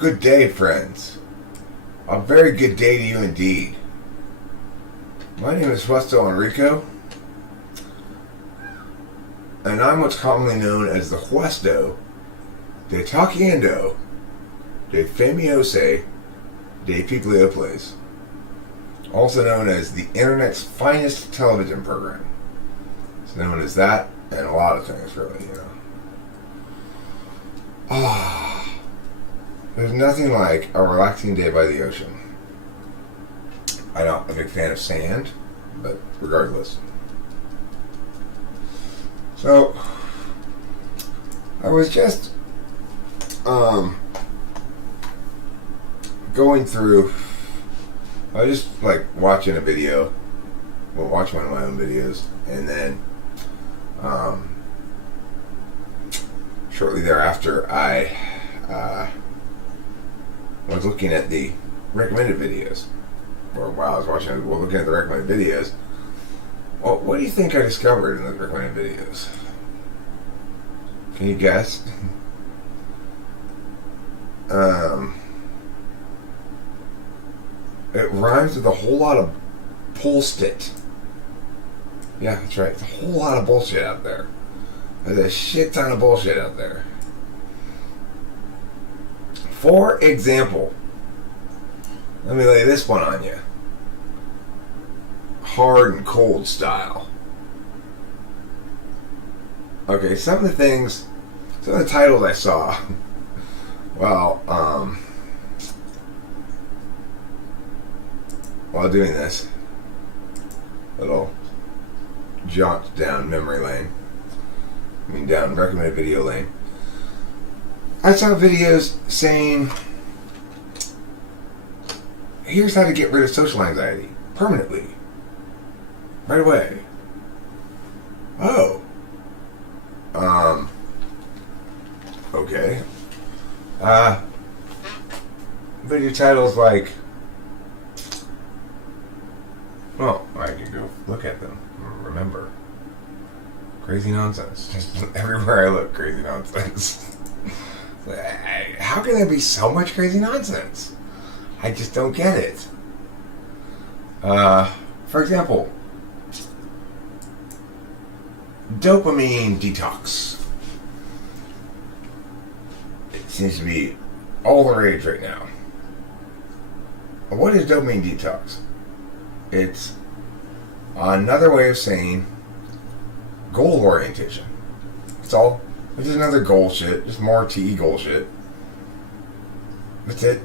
Good day, friends. A very good day to you indeed. My name is Westo Enrico, and I'm what's commonly known as the Huesto de Taquiendo de Famiose de Piglioples, also known as the Internet's finest television program. It's known as that and a lot of things, really, you know. There's nothing like a relaxing day by the ocean. I'm not a big fan of sand, but regardless. So, I was just going through, I was just like watching a video, watch one of my own videos, and then shortly thereafter I was looking at the recommended videos. Or while I was looking at the recommended videos, well, what do you think I discovered in those recommended videos? Can you guess? It rhymes with a whole lot of bullshit. Yeah, that's right. It's a whole lot of bullshit out there. There's a shit ton of bullshit out there. For example, let me lay this one on you. Hard and cold style. Okay, some of the titles I saw, well, while doing this little jaunt down memory lane, down recommended video lane, I saw videos saying, here's how to get rid of social anxiety permanently, right away. Oh. Okay. Video titles like, well, I can go look at them. Remember. Crazy nonsense. Just everywhere I look, crazy nonsense. How can there be so much crazy nonsense? I just don't get it. For example, dopamine detox. It seems to be all the rage right now. What is dopamine detox? It's another way of saying goal orientation. It's all. It's just another goal shit. Just more TE goal shit. That's it.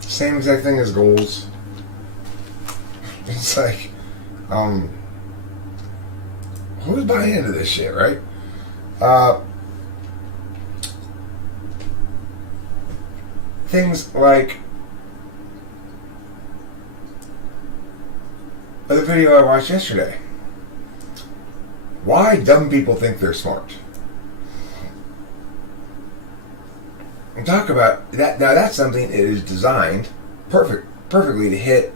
Same exact thing as goals. It's like, who's buying into this shit, right? Things like the video I watched yesterday. Why dumb people think they're smart. And talk about that. Now that's something that is designed perfectly to hit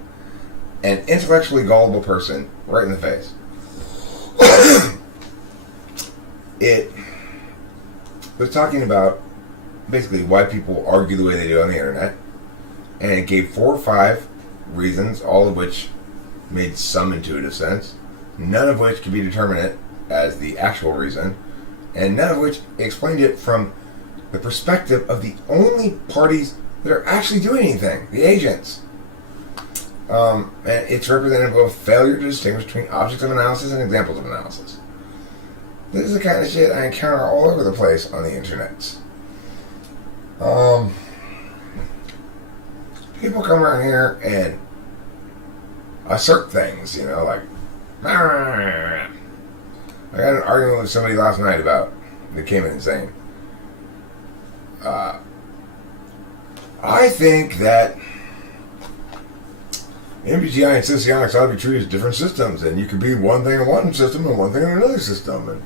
an intellectually gullible person right in the face. It was talking about basically why people argue the way they do on the internet, and it gave 4 or 5 reasons, all of which made some intuitive sense, none of which could be determined as the actual reason, and none of which explained it from the perspective of the only parties that are actually doing anything, the agents. And it's representative of failure to distinguish between objects of analysis and examples of analysis. This is the kind of shit I encounter all over the place on the internet. People come around here and assert things, like, I got an argument with somebody last night about, they came in saying, I think that MBTI and socionics ought to be treated as different systems, and you could be one thing in one system and one thing in another system. And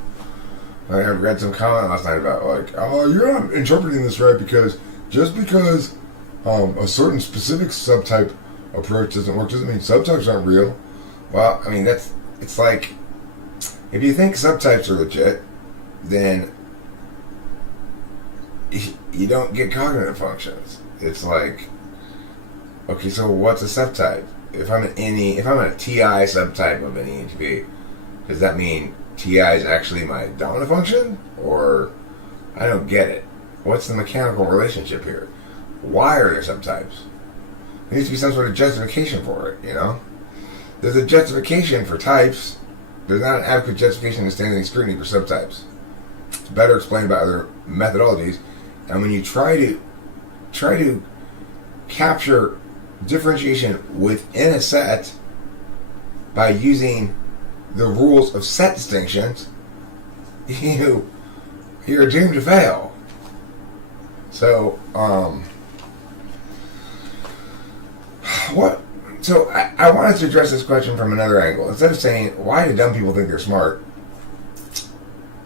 I read some comment last night about, like, oh, you're not interpreting this right because just because a certain specific subtype approach doesn't work doesn't mean subtypes aren't real. Well, I mean, it's like, if you think subtypes are legit, then you don't get cognitive functions. It's like, okay, so what's a subtype? If I'm a TI subtype of an ENTP, does that mean TI is actually my dominant function? Or, I don't get it. What's the mechanical relationship here? Why are there subtypes? There needs to be some sort of justification for it, you know? There's a justification for types. There's not an adequate justification to standing scrutiny for subtypes. It's better explained by other methodologies. And when you try to capture differentiation within a set by using the rules of set distinctions, you're doomed to fail. So, So I wanted to address this question from another angle. Instead of saying, why do dumb people think they're smart?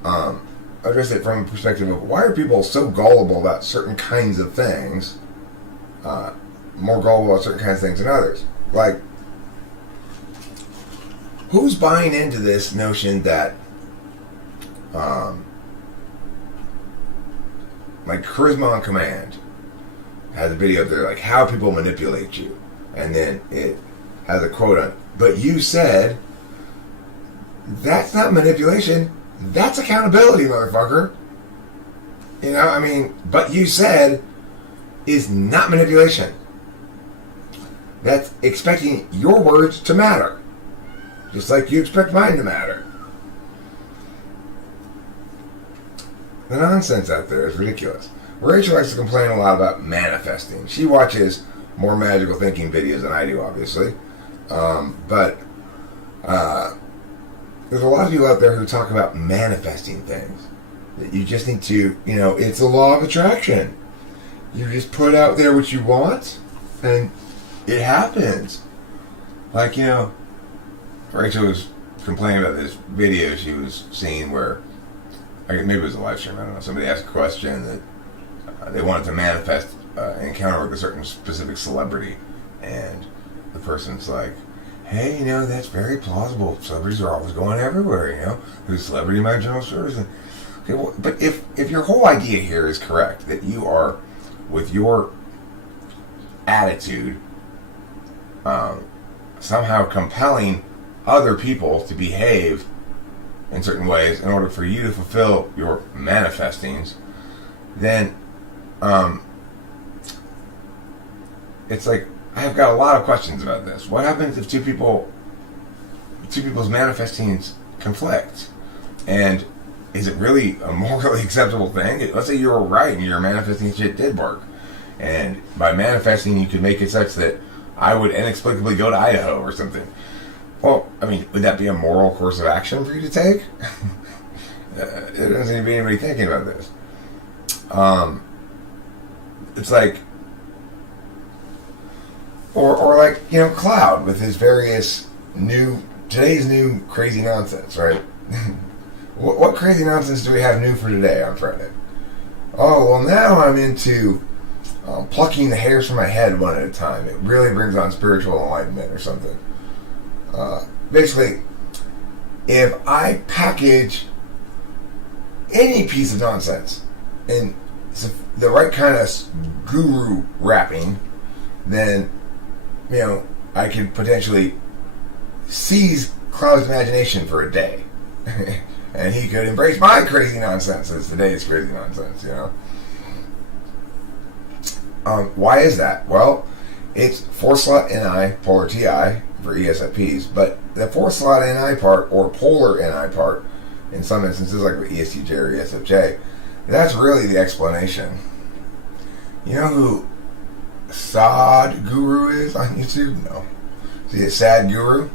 Address it from a perspective of, why are people so gullible about certain kinds of things, more gullible about certain kinds of things than others? Like, who's buying into this notion that, like Charisma on Command has a video up there, like how people manipulate you. And then it has a quote on it. But you said, that's not manipulation. That's accountability, motherfucker. You know, I mean, but you said is not manipulation. That's expecting your words to matter. Just like you expect mine to matter. The nonsense out there is ridiculous. Rachel likes to complain a lot about manifesting. She watches more magical thinking videos than I do, obviously. But there's a lot of people out there who talk about manifesting things. That you just need to, it's a law of attraction. You just put out there what you want, and it happens. Like, Rachel was complaining about this video she was seeing where, maybe it was a live stream, I don't know, somebody asked a question that they wanted to manifest an encounter with a certain specific celebrity, and the person's like, hey, that's very plausible. Celebrities are always going everywhere, Who's celebrity in my general stores? Okay, well, but if your whole idea here is correct, that you are, with your attitude, somehow compelling other people to behave in certain ways in order for you to fulfill your manifestings, then it's like, I've got a lot of questions about this. What happens if two people's manifestings conflict? And is it really a morally acceptable thing? Let's say you were right and your manifesting shit did work. And by manifesting, you could make it such that I would inexplicably go to Idaho or something. Well, would that be a moral course of action for you to take? There doesn't seem to be anybody thinking about this. It's like, or like, Cloud with his various today's new crazy nonsense, right? What crazy nonsense do we have new for today on Friday? Oh, well, now I'm into plucking the hairs from my head one at a time. It really brings on spiritual enlightenment or something. Basically, if I package any piece of nonsense in the right kind of guru wrapping, then, I could potentially seize Cloud's imagination for a day. And he could embrace my crazy nonsense as today's crazy nonsense, Why is that? Well, it's 4-slot Ni, polar Ti, for ESFPs, but the 4-slot Ni part, or polar Ni part, in some instances, like with ESTJ or ESFJ, that's really the explanation. You know who Sad Guru is on YouTube? No. Is he a sad guru?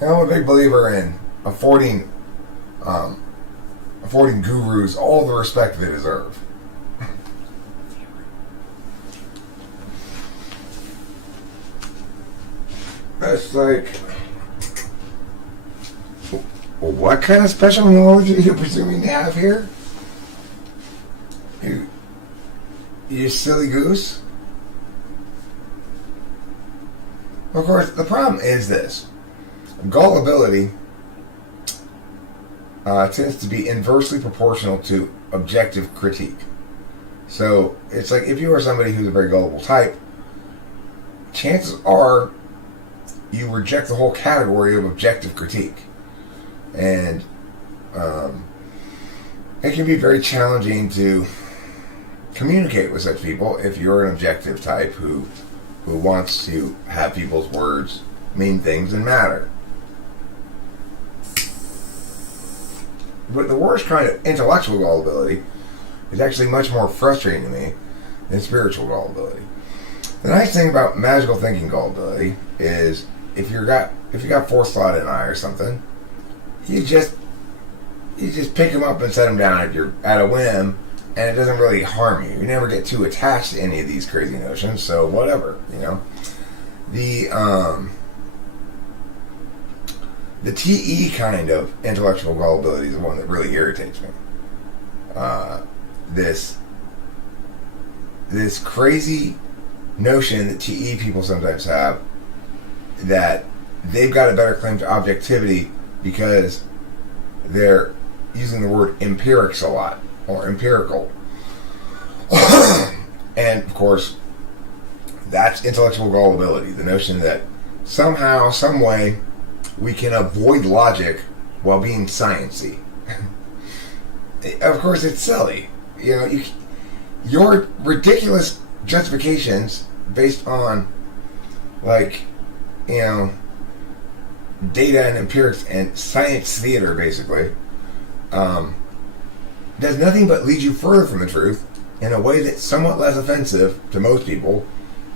I'm a big believer in affording gurus all the respect they deserve. That's like, well, what kind of special knowledge are you presuming to have here? You silly goose. Of course, the problem is this. Gullibility tends to be inversely proportional to objective critique. So it's like if you are somebody who's a very gullible type, chances are you reject the whole category of objective critique. And it can be very challenging to communicate with such people if you're an objective type who wants to have people's words mean things and matter. But the worst kind of intellectual gullibility is actually much more frustrating to me than spiritual gullibility. The nice thing about magical thinking gullibility is if you got forethought in an eye or something, you just pick them up and set them down at a whim, and it doesn't really harm you. You never get too attached to any of these crazy notions, so whatever, you know. The TE kind of intellectual gullibility is the one that really irritates me. This crazy notion that TE people sometimes have that they've got a better claim to objectivity because they're using the word empirics a lot, or empirical. And, of course, that's intellectual gullibility, the notion that somehow, some way, we can avoid logic while being sciencey. Of course, it's silly. You know, your ridiculous justifications based on, like, you know, data and empirics and science theater, basically, does nothing but lead you further from the truth in a way that's somewhat less offensive to most people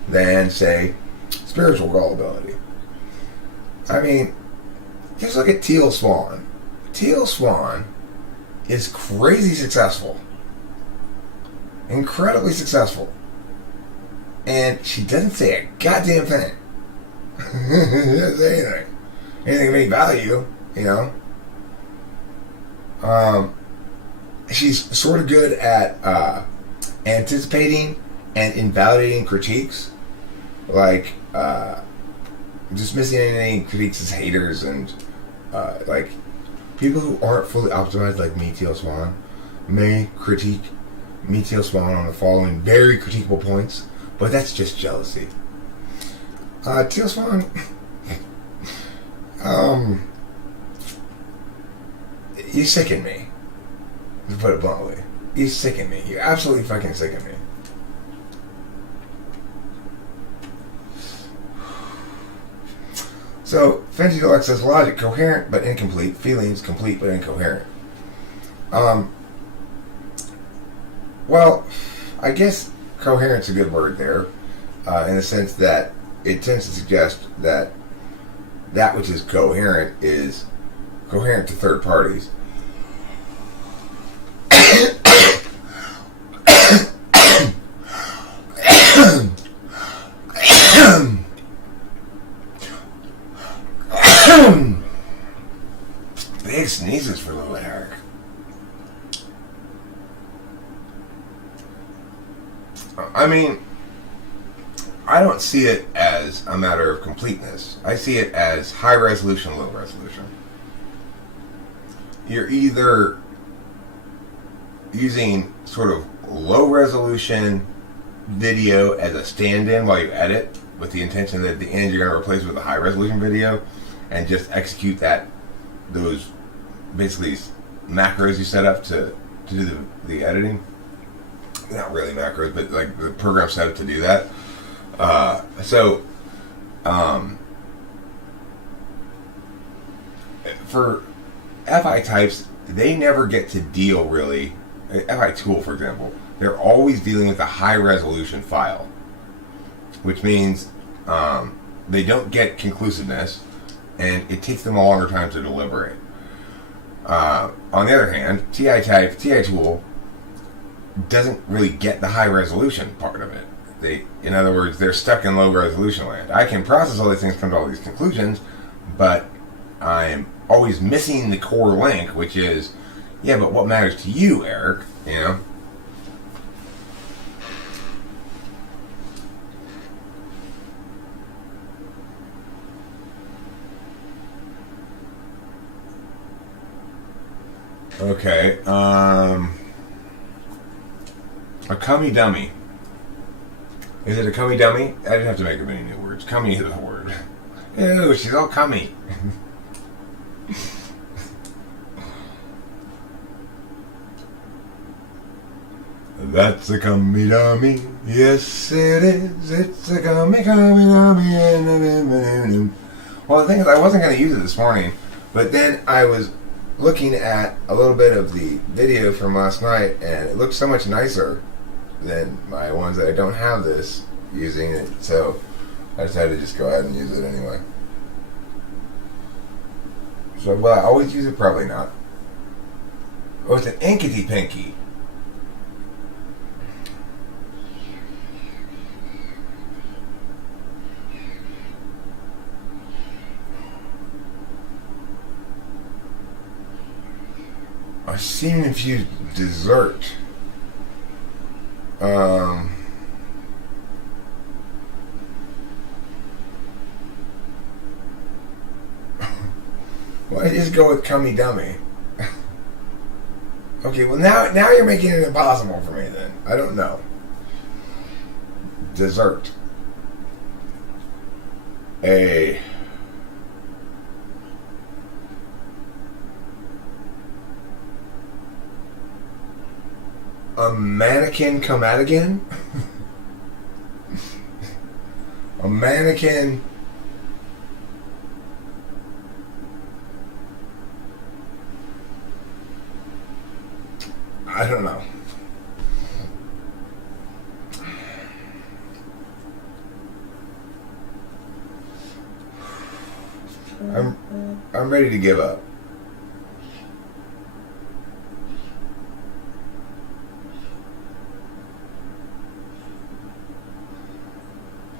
than, say, spiritual gullibility. I mean, just look at Teal Swan. Teal Swan is crazy successful. Incredibly successful. And she doesn't say a goddamn thing. She doesn't say anything. Anything of any value, you know. She's sort of good at anticipating and invalidating critiques, like dismissing any critiques as haters, and like people who aren't fully optimized, like me, Teal Swan, may critique me, Teal Swan, on the following very critiquable points, but that's just jealousy. Teal Swan, you sicken me, to put it bluntly. You sicken me. You absolutely fucking sicken me. So, Fenty Deluxe says logic coherent but incomplete, feelings complete but incoherent. Well, I guess coherent's a good word there, in the sense that it tends to suggest that that which is coherent is coherent to third parties. Big sneezes for little Eric. I mean, I don't see it as a matter of completeness. I see it as high resolution, low resolution. You're either using sort of low resolution video as a stand-in while you edit, with the intention that at the end you're going to replace it with a high resolution video and just execute those basically macros you set up to do the editing. Not really macros, but like the program set up to do that. For FI types, they never get to deal really. FI tool, for example, they're always dealing with a high resolution file, which means they don't get conclusiveness, and it takes them a longer time to deliberate. On the other hand, TI tool doesn't really get the high resolution part of it. In other words, they're stuck in low resolution land. I can process all these things, come to all these conclusions, but I'm always missing the core link, which is, yeah, but what matters to you, Eric? You know? Okay. A cummy dummy. Is it a cummy dummy? I didn't have to make up any new words. Cummy is a word. Ew, she's all cummy. That's a cummy dummy. Yes, it is. It's a cummy dummy. Well, the thing is, I wasn't going to use it this morning, but then I was looking at a little bit of the video from last night, and it looks so much nicer than my ones that I don't have this using it. So I decided to just go ahead and use it anyway. So will I always use it? Probably not. Oh, it's an inkety pinky. A semen infused dessert. Why just go with cummy dummy? Okay, well now you're making it impossible for me then. I don't know. Dessert. A mannequin come out again? A mannequin. I don't know. I'm ready to give up.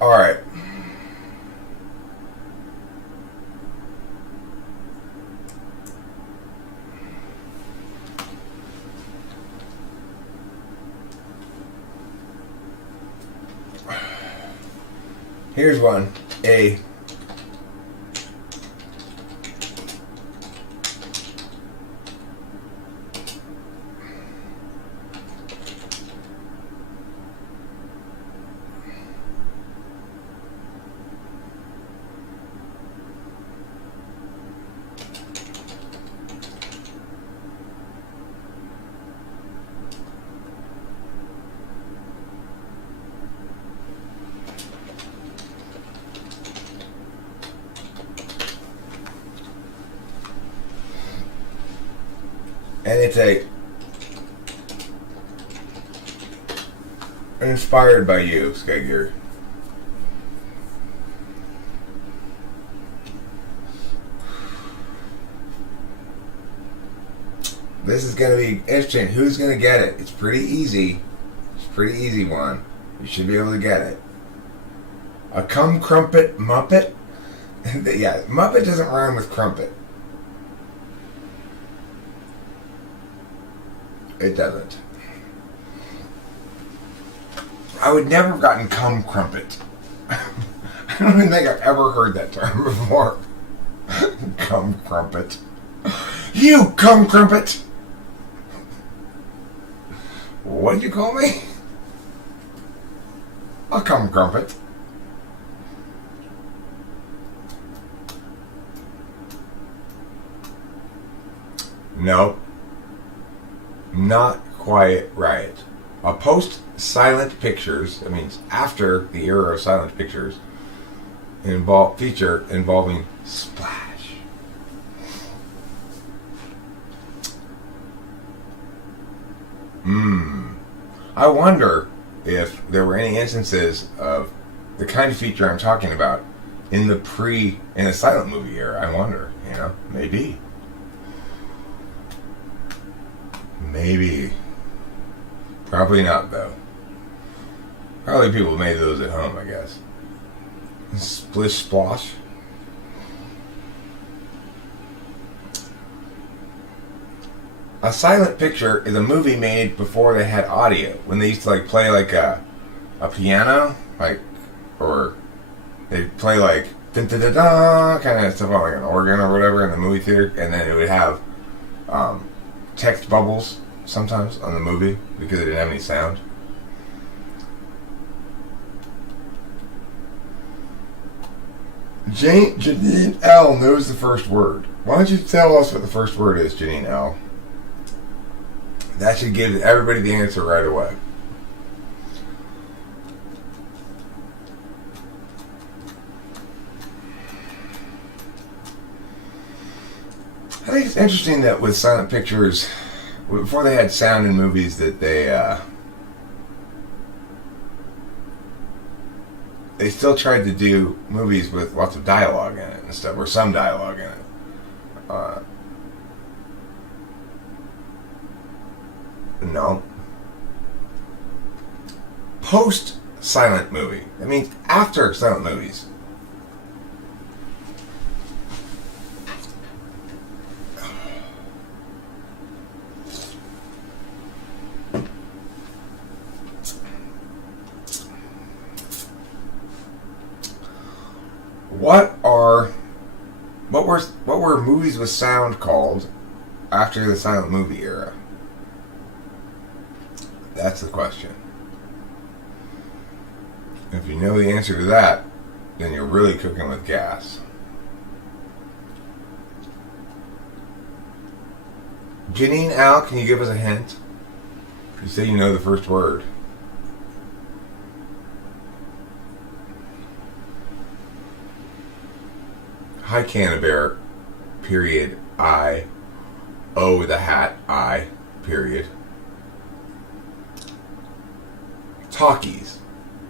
All right. Here's one. A and it's inspired by you, Skegger. This is going to be interesting. Who's going to get it? It's pretty easy. It's a pretty easy one. You should be able to get it. A cum crumpet muppet? Yeah, muppet doesn't rhyme with crumpet. It doesn't. I would never have gotten cum crumpet. I don't even think I've ever heard that term before. Cum crumpet. You cum crumpet! What did you call me? A cum crumpet. No. Not quite right. A post-silent pictures, that means after the era of silent pictures, feature involving splash. I wonder if there were any instances of the kind of feature I'm talking about in the silent movie era. I wonder, maybe. Maybe. Probably not, though. Probably people made those at home, I guess. Splish Splosh. A silent picture is a movie made before they had audio. When they used to play a piano, or they play dun dun dun dun kind of stuff on an organ or whatever in the movie theater, and then it would have text bubbles sometimes on the movie because it didn't have any sound. Janine L knows the first word. Why don't you tell us what the first word is, Janine L? That should give everybody the answer right away. I think it's interesting that with silent pictures, before they had sound in movies, that they still tried to do movies with lots of dialogue in it and stuff, or some dialogue in it. No. Post-silent movie. That means after silent movies. What were movies with sound called after the silent movie era? That's the question. If you know the answer to that, then you're really cooking with gas. Janine Al, can you give us a hint? You say you know the first word. Hi, Canterbury, period, I, O the hat, I, period. Talkies.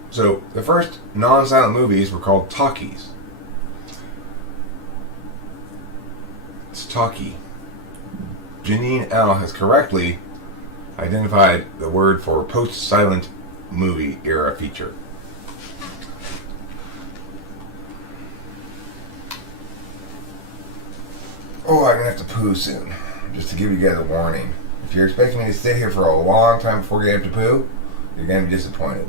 So, the first non-silent movies were called talkies. It's talkie. Janine L. has correctly identified the word for post-silent movie era feature. Oh, I'm going to have to poo soon. Just to give you guys a warning. If you're expecting me to stay here for a long time before getting up to poo, you're going to be disappointed.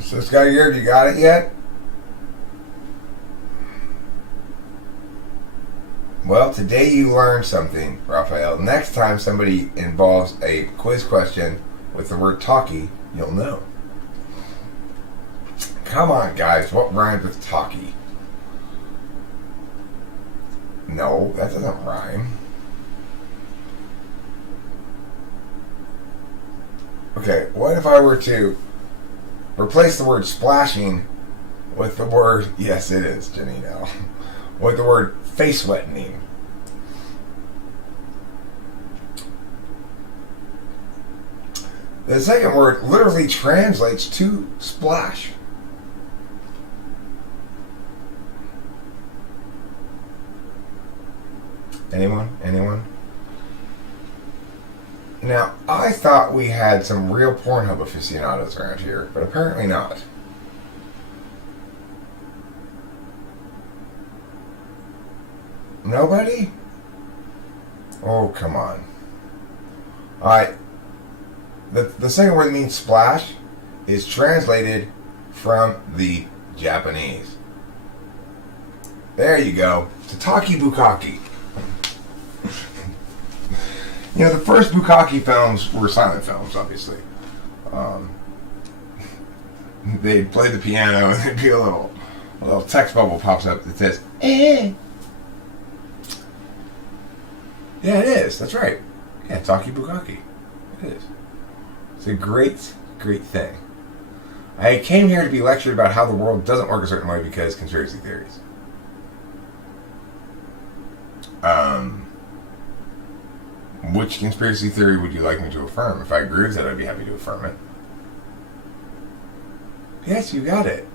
So, Skygear, you got it yet? Well, today you learned something, Raphael. Next time somebody involves a quiz question with the word talkie, you'll know. Come on, guys. What rhymes with talkie? No, that doesn't rhyme. Okay, what if I were to replace the word splashing with the word, yes it is, Janino, with the word face wettening? The second word literally translates to splash. Anyone? Now, I thought we had some real Pornhub aficionados around here, but apparently not. Nobody? Oh, come on. Alright. The second word that means splash is translated from the Japanese. There you go. Tataki Bukkake. You know, the first Bukkake films were silent films, obviously. They'd play the piano and there'd be a little text bubble pops up that says, eh. Yeah, it is. That's right. Yeah, Tataki Bukkake. It is. It's a great thing. I came here to be lectured about how the world doesn't work a certain way because conspiracy theories. Which conspiracy theory would you like me to affirm? If I agree with it, I'd be happy to affirm it. Yes, you got it.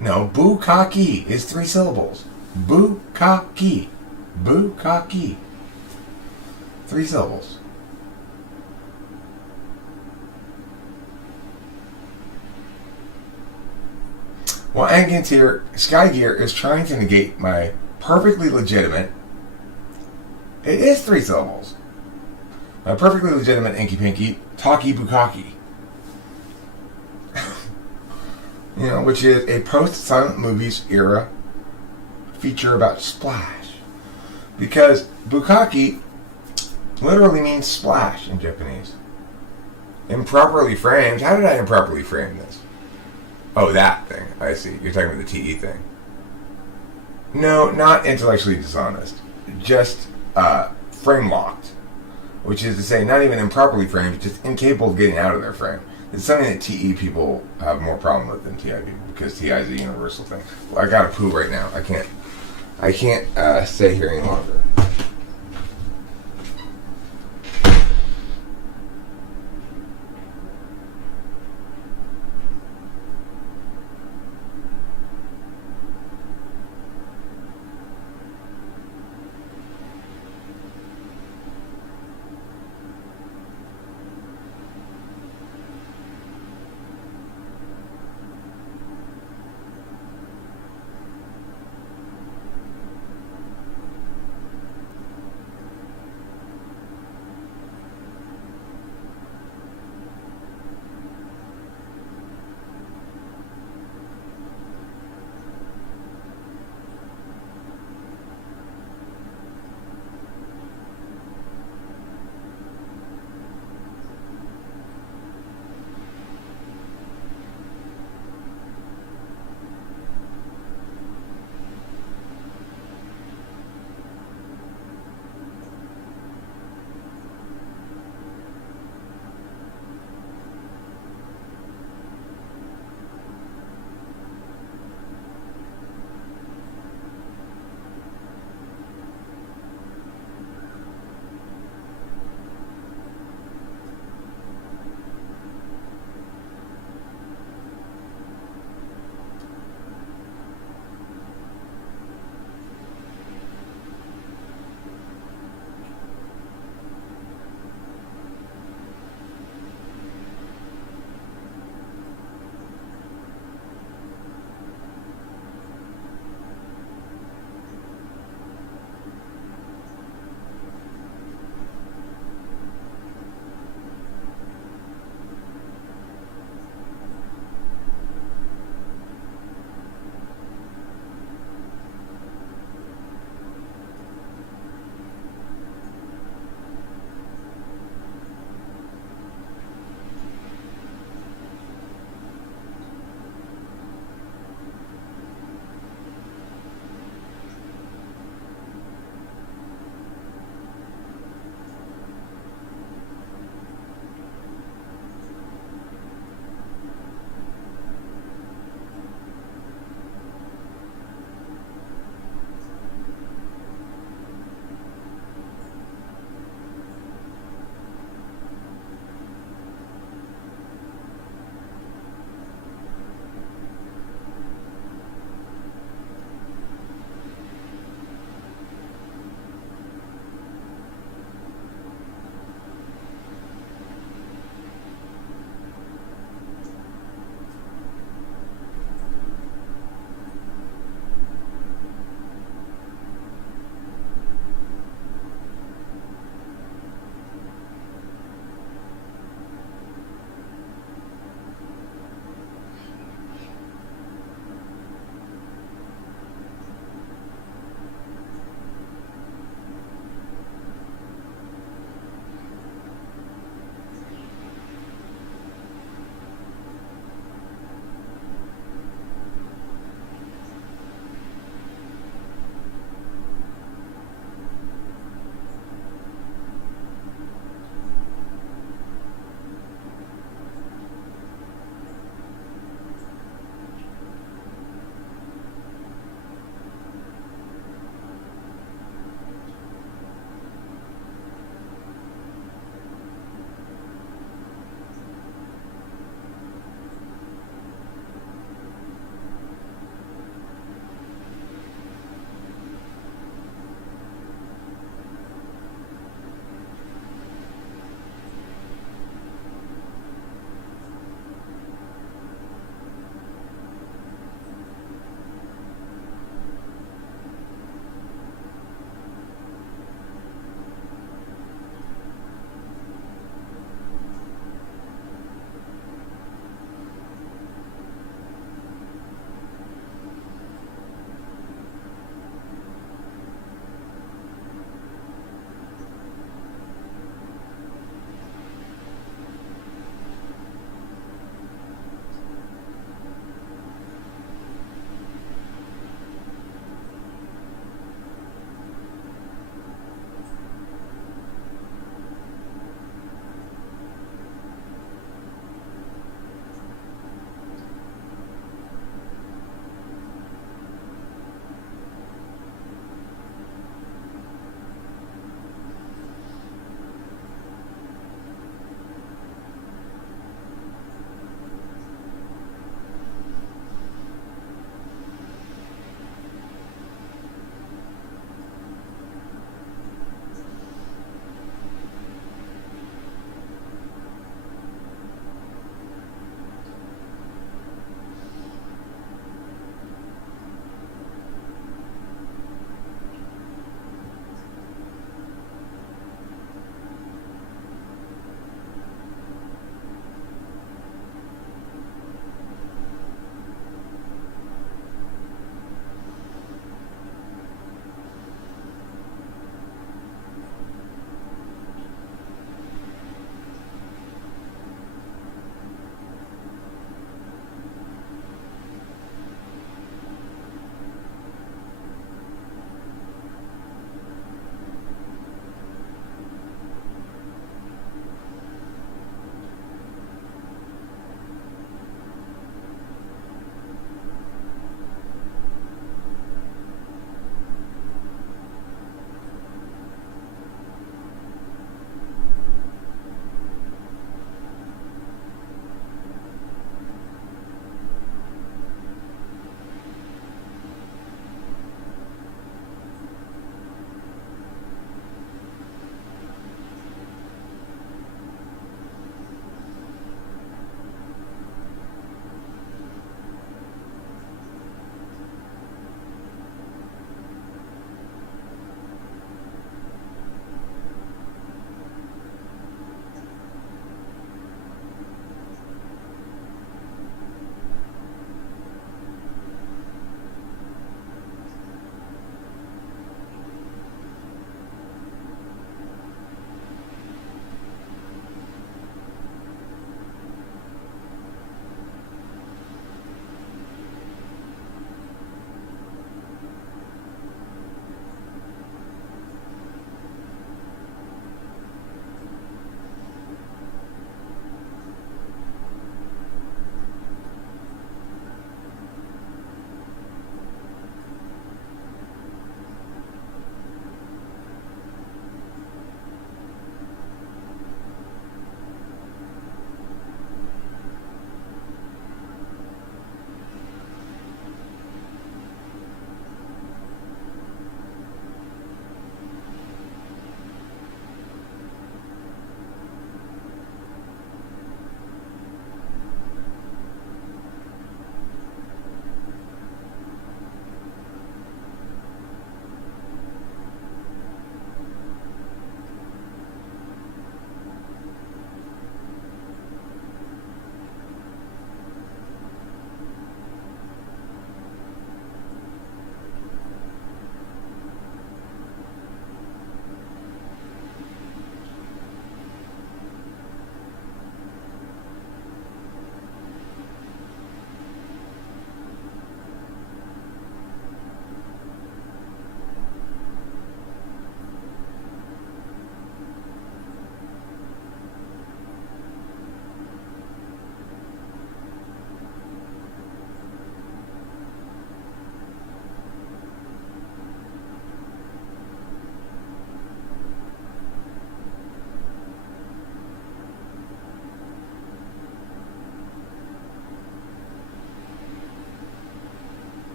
No, Bukkake is 3 syllables. Bukkake. Bukkake. 3 syllables. Well, Angantir, Skygear is trying to negate my perfectly legitimate. It is 3 syllables. My perfectly legitimate Inky Pinky, Talkie Bukkake. which is a post-silent movies era feature about splash. Because bukkake literally means splash in Japanese. Improperly framed. How did I improperly frame this? Oh, that thing. I see. You're talking about the TE thing. No, not intellectually dishonest. Just frame locked. Which is to say, not even improperly framed, just incapable of getting out of their frame. It's something that TE people have more problem with than TI people, because TI is a universal thing. Well, I gotta poo right now. I can't stay here any longer.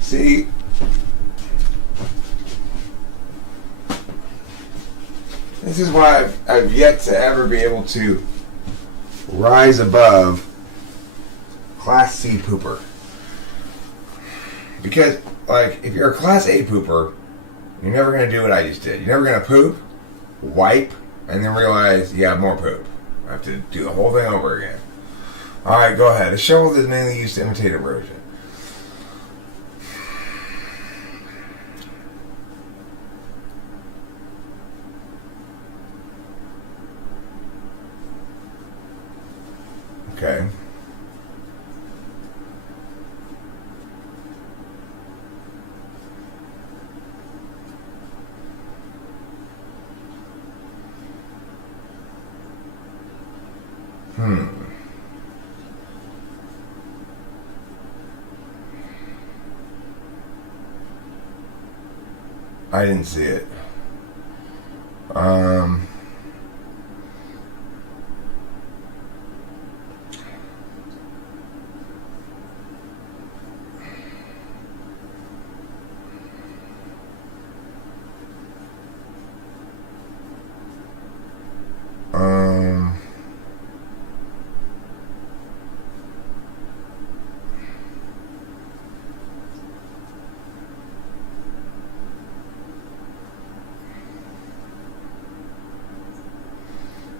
See, this is why I've yet to ever be able to rise above Class C pooper. Because, like, if you're a Class A pooper, you're never going to do what I just did. You're never going to poop, wipe, and then realize you have more poop. I have to do the whole thing over again. Alright, go ahead. A shovel is mainly used to imitate erosion. Okay. I didn't see it.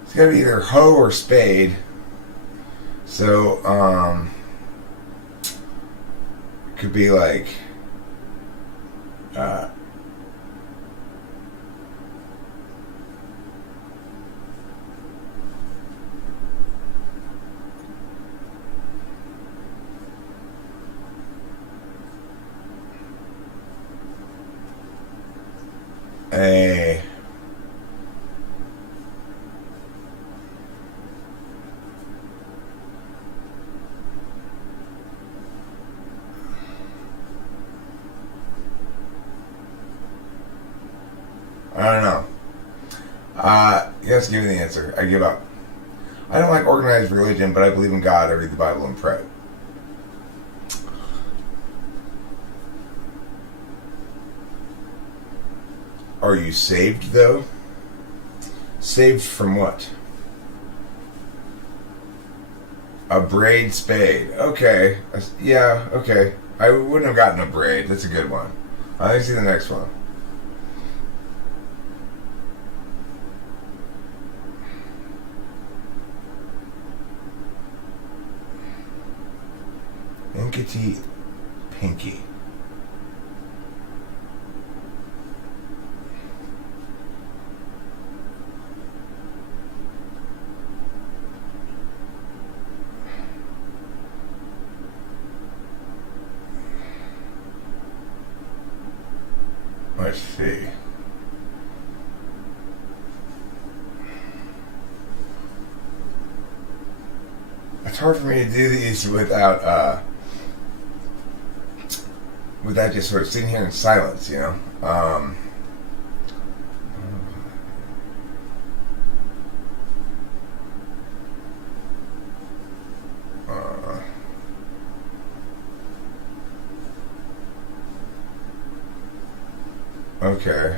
It's gotta be either hoe or spade. So, it could be like, a I don't know. You have to give me the answer. I give up. I don't like organized religion, but I believe in God. I read the Bible and pray. Are you saved, though? Saved from what? A braid spade. Okay. Yeah, okay. I wouldn't have gotten a braid. That's a good one. Let me see the next one. Inkity Pinky. Let's see. It's hard for me to do these without just sort of sitting here in silence, you know. Okay.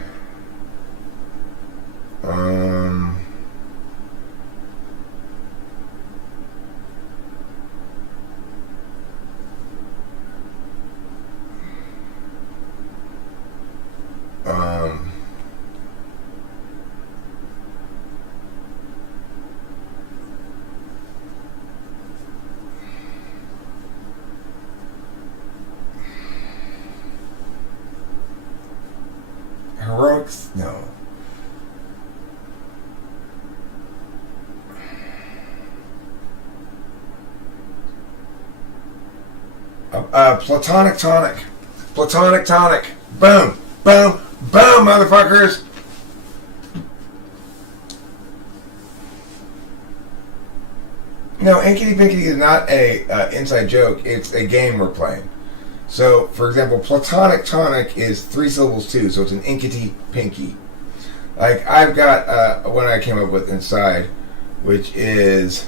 Heroics? No. Platonic tonic. Platonic tonic. Boom. Boom. Boom, motherfuckers. No, Inkity Pinkity is not a inside joke. It's a game we're playing. So, for example, platonic tonic is 3 syllables too, so it's an Inkity Pinky. Like, I've got one I came up with inside, which is,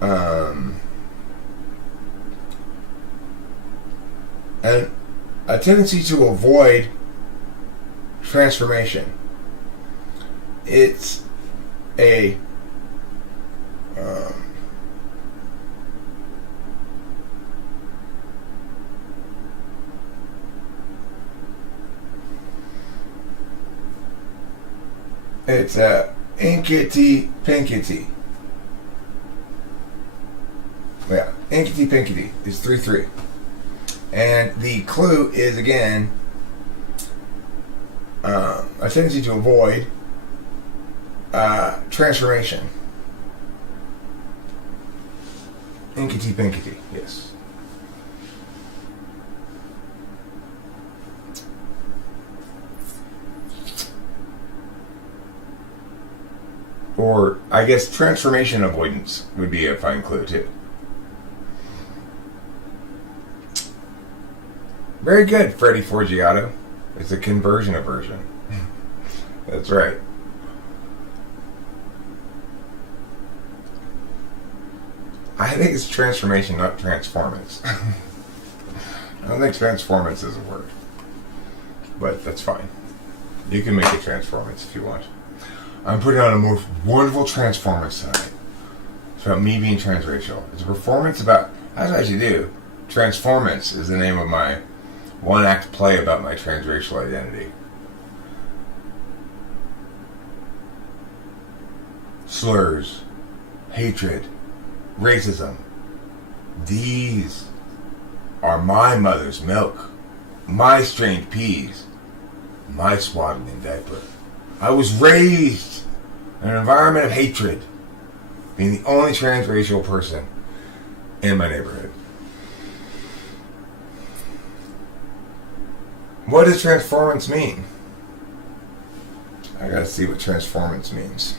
and a tendency to avoid transformation. It's a it's a inkity pinkity. Yeah, inkity pinkity is 3-3. And the clue is, again, a tendency to avoid transformation. Inkity pinkity, yes. Or, I guess, transformation avoidance would be a fine clue, too. Very good, Freddie Forgiato. It's a conversion aversion. That's right. I think it's transformation, not transformance. I don't think transformance is a word. But that's fine. You can make it transformance if you want. I'm putting on a most wonderful transformance tonight. It's about me being transracial. It's a performance about... That's what I should do. Transformance is the name of my one-act play about my transracial identity. Slurs, hatred, racism. These are my mother's milk, my strained peas, my swaddling diaper. I was raised in an environment of hatred, being the only transracial person in my neighborhood. What does transformance mean? I gotta see what transformance means.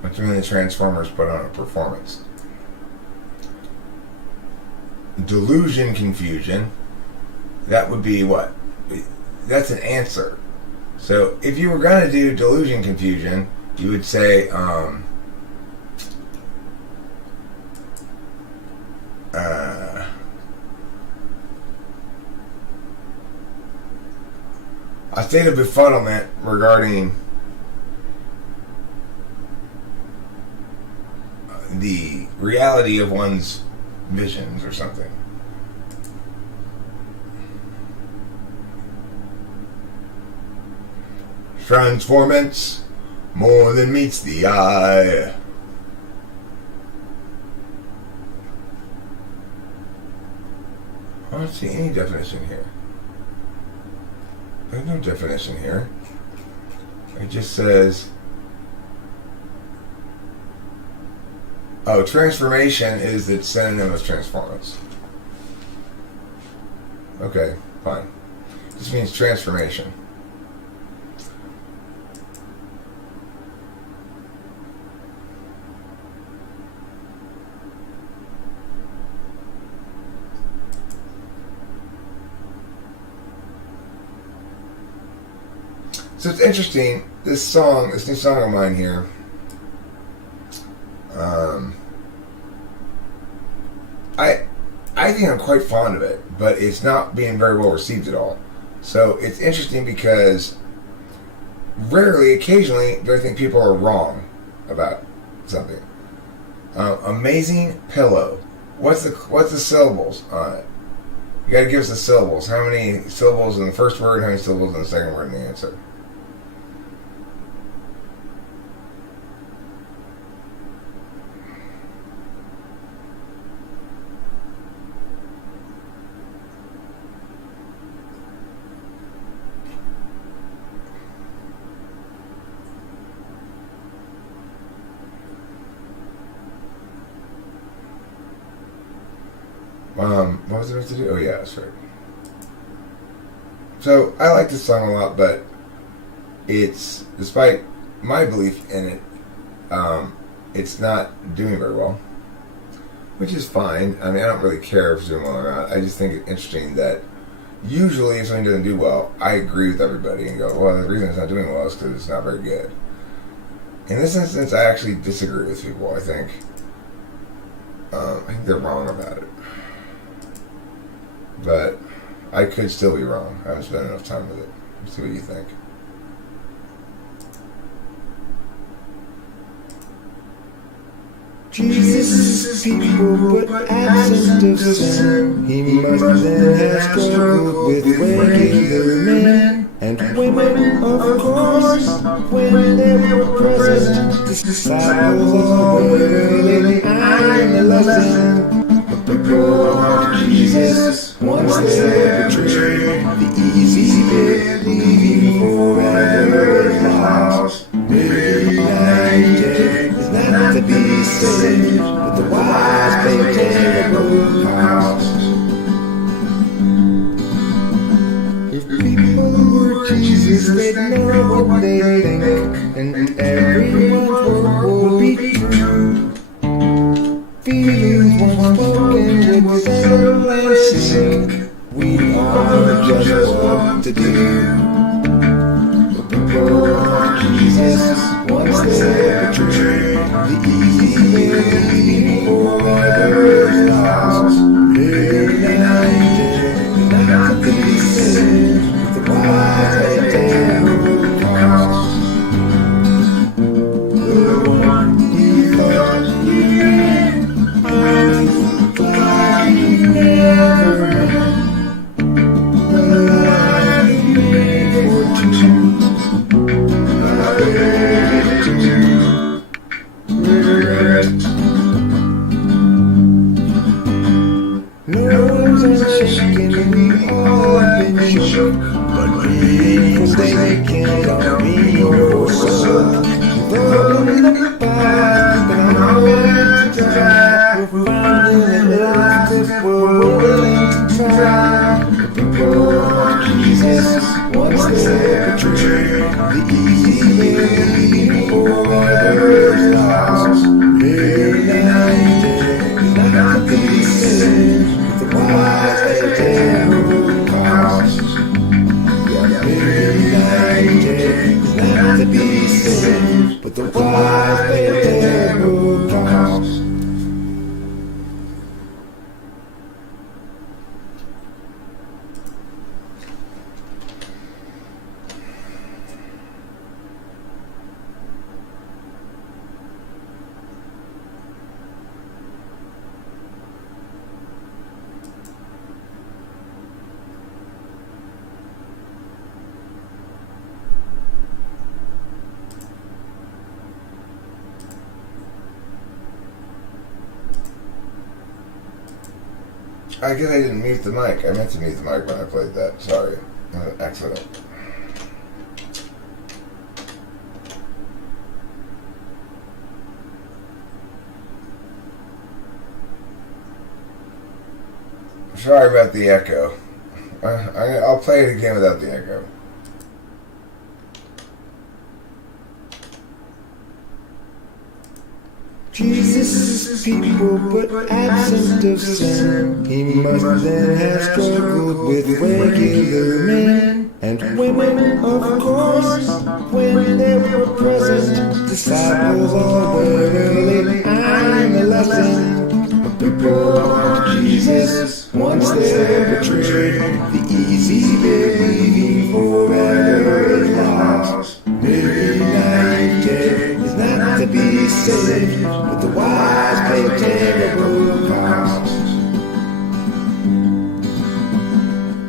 What's when the Transformers put on a performance? Delusion, confusion. That would be what? That's an answer. So if you were gonna do delusion, confusion, you would say, a state of befuddlement regarding the reality of one's visions or something. Transformance, more than meets the eye. I don't see any definition here. There's no definition here. It just says, oh, transformation is the synonym of transformance. Okay, fine. This means transformation. So it's interesting, this new song of mine here, I think I'm quite fond of it, but it's not being very well received at all. So it's interesting because rarely, occasionally, do I think people are wrong about something. Amazing pillow. What's the syllables on it? You gotta give us the syllables. How many syllables in the first word, how many syllables in the second word in the answer? What was I supposed to do? Oh yeah, that's right. So I like this song a lot, but it's, despite my belief in it, it's not doing very well, which is fine. I mean, I don't really care if it's doing well or not. I just think it's interesting that usually if something doesn't do well, I agree with everybody and go, well, the reason it's not doing well is because it's not very good. In this instance, I actually disagree with people. I think they're wrong about it. But I could still be wrong. I haven't spent enough time with it. Let's see what you think. Jesus is people, but absent of sin. He must then have struggled with regular men and women, of course. When they were present, the disciples all were really eyeing the lesson. The people of Jesus, once they betrayed, the easy bit, leaving forever is lost. Midnight is not to be saved, but the wise pay terrible cost. If people were Jesus, they'd know what they think, and everyone's word would be true. Feelings once spoken would settle and sink. We all just what to do. The people of Jesus, once they betrayed, the easy way leaving forever is lost. Midnight is not to be saved, the wise pay terrible cost. The one you thought you knew, I'm glad you never met. The life you made for two, I read it to regret. Nerves are shaking, we all have been shook, but being mistaken don't mean you're forsook. Though in the past, but I'm willing to try. We're finding it out if we're willing to try. The people of Jesus, once they betrayed, the easy way leaving forever is lost. Midnight is not to be saved, the wise pay terrible cost. Midnight is not to be saved, but the wise pay terrible cost. I guess I didn't mute the mic. I meant to mute the mic when I played that. Sorry. An accident. Sorry about the echo. I'll play it again without the echo. Jesus is people, but absent of sin. He must then have struggled with regular men and women, of course. When they were present, disciples all were really eyeing the lesson. The people of Jesus, once they betrayed, the easy bit leaving forever is lost. Midnight is not to be saved, but the wise pay terrible cost.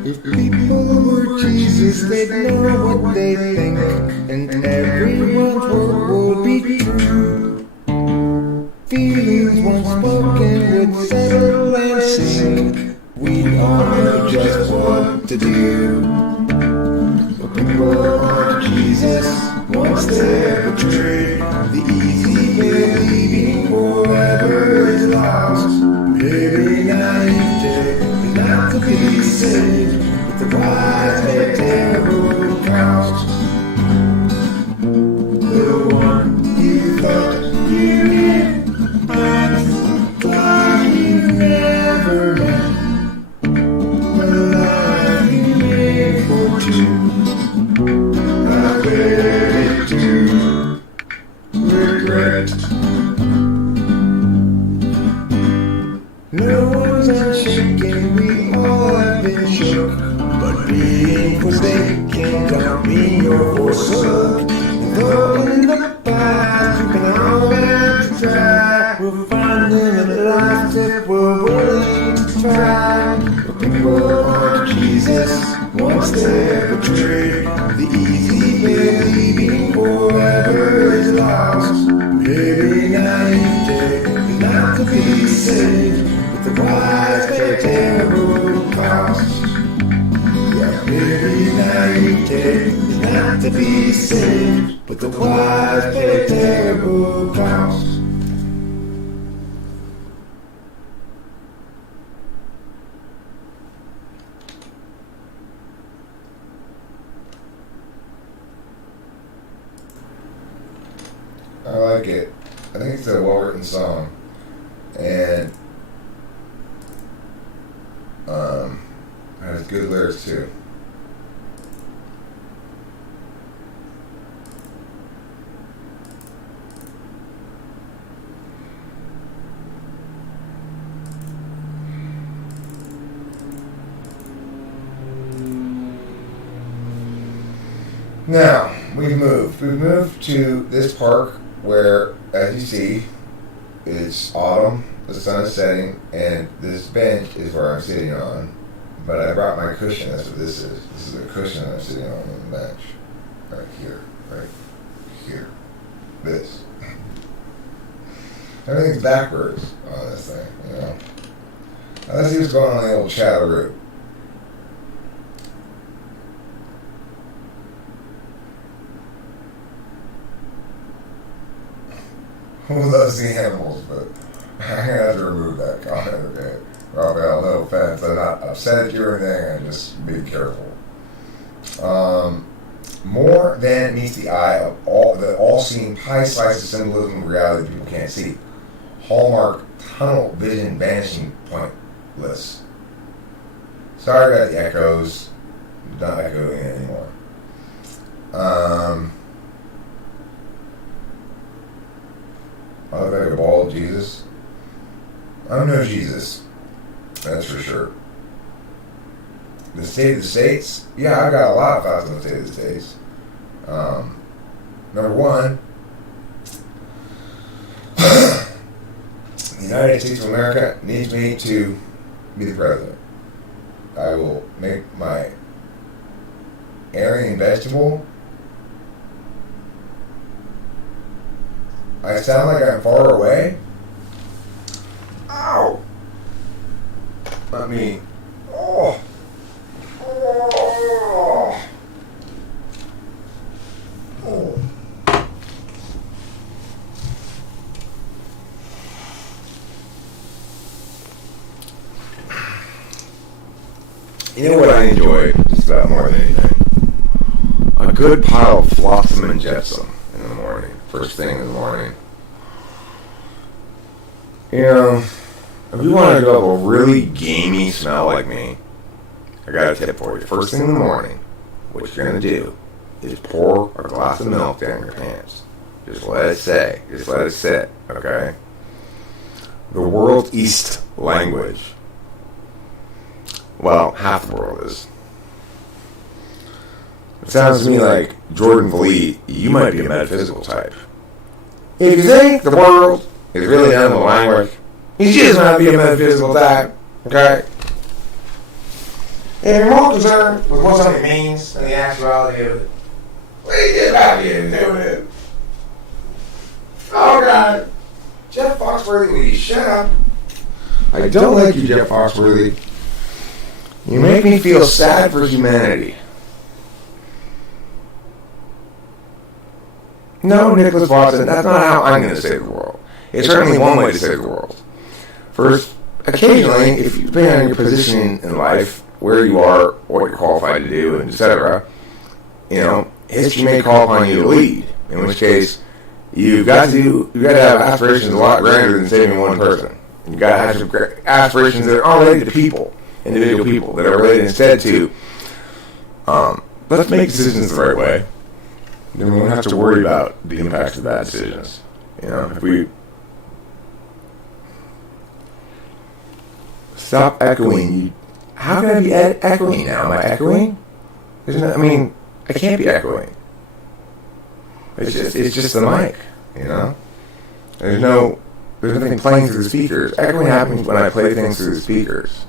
If people were Jesus, they'd know what they think, and everyone's word would be true. Feelings once spoken would settle and sink. We all know just what to do. The people of Jesus, once they betrayed, the easy way leaving forever is lost. Midnight is not to be saved, but the wise pay terrible cost. The one you thought you knew, I'm glad you never met. The life you made for two, I read it to No one's unshaken, we all have been shook. But being forsaken don't mean you're forsook. Though in the past you can always try, we'll find them at last if we're willing to try. But people want Jesus once they're betrayed. The easy believing forever is lost. Maybe naive not to be saved, but the wise pay terrible cost. Yeah, maybe naive not to be saved, but the wise pay terrible cost. I like it. I think it's a well-written song, and has good lyrics too. Now we've moved. We've moved to this park where, as you see, it's autumn. The sun is setting, and this bench is where I'm sitting on. But I brought my cushion. That's what this is. This is a cushion I'm sitting on the bench. Right here. Right here. This. Everything's backwards on this thing, you know. Now let's see what's going on in the old shadow route. Who loves the animals? But I have to remove that comment, okay? Raphael, no offense. I'm not upset at you or anything. I just be careful. More than meets the eye of all-seeing pie slice of symbolism and reality people can't see. Hallmark tunnel vision vanishing pointless. Sorry about the echoes. Not echoing anymore. I look like a bald Jesus. I'm no Jesus. That's for sure. The state of the states? Yeah, I've got a lot of thoughts on the state of the states. Number one, the United States of America needs me to be the president. I will make my alien vegetable. I sound like I'm far away. Ow! I mean, oh. Oh. Oh. You know what I enjoy just about more than anything? A good pile of flotsam and jetsam in the morning. First thing in the morning. You know, if you want to go up a really gamey smell like me, I got a tip for you. First thing in the morning, what you're going to do is pour a glass of milk down your pants. Just let it sit. Just let it sit, okay? The world's East language. Well, half the world is. It sounds to me like Jordan Vliet, you might be a metaphysical type. If you think the world is really done with language, you just might be a metaphysical type, okay? If you're more concerned with what something means than the actuality of it, what do you get out of you to do with it? Oh, God. Jeff Foxworthy, will you shut up? I don't like you, Jeff Foxworthy. You make me feel sad for humanity. No, Nicholas Watson, that's not how I'm going to save the world. It's certainly one way to save the world. First, occasionally, if you depend on your position in life, where you are, what you're qualified to do, and etc., you know, history may call upon you to lead. In which case, you've got to have aspirations a lot grander than saving one person. You've got to have some aspirations that are related to people, individual people, that are related instead to, let's make decisions the right way. Then we won't have to worry about the impacts of bad decisions. You know, if we Stop echoing. How can I be echoing now? Am I echoing? I can't be echoing. It's just the mic, you know? There's nothing playing through the speakers. Echoing happens when I play things through the speakers.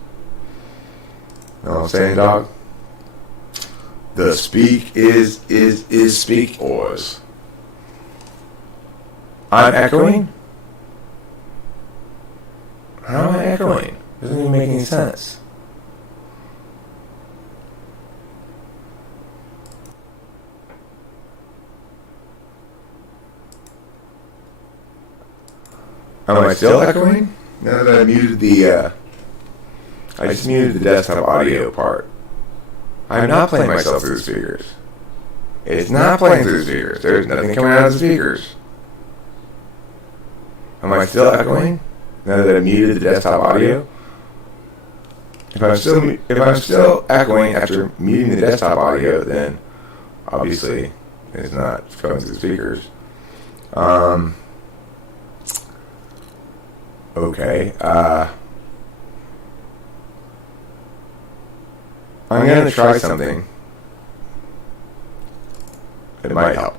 Know what I'm saying, dog? The speak is speak ors. I'm echoing? How am I echoing? Doesn't even make any sense. Am I still echoing? Now that I muted I just muted the desktop audio part. I'm not playing myself through the speakers. It's not playing through the speakers. There's nothing coming out of the speakers. Am I still echoing? Now that I muted the desktop audio? If I'm still echoing after muting the desktop audio, then obviously it's not coming through the speakers. Okay. I'm going to try something. It might help.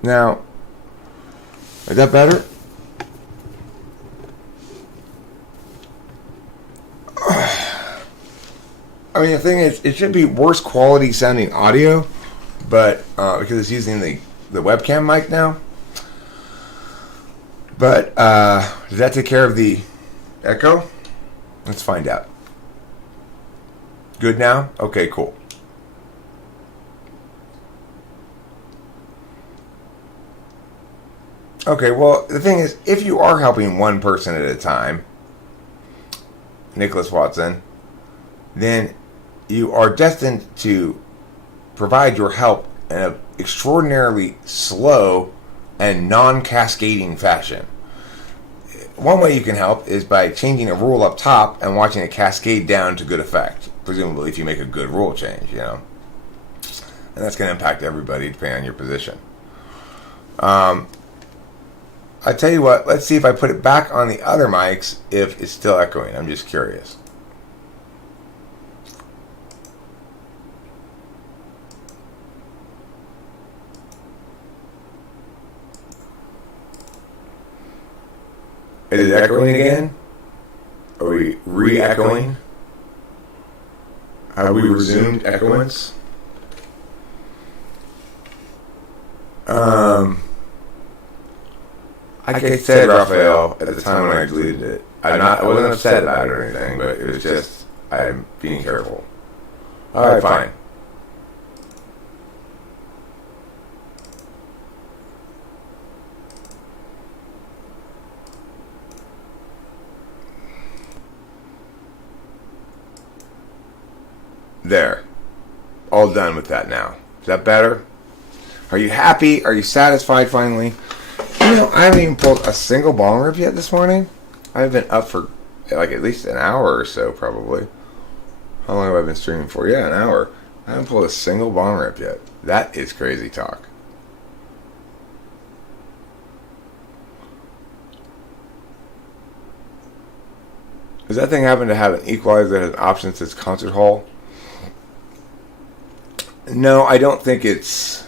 Now, is that better? The thing is, it should be worse quality sounding audio, but because it's using the webcam mic now. But does that take care of the echo? Let's find out. Good now? Okay, cool. Okay, well, the thing is, if you are helping one person at a time, Nicholas Watson, then you are destined to provide your help in an extraordinarily slow and non-cascading fashion. One way you can help is by changing a rule up top and watching it cascade down to good effect, presumably if you make a good rule change, you know. And that's going to impact everybody depending on your position. I tell you what, let's see if I put it back on the other mics if it's still echoing. I'm just curious. Is it echoing again? Are we re-echoing? Have we resumed echoance? Like I said, Raphael, at the time when I deleted it, I wasn't upset about it or anything, but it was just, I'm being careful. Alright, fine. There. All done with that now. Is that better? Are you happy? Are you satisfied finally? You know, I haven't even pulled a single bong rip yet this morning. I've been up for like at least an hour or so probably. How long have I been streaming for? Yeah, an hour. I haven't pulled a single bong rip yet. That is crazy talk. Does that thing happen to have an equalizer that has options as concert hall? No, I don't think it's...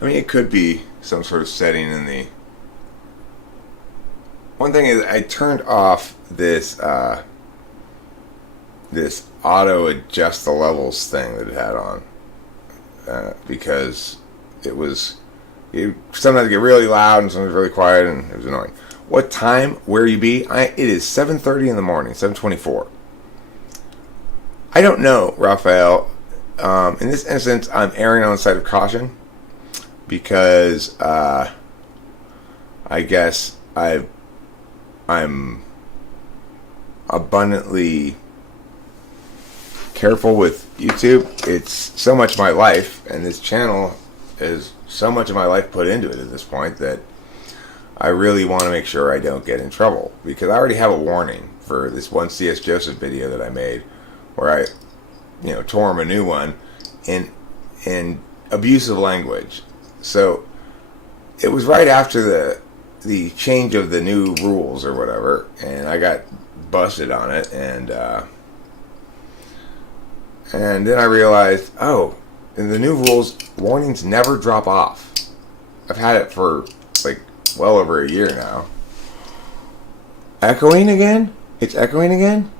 it could be some sort of setting in the... One thing is, I turned off this this auto adjust the levels thing that it had on because it sometimes get really loud and sometimes really quiet and it was annoying. What time? Where you be? It is 7:30 in the morning, 7:24. I don't know, Raphael. In this instance, I'm erring on the side of caution because I guess I'm abundantly careful with YouTube. It's so much of my life, and this channel is so much of my life put into it at this point that I really want to make sure I don't get in trouble, because I already have a warning for this one C.S. Joseph video that I made where I tore him a new one in abusive language. So it was right after the change of the new rules or whatever, and I got busted on it, and then I realized, oh, in the new rules, warnings never drop off. I've had it for like well over a year now. Echoing again? It's echoing again?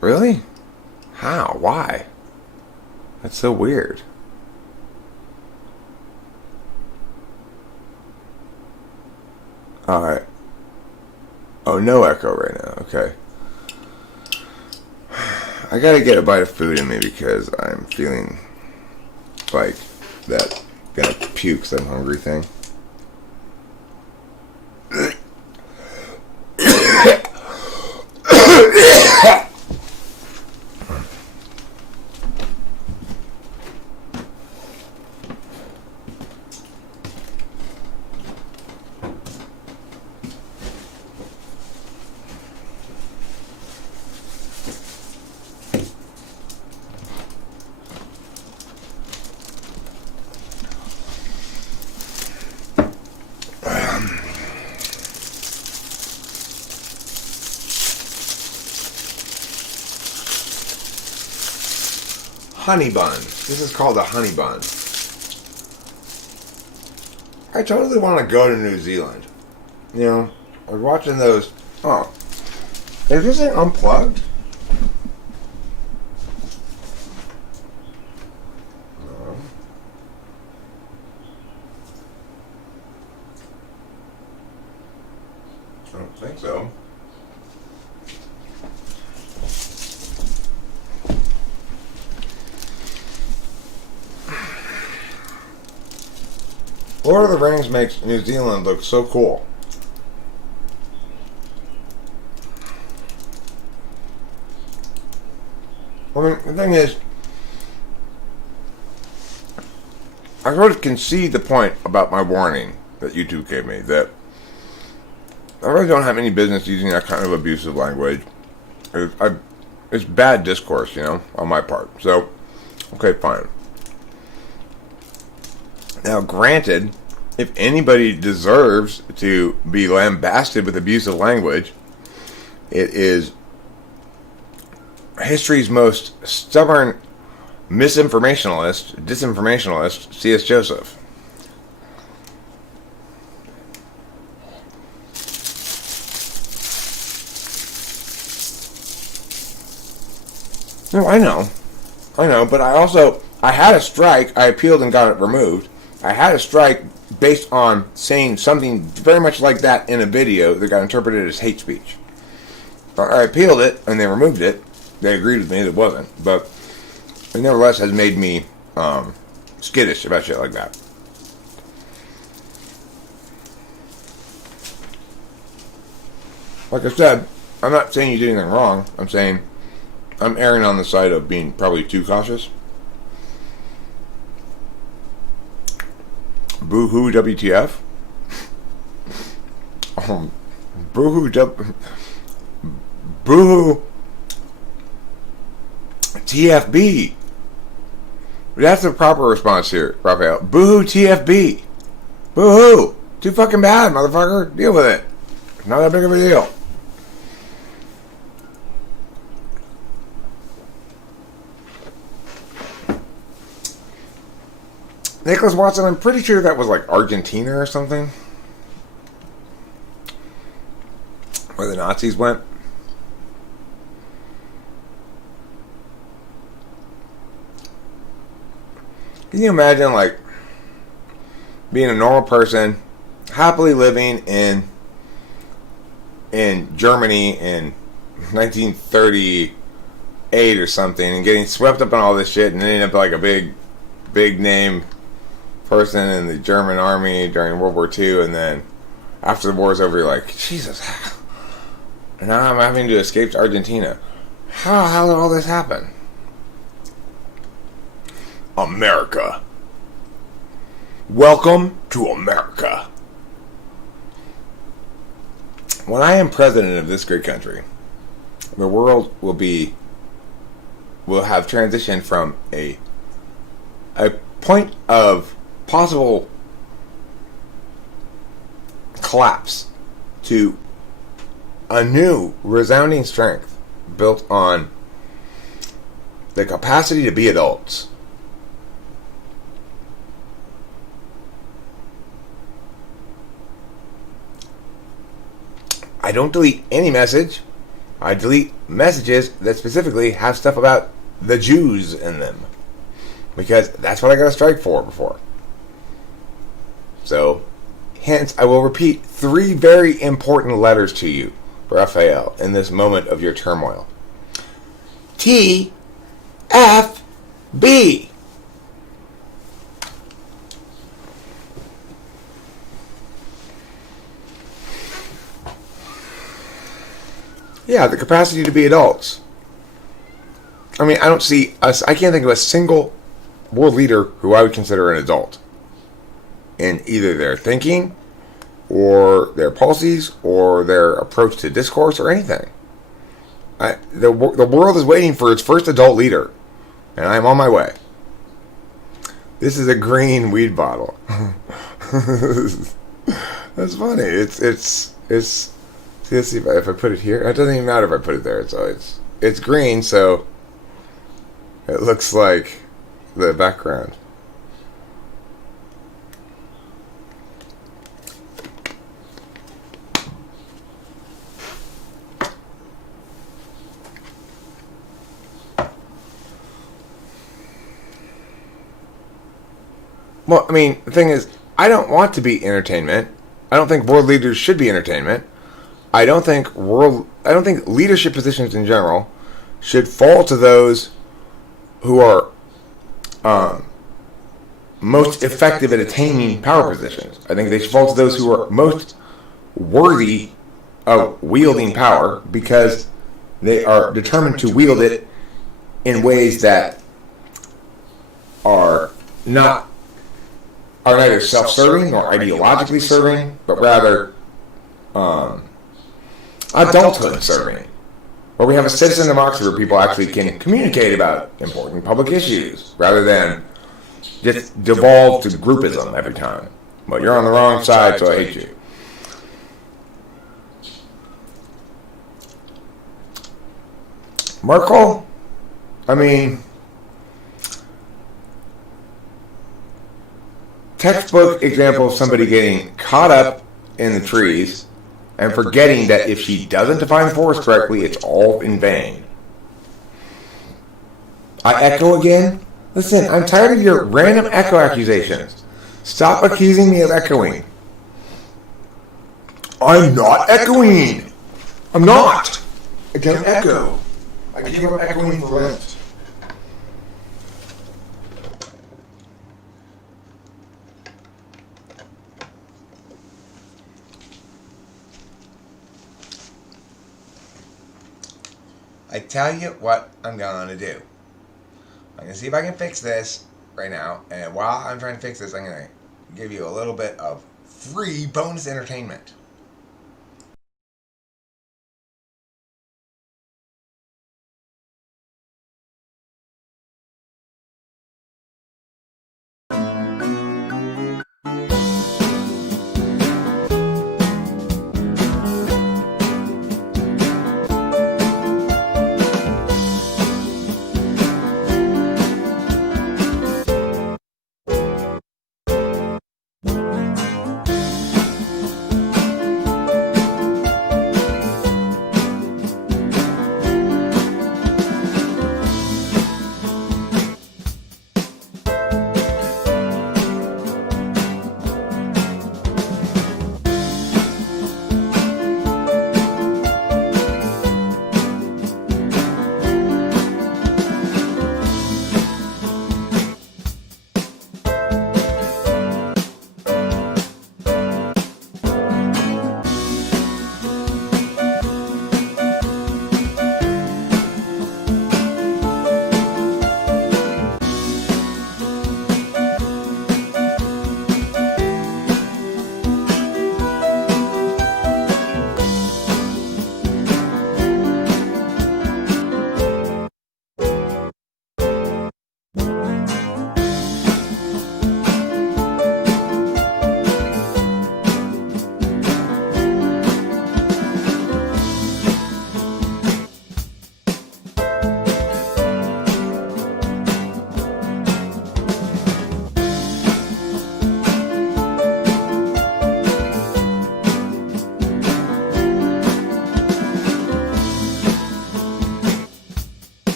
Really? How? Why? That's so weird. Alright. Oh, no echo right now. Okay. I gotta get a bite of food in me because I'm feeling like that gonna puke 'cause I'm hungry thing. Honey bun. This is called a honey bun. I totally want to go to New Zealand. You know, I was watching those. Oh, is this thing unplugged? No. I don't think so. Lord of the Rings makes New Zealand look so cool. I mean, the thing is, I sort of concede the point about my warning that YouTube gave me, that I really don't have any business using that kind of abusive language. It's bad discourse, you know, on my part. So, okay, fine. Now, granted, if anybody deserves to be lambasted with abusive language, it is history's most stubborn disinformationalist, C.S. Joseph. No, I know, but I had a strike, I appealed and got it removed. I had a strike based on saying something very much like that in a video that got interpreted as hate speech. I appealed it, and they removed it. They agreed with me that it wasn't, but it nevertheless has made me skittish about shit like that. Like I said, I'm not saying you did anything wrong. I'm saying I'm erring on the side of being probably too cautious. Boo-hoo WTF? Boo-hoo TFB. That's the proper response here, Raphael. Boo-hoo TFB. Boo-hoo. Too fucking bad, motherfucker. Deal with it. Not that big of a deal. Nicholas Watson, I'm pretty sure that was like Argentina or something, where the Nazis went. Can you imagine, like, being a normal person, happily living in Germany in 1938 or something, and getting swept up in all this shit, and ending up like a big name person in the German army during World War II, and then after the war's over, you're like, Jesus, now I'm having to escape to Argentina. How did all this happen? America. Welcome to America. When I am president of this great country, the world will be will have transitioned from a point of possible collapse to a new resounding strength built on the capacity to be adults. I don't delete any message. I delete messages that specifically have stuff about the Jews in them. Because that's what I got a strike for before. So, hence, I will repeat 3 very important letters to you, Raphael, in this moment of your turmoil. T, F, B. Yeah, the capacity to be adults. I mean, I don't see us. I can't think of a single world leader who I would consider an adult in either their thinking or their policies or their approach to discourse or anything. The world is waiting for its first adult leader, and I'm on my way. This is a green weed bottle. That's funny. It's. Let's see if I put it here. It doesn't even matter if I put it there. It's green, so it looks like the background. Well, I mean, the thing is, I don't want to be entertainment. I don't think world leaders should be entertainment. I don't think leadership positions in general should fall to those who are most effective at attaining power positions. I think they should fall to those who are most worthy of wielding power because they are determined to wield it in ways that are neither self-serving nor ideologically serving, but rather adulthood serving, where we have a citizen democracy where people actually can communicate about important public issues rather than just devolve to groupism every time. Well, you're on the wrong side, so I hate you. Merkel, I mean, textbook example of somebody getting caught up in the trees and forgetting that if she doesn't define the forest correctly, it's all in vain. I echo again. Listen, I'm tired of your random echo accusations. Stop accusing me of echoing. I'm not echoing. I'm not. I don't echo. I give up echoing for Lent. I tell you what I'm going to do. I'm going to see if I can fix this right now. And while I'm trying to fix this, I'm going to give you a little bit of free bonus entertainment.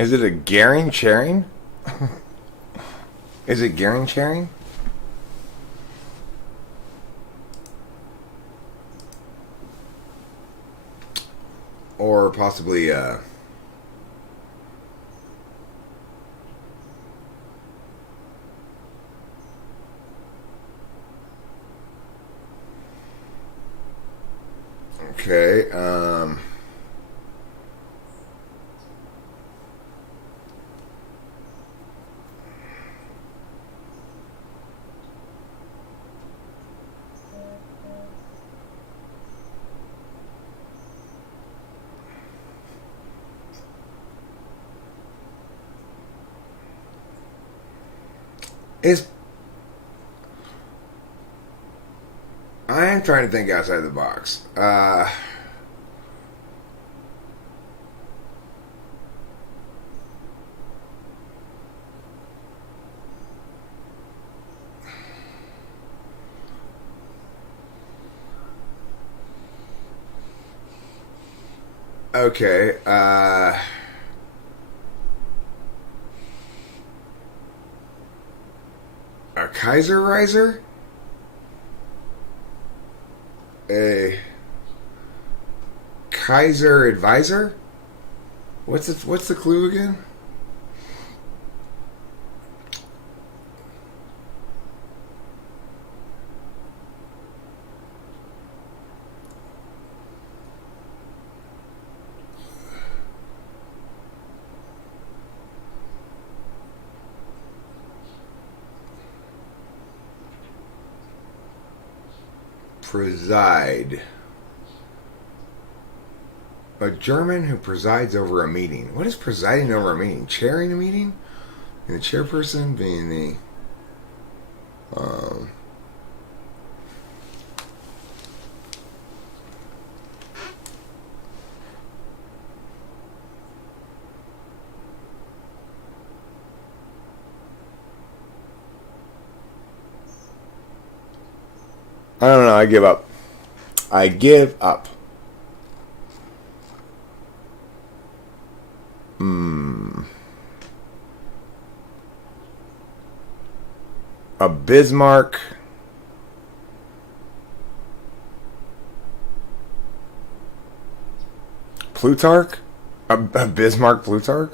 Is it a Garing Charing? Is it Garing Charing? Or possibly, okay, is I am trying to think outside the box. Okay, a Kaiserizer? A Kaiser advisor? What's the clue again? Preside. A German who presides over a meeting. What is presiding over a meeting? Chairing a meeting? And the chairperson being the... I don't know. I give up. I give up. A Bismarck. Plutarch? A Bismarck Plutarch?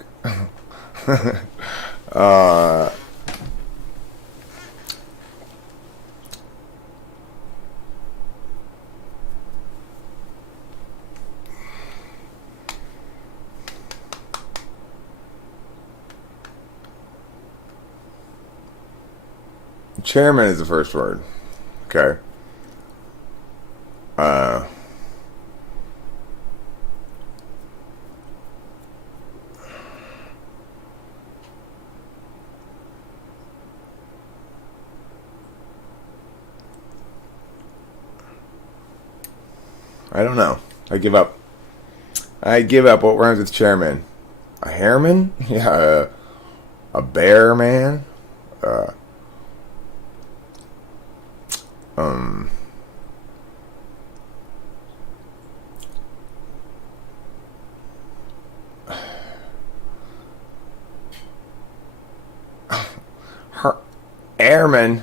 Chairman is the first word. Okay. I don't know. I give up. I give up. What rhymes with chairman? A hairman? Yeah. A bear man? Airman,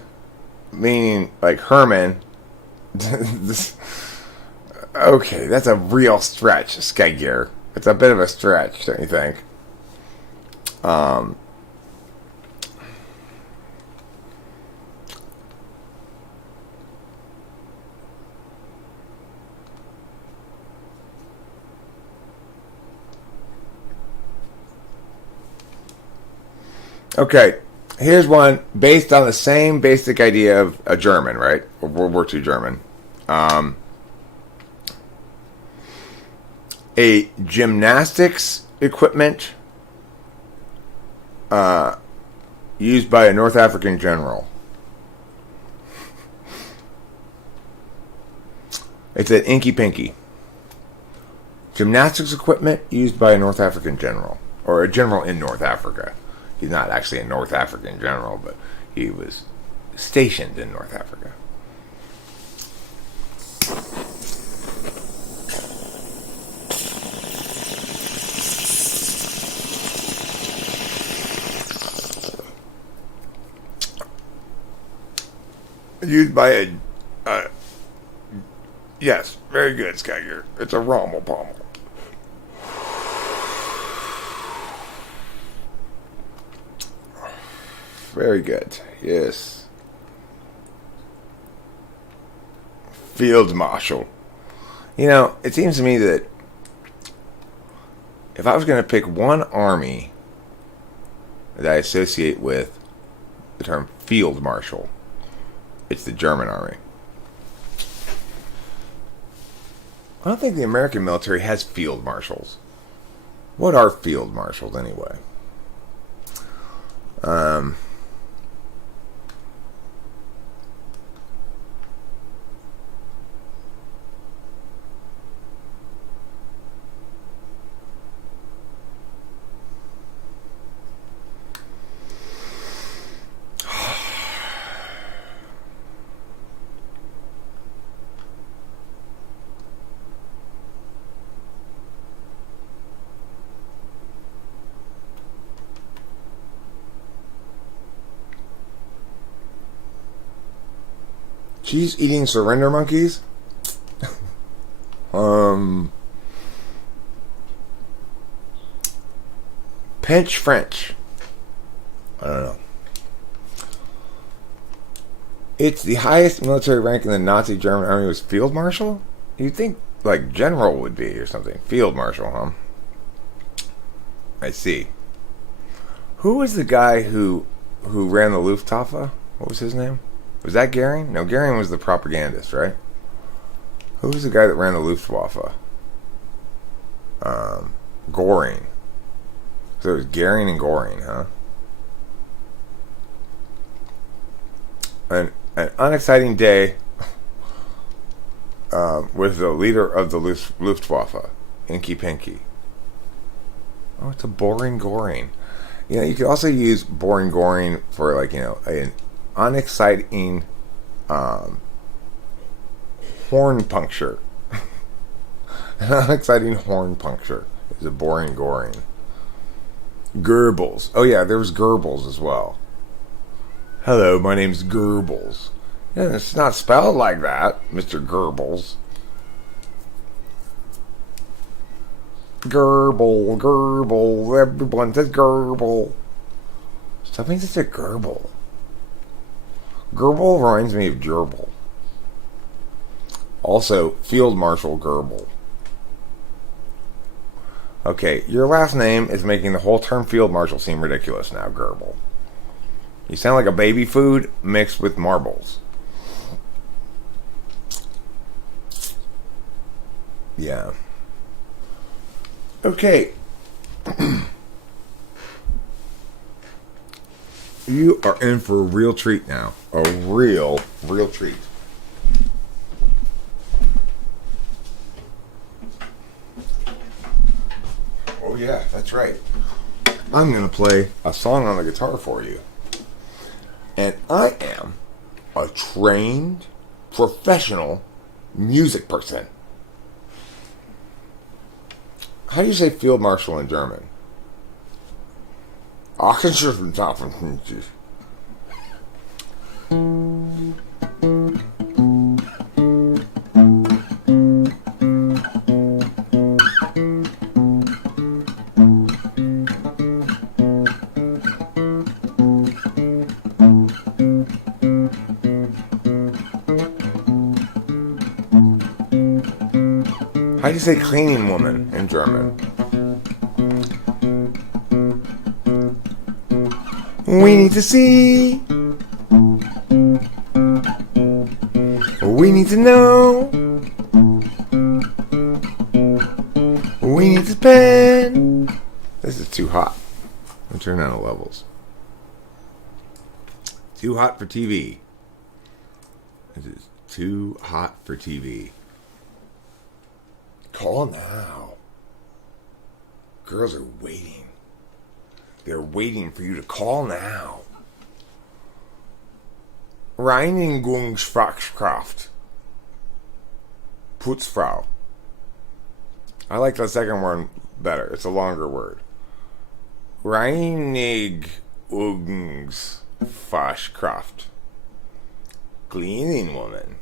meaning like Herman. Okay, that's a real stretch, Skygear. It's a bit of a stretch, don't you think? Okay, here's one based on the same basic idea of a German, right? World War II German. A gymnastics equipment used by a North African general. It's an Inky Pinky. Gymnastics equipment used by a North African general. Or a general in North Africa. He's not actually a North African general, but he was stationed in North Africa. Used by a yes, very good, Skagger. It's a Rommel Pommel. Very good. Yes. Field Marshal. You know, it seems to me that if I was going to pick one army that I associate with the term Field Marshal, it's the German army. I don't think the American military has field marshals. What are field marshals anyway? Cheese eating surrender monkeys? Pinch French. I don't know. It's the highest military rank in the Nazi German army was Field Marshal? You'd think like General would be or something. Field Marshal, huh? I see. Who was the guy who ran the Luftwaffe? What was his name? Was that Goering? No, Goering was the propagandist, right? Who was the guy that ran the Luftwaffe? Goring. So it was Goering and Goring, huh? An unexciting day with the leader of the Luftwaffe, Inky Pinky. Oh, it's a boring Goring. You know, you could also use boring Goring for, like, you know, an unexciting horn puncture. An unexciting horn puncture is a boring Goring. Goebbels. Oh yeah, there was Goebbels as well. Hello, my name's Goebbels. Yeah, it's not spelled like that, Mr. Goebbels. Gerbil. Everyone says Gerbil. Stop being such a gerbil. Gerbil reminds me of gerbil. Also, Field Marshal Gerbil. Okay, your last name is making the whole term Field Marshal seem ridiculous now, Gerbil. You sound like a baby food mixed with marbles. Yeah. Okay. You are in for a real treat now. A real treat. Oh yeah, that's right. I'm going to play a song on the guitar for you. And I am a trained, professional music person. How do you say Field Marshal in German? How do you say cleaning woman in German? We need to see. We need to know. We need to spend. This is too hot. I'll turn down the levels. Too hot for TV. This is too hot for TV. Call now. Girls are waiting. They're waiting for you to call now. Reinigungsfachkraft. Putzfrau. I like the second one better. It's a longer word. Reinigungsfachkraft. cleaning woman.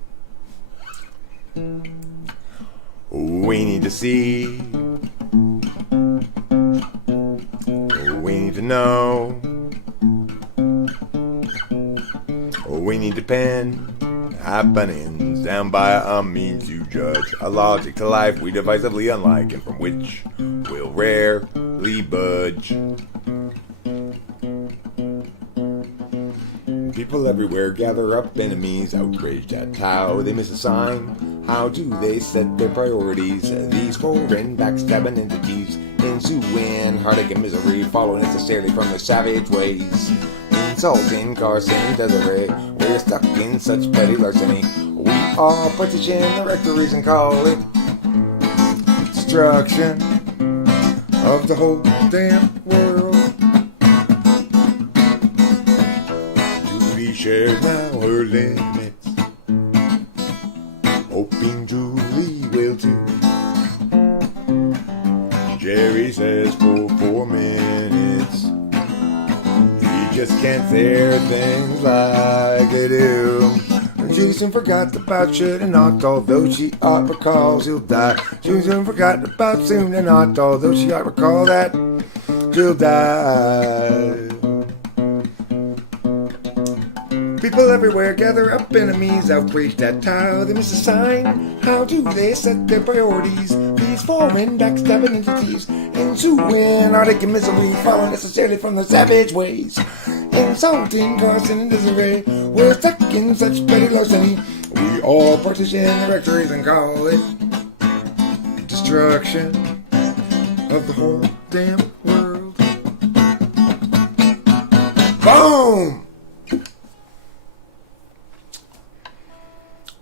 We need to see. We need to know. We need to pin happenings down by a means to judge, a logic to life we divisively unlike and from which we'll rarely budge. People everywhere gather up, enemies outraged at how they miss a sign. How do they set their priorities? These foreign backstabbing entities ensuing heartache and misery follow necessarily from their savage ways. Insulting Carson Desiree, we're stuck in such petty larceny. We all petition the rectories and call it destruction of the whole damn world. Julie shares now her limits, hoping Julie will too. Jerry says for 4 minutes he just can't say things like they do. She soon forgot about should and ought, although she ought recall she'll die. She soon forgot about soon and ought, although she ought recall that she'll die. People everywhere gather up, enemies outraged at how they miss a sign. How do they set their priorities? These foreign backstabbing entities ensuing heartache and misery follow necessarily from their savage ways. Insulting Carson and Desiree, we're stuck in such petty larceny. We all partition the rectories and call it destruction of the whole damn world. Boom!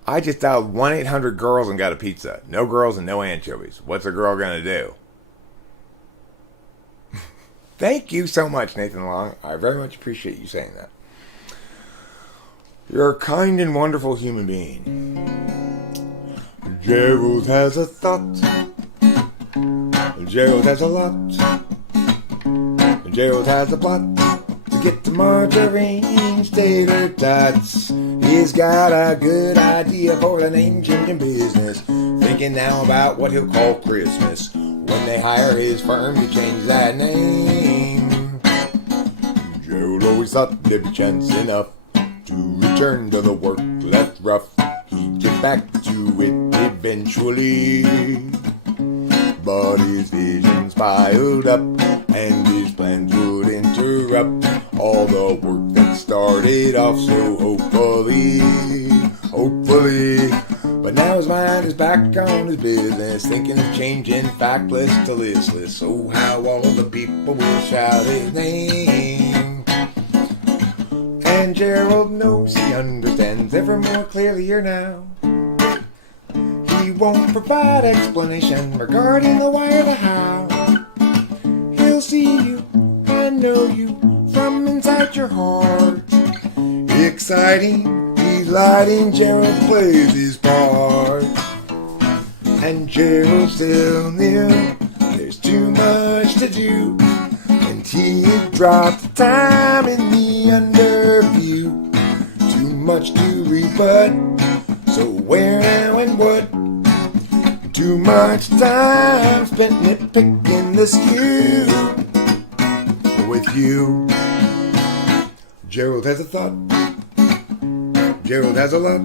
I just dialed 1-800-GIRLS and got a pizza. No girls and no anchovies. What's a girl gonna do? Thank you so much, Nathan Long. I very much appreciate you saying that. You're a kind and wonderful human being. Gerald has a thought. Gerald has a lot. Gerald has a plot to get to Marjorie's tater tots. He's got a good idea for an name-changing business, thinking now about what he'll call Christmas when they hire his firm to change that name. Gerald always thought there'd be chance enough to return to the work left rough. He'd get back to it eventually, but his visions piled up and his plans would interrupt all the work that started off so hopefully. But now his mind is back on his business, thinking of changing factless to listless. Oh, how all the people will shout his name. And Gerald knows he understands ever more clearly here now. He won't provide explanation regarding the why or the how. He'll see you and know you from inside your heart. Exciting, delighting, Gerald plays his part. And Gerald still knew there's too much to do, and he had dropped the time in the underview. Too much to rebut, so where, now, and what? Too much time spent nitpicking the skew. With you, Gerald has a thought. Gerald has a lot.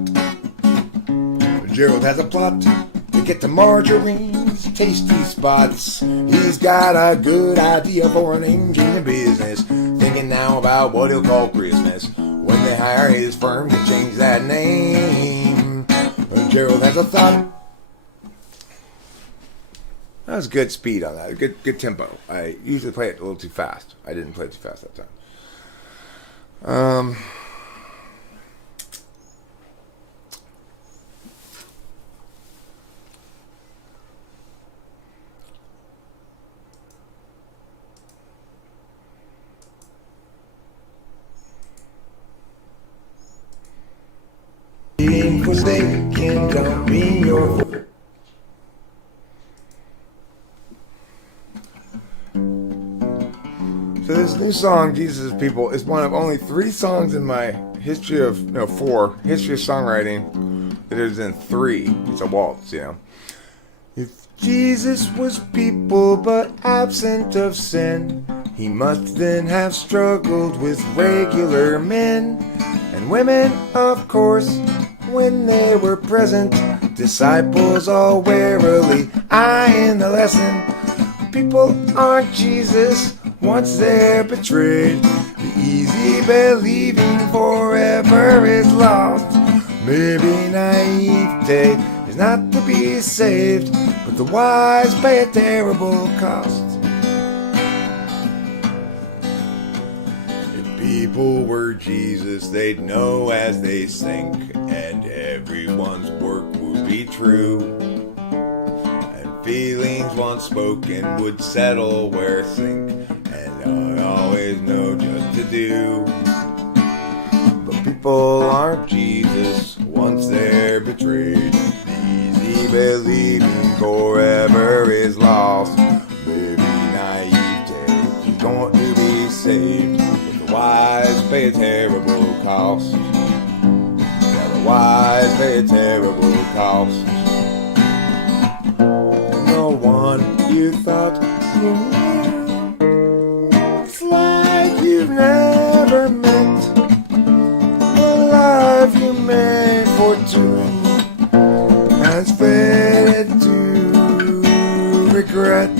Gerald has a plot to get to Marjorie's tasty spots. He's got a good idea for an engine in business, thinking now about what he'll call Christmas when they hire his firm to change that name. Gerald has a thought. That was good speed on that. Good tempo. I usually play it a little too fast. I didn't play it too fast that time. Being forsaken don't mean you're. So this new song, Jesus People, is one of only 3 songs in my history of history of songwriting. There's in 3. It's a waltz, you know. If Jesus was people but absent of sin, he must then have struggled with regular men and women, of course, when they were present. Disciples all warily eyeing the lesson. People aren't Jesus once they're betrayed. The easy believing forever is lost. Maybe naivete is not to be saved, but the wise pay a terrible cost. If people were Jesus, they'd know as they sink, and everyone's work would be true. And feelings once spoken would settle where sink, and I always know just to do. But people aren't Jesus once they're betrayed. Easy believing forever is lost. Maybe naivete is going to be saved, but the wise pay a terrible cost. Yeah, the wise pay a terrible cost. No one you thought you knew, it's like you've never met. The life you made for two has faded to regret.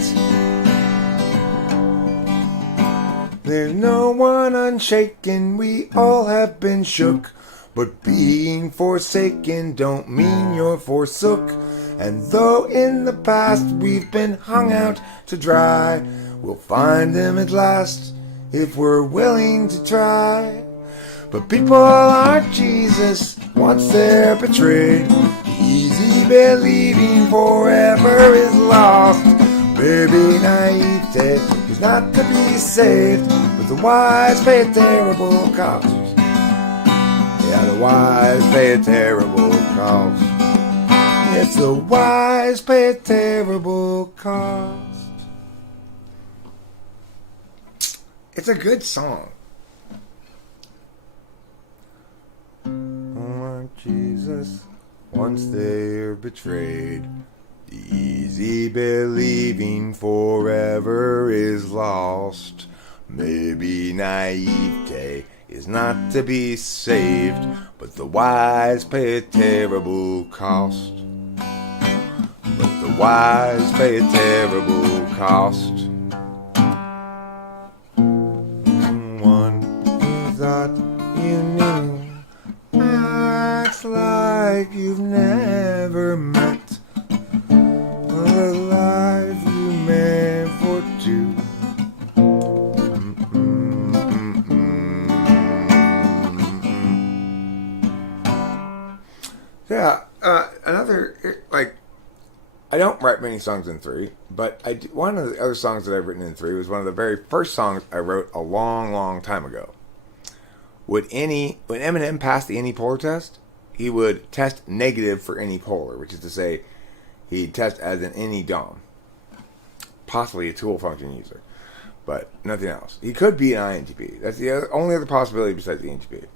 There's no one unshaken, we all have been shook, but being forsaken don't mean you're forsook. And though in the past we've been hung out to dry, we'll find them at last if we're willing to try. But people aren't Jesus once they're betrayed. Easy believing forever is lost. Maybe naivete is not to be saved, but the wise pay a terrible cost. Yeah, the wise pay a terrible cost. Yes, the wise pay a terrible cost. It's a good song. Oh, Jesus, once they're betrayed, the easy believing forever is lost. Maybe naivete is not to be saved, but the wise pay a terrible cost. But the wise pay a terrible cost. One who thought you knew acts like you've never met. The life you meant for two. Yeah, another, like, I don't write many songs in 3, but one of the other songs that I've written in 3 was one of the very first songs I wrote a long, long time ago. When Eminem passed the any polar test, he would test negative for any polar, which is to say, he'd test as an any dom, possibly a tool function user, but nothing else. He could be an INTP. That's the only other possibility besides the INTP.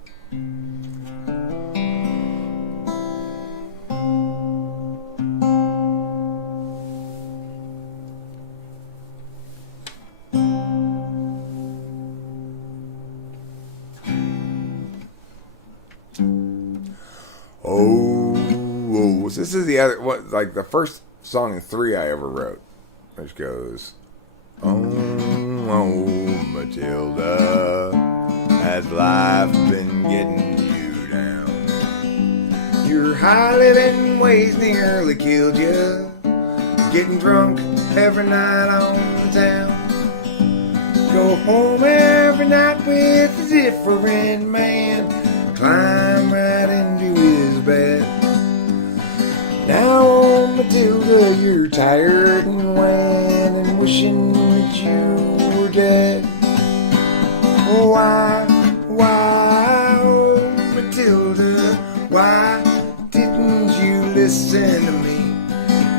Oh, so this is the other, like the first song in 3 I ever wrote, which goes, oh, Matilda, has life been getting you down? Your high living ways nearly killed you, getting drunk every night on the town. Go home every night with a different man, climb right into his bed. Now, oh, Matilda, you're tired and wan and wishing that you were dead. Oh, why, oh, Matilda, why didn't you listen to me?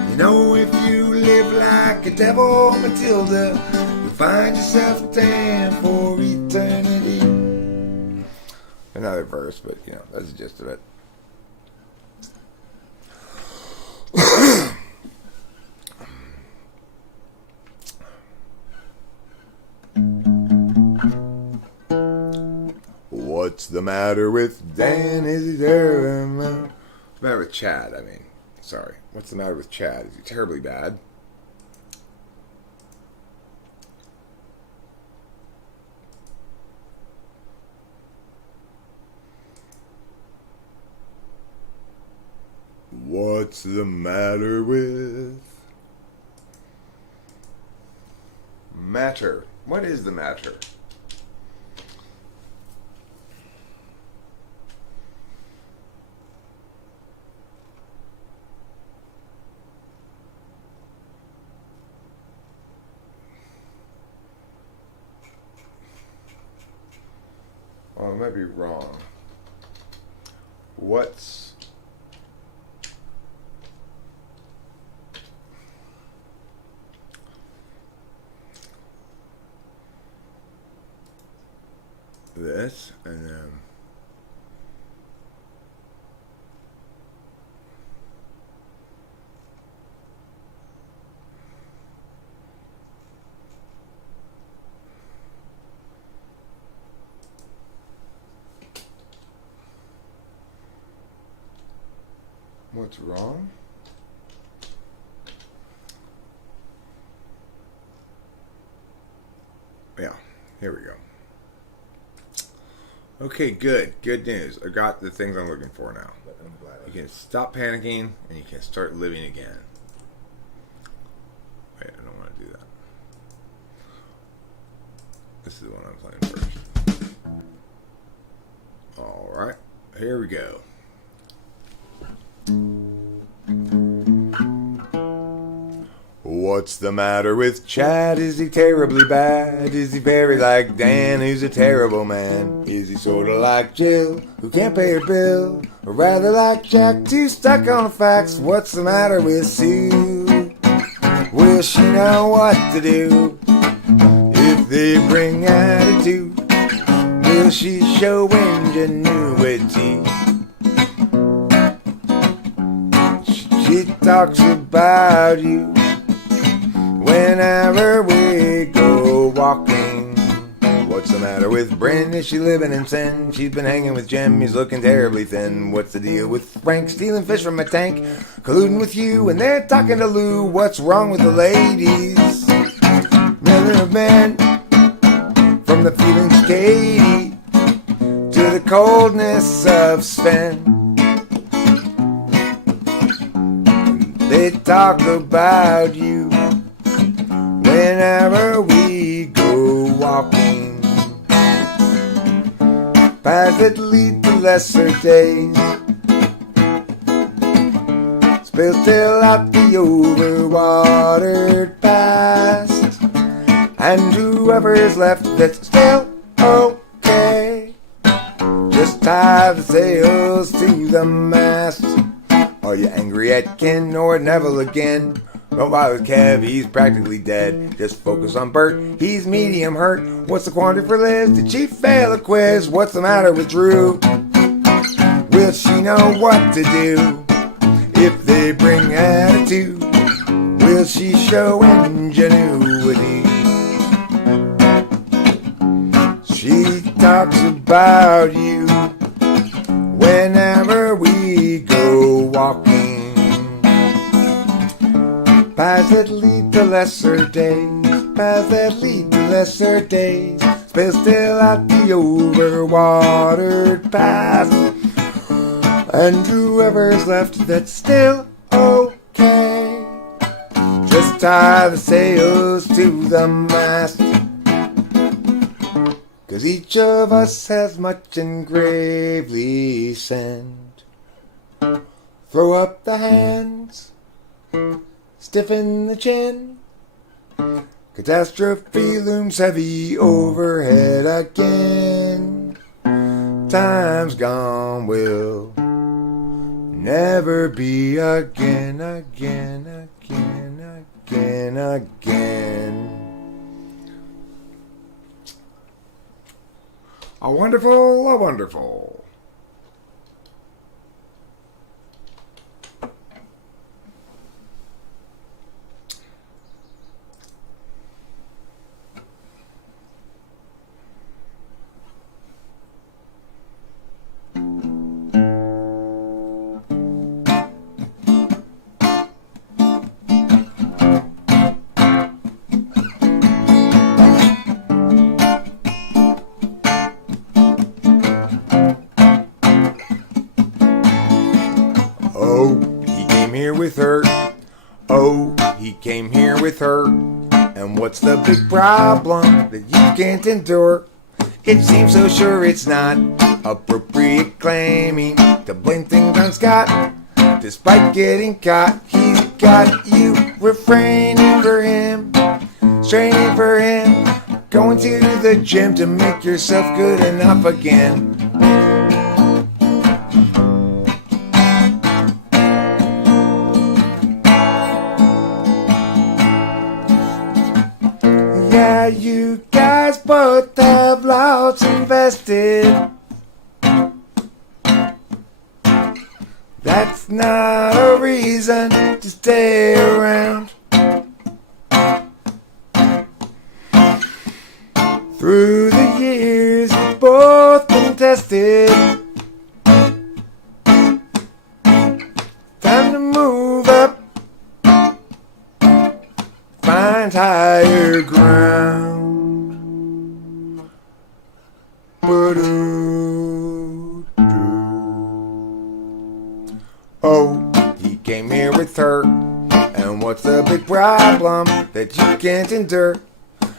You know, if you live like a devil, Matilda, you'll find yourself damned for eternity. another verse, but that's the gist of it. What's the matter with Dan? Is he there? What's the matter with Chad? Sorry. What's the matter with Chad? Is he terribly bad? What's the matter with Matter? What is the matter? Oh, I might be wrong. What's this? And then what's wrong? Yeah, here we go. Okay, good. Good news. I got the things I'm looking for now. I'm glad You can stop panicking and you can start living again. Wait, I don't want to do that. This is the one I'm playing first. Alright, here we go. What's the matter with Chad? Is he terribly bad? Is he very like Dan, who's a terrible man? Is he sorta like Jill, who can't pay her bill? Or rather like Jack, too stuck on the facts? What's the matter with Sue? Will she know what to do if they bring attitude? Will she show ingenuity? She talks about you whenever we go walking. What's the matter with Bryn? Is she living in sin? She's been hanging with Jim, he's looking terribly thin. What's the deal with Frank stealing fish from a tank, colluding with you, and they're talking to Lou? What's wrong with the ladies? Never have been from the feelings Katie to the coldness of Sven. They talk about you whenever we go walking. Paths that lead to lesser days, spill still out the overwatered past, and whoever's left that's still okay, just tie the sails to the mast. Are you angry at Ken or at Neville again? Don't bother with Kev, he's practically dead. Just focus on Bert, he's medium hurt. What's the quandary for Liz? Did she fail a quiz? What's the matter with Drew? Will she know what to do if they bring attitude? Will she show ingenuity? She talks about you whenever we go walking. Paths that lead to lesser days, paths that lead to lesser days, spill still out the overwatered past, and whoever's left that's still okay, just tie the sails to the mast. 'Cause each of us has much and gravely sinned. Throw up the hands, stiffen the chin. Catastrophe looms heavy overhead again. Time's gone will never be again, again, again, again, again. A wonderful. Oh, he came here with her. Oh, he came here with her. And what's the big problem that you can't endure? It seems so sure it's not appropriate claiming to blame things on Scott. Despite getting caught, he's got you refraining for him, straining for him, going to the gym to make yourself good enough again. Yeah, you guys both have lots invested. That's not a reason to stay around. Through the years, you've both been tested. Time to move up, find higher ground. Oh, he came here with her. And what's the big problem that you can't endure?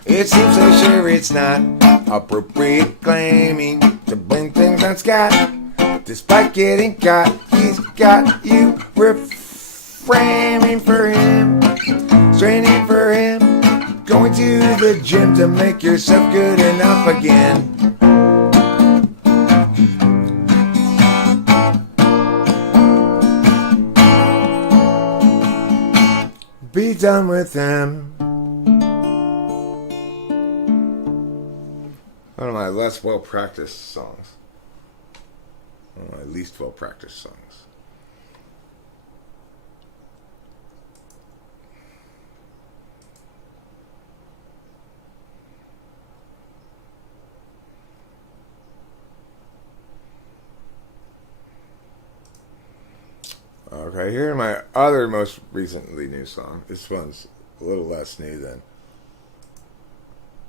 It seems so sure it's not appropriate claiming to blame things on Scott. Despite getting caught, he's got you reframing for him, straining for him, going to the gym to make yourself good enough again. Be done with him. One of my less well-practiced songs. One of my least well-practiced songs. Okay, here my other most recently new song. This one's a little less new than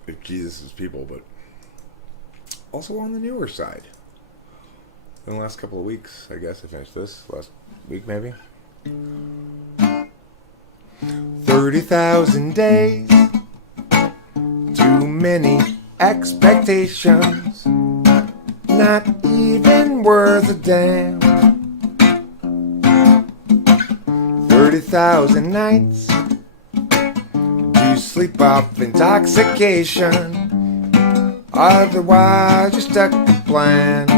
If Jesus is People, but also on the newer side. In the last couple of weeks, I guess I finished this. Last week, maybe. 30,000 days. Too many expectations. Not even worth a damn. 30,000 nights. You sleep off intoxication. Otherwise, you're stuck to plan.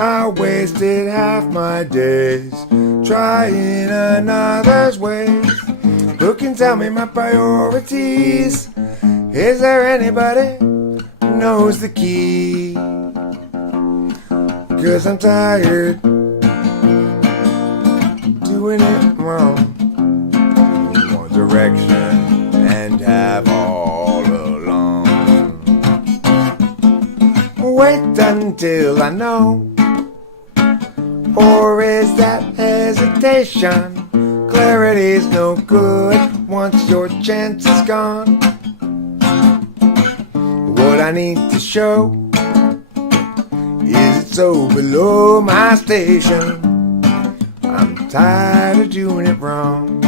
I wasted half my days trying another's ways. Who can tell me my priorities? Is there anybody who knows the key? 'Cause I'm tired doing it wrong. One direction and have all along. Wait until I know. Or is that hesitation? Clarity's no good once your chance is gone. What I need to show is it's so below my station. I'm tired of doing it wrong.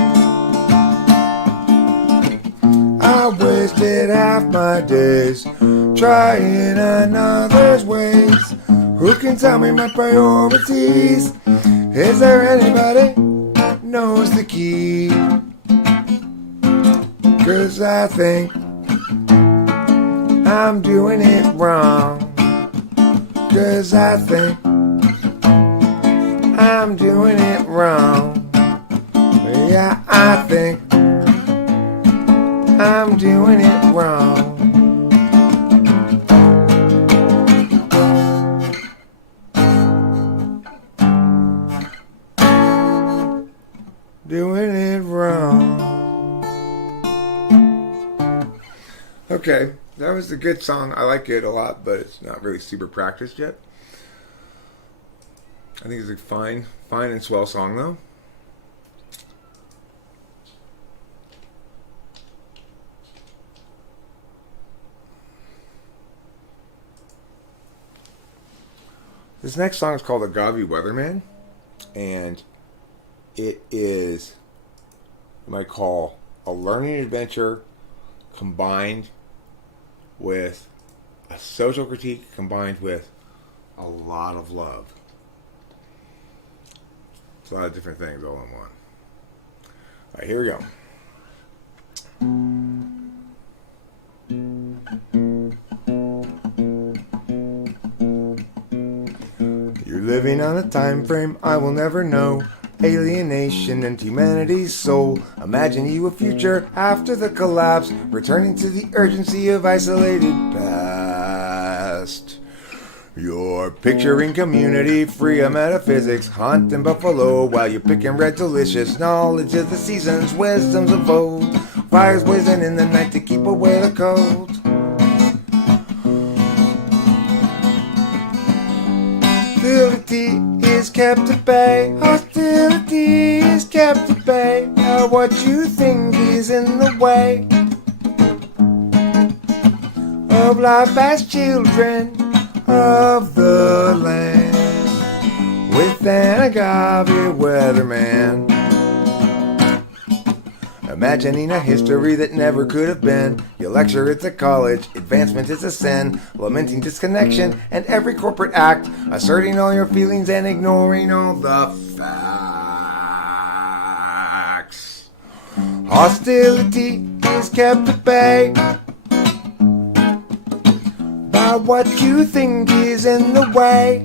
I wasted half my days trying another's ways. Who can tell me my priorities? Is there anybody who knows the key? 'Cause I think I'm doing it wrong. 'Cause I think I'm doing it wrong. Yeah, I think I'm doing it wrong. Okay, that was a good song. I like it a lot, but it's not really super practiced yet. I think it's a fine and swell song though. This next song is called Agave Weatherman, and it is what I might call a learning adventure combined with a social critique combined with a lot of love. It's a lot of different things all in one. Alright, here we go. You're living on a time frame I will never know. Alienation and humanity's soul. Imagine you a future after the collapse, returning to the urgency of isolated past. You're picturing community, free of metaphysics, hunting buffalo while you're picking red delicious. Knowledge of the seasons, wisdoms of old. Fires blazing in the night to keep away the cold. Hostility is kept at bay. Hostility is kept at bay. Now what you think is in the way of life as children of the land, with an agave weatherman. Imagining a history that never could have been. You lecture it's a college, advancement is a sin. Lamenting disconnection and every corporate act. Asserting all your feelings and ignoring all the facts. Hostility is kept at bay by what you think is in the way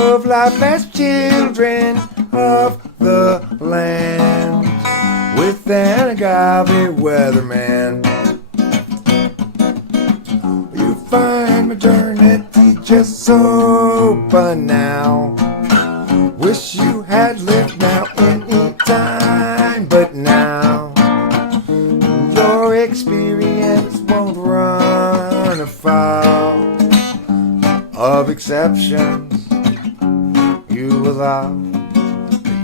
of life as children of the land, with an agave weatherman. You find modernity just so banal. Wish you had lived now any time but now. Your experience won't run afoul of exceptions you allow.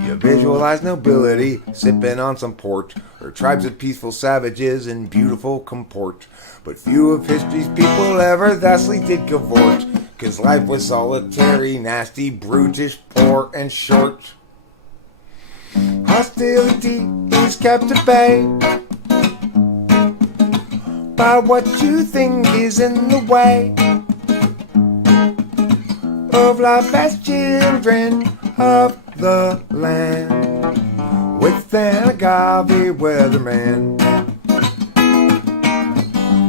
You visualize nobility sipping on some port, or tribes of peaceful savages in beautiful comport. But few of history's people ever thusly did cavort, 'cause life was solitary, nasty, brutish, poor, and short. Hostility is kept at bay by what you think is in the way of life as children of the land, with an agave weatherman.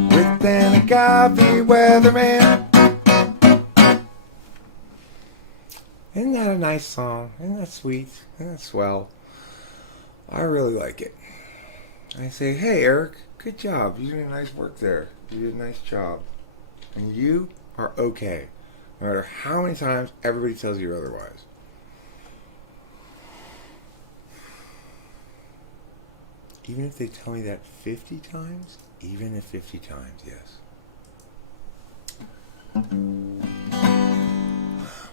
With an agave weatherman. Isn't that a nice song? Isn't that sweet? Isn't that swell? I really like it. I say, hey Eric, good job. You did nice work there. You did a nice job. And you are okay. No matter how many times everybody tells you otherwise. Even if they tell me that 50 times, even if 50 times, yes.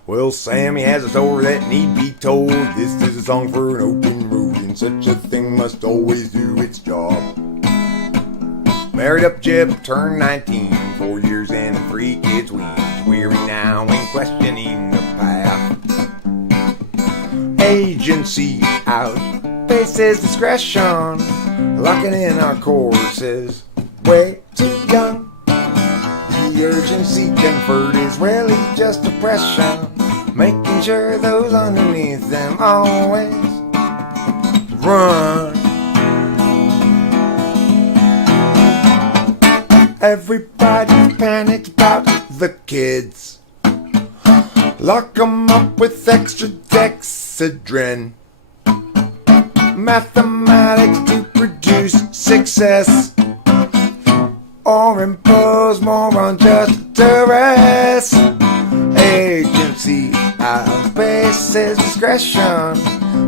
Well, Sammy has a story that need be told. This is a song for an open road, and such a thing must always do its job. Married up Jip, turned 19, 4 years and 3 kids weaned. Weary now and questioning the path. Agency out, faces discretion. Locking in our courses, way too young. The urgency conferred is rarely just oppression, making sure those underneath them always run. Everybody panicked about the kids. Lock 'em up with extra dexedrine. Mathematics to produce success, or impose more on just duress. Agency outpaces discretion,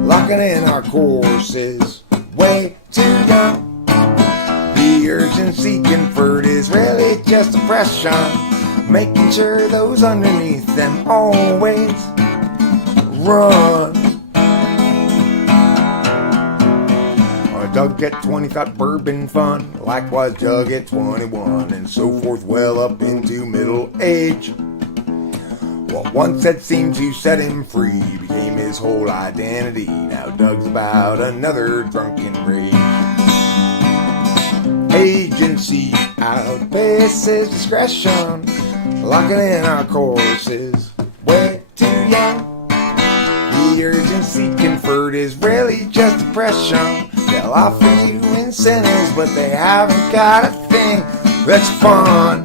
locking in our courses, way too young. The The urgency conferred is really just oppression, making sure those underneath them always run. Doug get 20 thought bourbon fun, likewise Doug at 21, and so forth well up into middle age. What once had seemed to set him free became his whole identity. Now Doug's about another drunken rage. Agency outpaces discretion, locking in our courses way too young. The urgency conferred is really just oppression. They'll offer you incentives, but they haven't got a thing that's fun.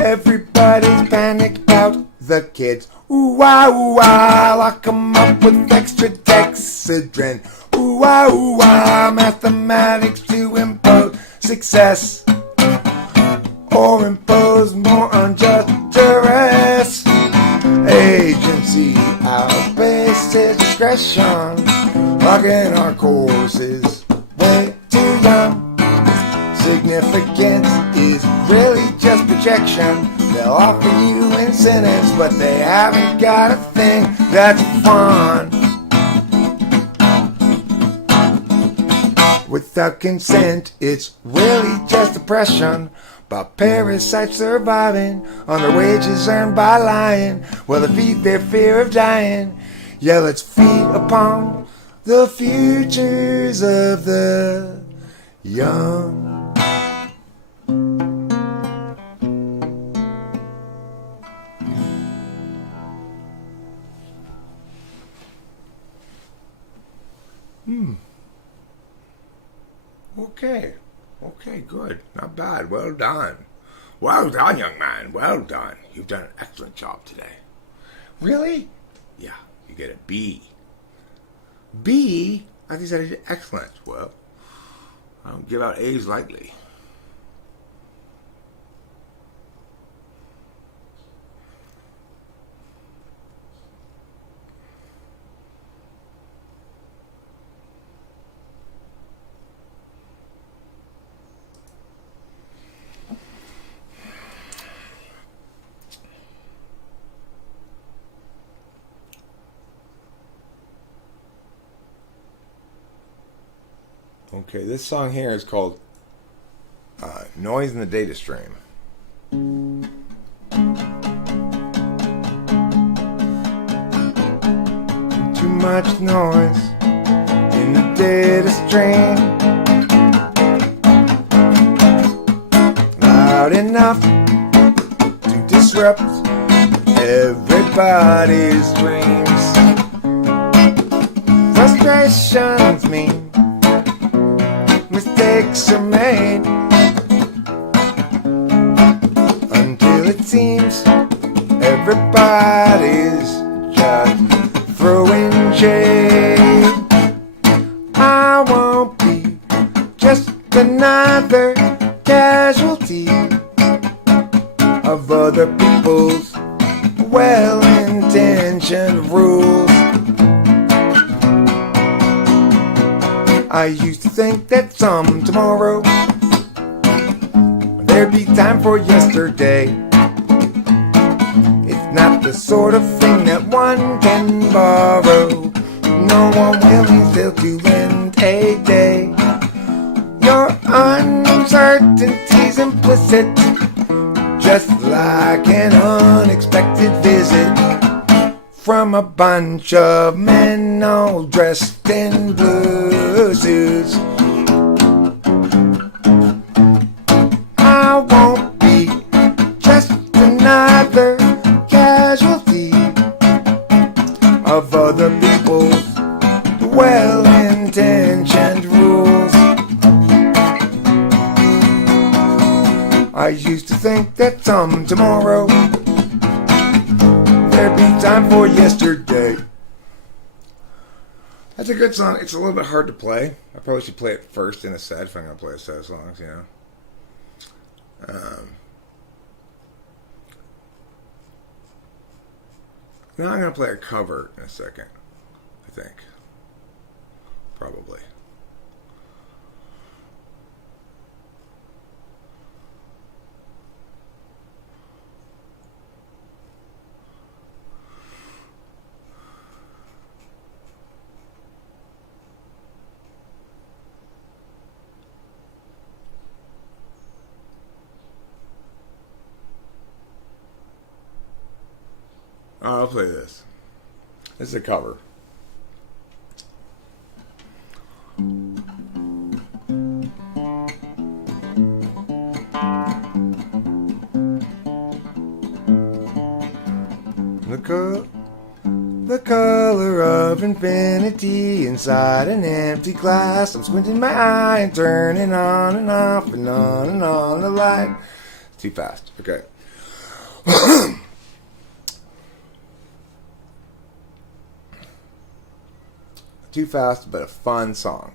Everybody's panicked about the kids. Ooh ah, lock 'em up with extra dexedrine. Ooh ah, mathematics to impose success or impose more unjust duress. Agency outpaces discretion, locking our courses way too young. Significance is really just projection. They'll offer you incentives, but they haven't got a thing that's fun. Without consent, it's really just oppression. But parasites surviving on their wages earned by lying. Well, they feed their fear of dying. Yeah, let's feed upon the futures of the young. Okay, good. Not bad. Well done. Well done, young man. Well done. You've done an excellent job today. Really? Yeah, you get a B. B? I think you said I did excellent. Well, I don't give out A's lightly. Okay, this song here is called Noise in the Data Stream. Too much noise in the data stream, loud enough to disrupt everybody's dreams. Frustrations mean mistakes are made until it seems everybody's just throwing shade. I won't be just another casualty of other people's well-intentioned rules. I used to think that some tomorrow there'd be time for yesterday. It's not the sort of thing that one can borrow. No one willing still to lend a day. Your uncertainty's implicit, just like an unexpected visit from a bunch of men all dressed in blue suits. I won't be just another casualty of other people's well-intentioned rules. I used to think that some tomorrow there'd be time for yesterday. That's a good song. It's a little bit hard to play. I probably should play it first in a set if I'm going to play a set of songs, you know. Now I'm going to play a cover in a second, I think. Probably. I'll play this. This is a cover. The color of infinity inside an empty glass. I'm squinting my eye and turning on and off and on and on the light. Too fast. Okay. Too fast, but a fun song.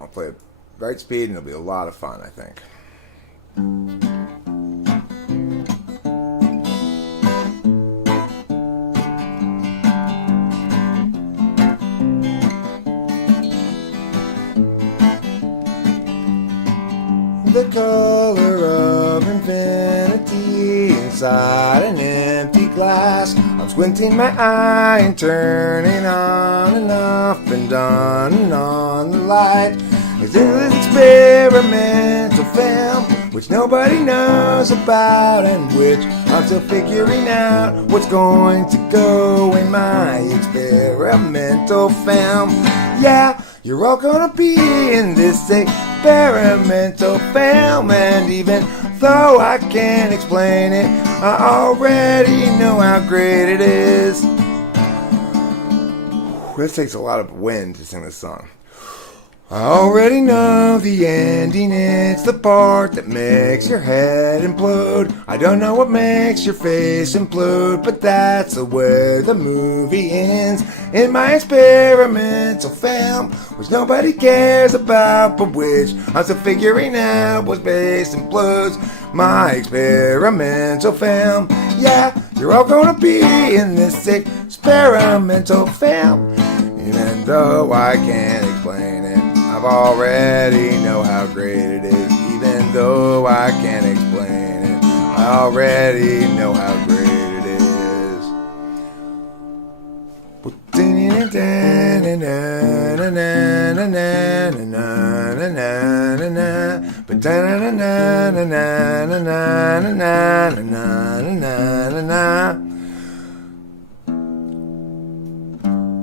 I'll play it right speed and it'll be a lot of fun, I think. The color of infinity inside an empty glass. I'm squinting my eye and turning on and off and on the light. It's an experimental film which nobody knows about and which I'm still figuring out what's going to go in my experimental film. Yeah, you're all gonna be in this experimental film, and even though I can't explain it, I already know how great it is. This takes a lot of wind to sing this song. I already know the ending, it's the part that makes your head implode. I don't know what makes your face implode, but that's the way the movie ends. In my experimental film, which nobody cares about, but which I'm still figuring out what face implodes. My experimental film, yeah, you're all gonna be in this experimental film. Even though I can't explain it, I've already know how great it is. Even though I can't explain it, I already know how great it is.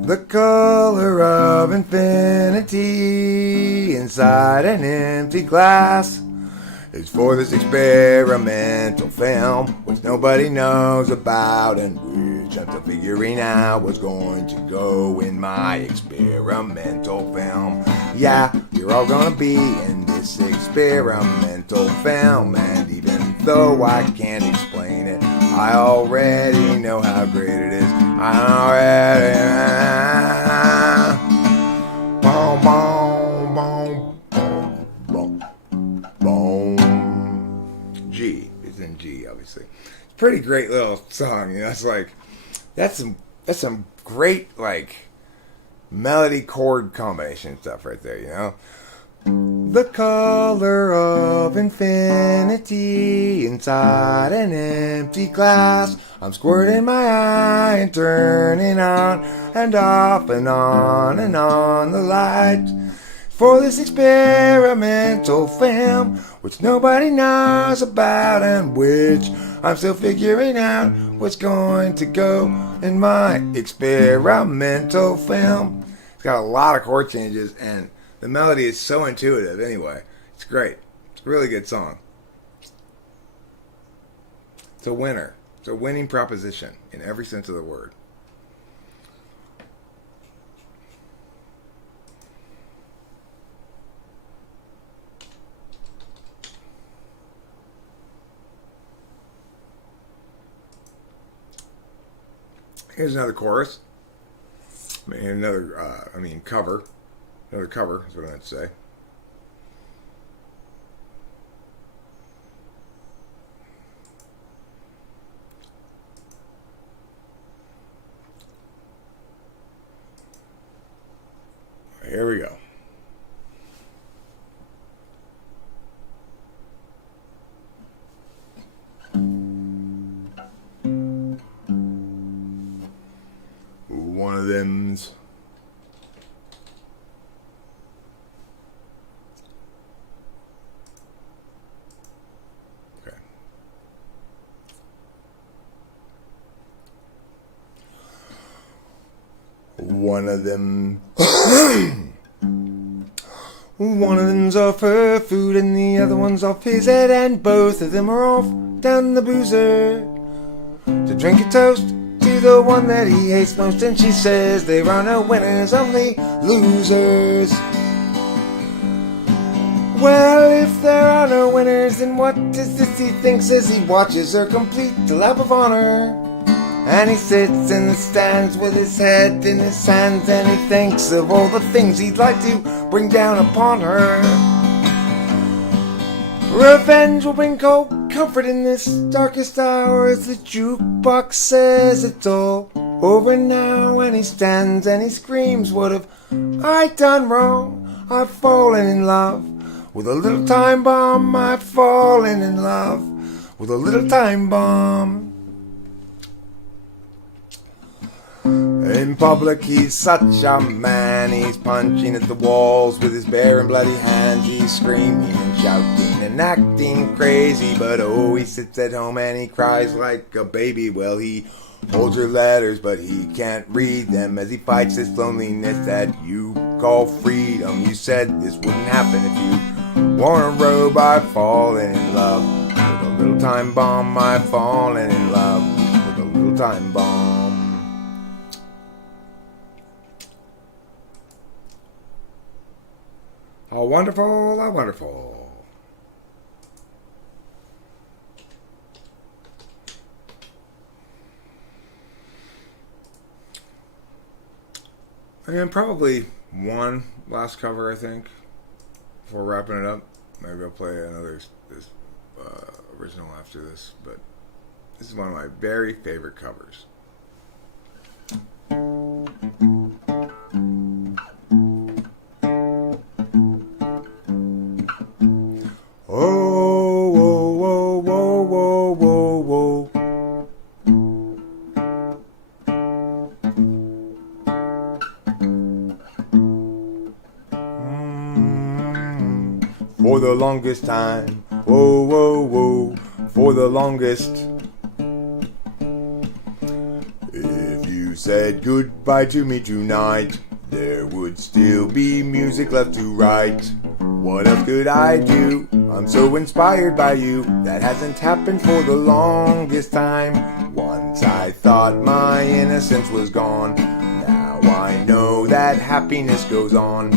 The color of infinity inside an empty glass is for this experimental film which nobody knows about and which I'm still figuring out what's going to go in my experimental film. Yeah, you're all gonna be in this experimental film, and even though I can't explain it, I already know how great it is. I already boom, boom, boom, boom, boom. G. It's in G, obviously. It's a pretty great little song, you know. It's like that's some great like melody chord combination stuff right there, you know. The color of infinity inside an empty glass. I'm squirting my eye and turning on and off and on the light. For this experimental film, which nobody knows about and which I'm still figuring out what's going to go in my experimental film. It's got a lot of chord changes and the melody is so intuitive anyway. It's great. It's a really good song. It's a winner. It's a winning proposition in every sense of the word. Here's another chorus. Cover. Another cover is what I meant to say. Here we go. One of them's One of them. One of them's off her food and the other one's off his head, and both of them are off down the boozer to drink a toast to the one that he hates most. And she says there are no winners, only losers. Well, if there are no winners, then what is this he thinks as he watches her complete the lap of honor? And he sits in the stands with his head in his hands, and he thinks of all the things he'd like to bring down upon her. Revenge will bring cold comfort in this darkest hour, as the jukebox says it's all over now. And he stands and he screams, what have I done wrong? I've fallen in love with a little time bomb. I've fallen in love with a little time bomb. In public he's such a man, he's punching at the walls with his bare and bloody hands. He's screaming and shouting and acting crazy, but oh, he sits at home and he cries like a baby. Well, he holds her letters, but he can't read them as he fights this loneliness that you call freedom. You said this wouldn't happen if you wore a robe. I've fallen in love with a little time bomb. I've fallen in love with a little time bomb. How wonderful, how wonderful. And probably one last cover, I think, before wrapping it up. Maybe I'll play another this original after this, but this is one of my very favorite covers. Oh, whoa, whoa, whoa, whoa, whoa, For the longest time, whoa, whoa, whoa, for the longest. If you said goodbye to me tonight, there would still be music left to write. What else could I do? I'm so inspired by you. That hasn't happened for the longest time. Once I thought my innocence was gone. Now I know that happiness goes on.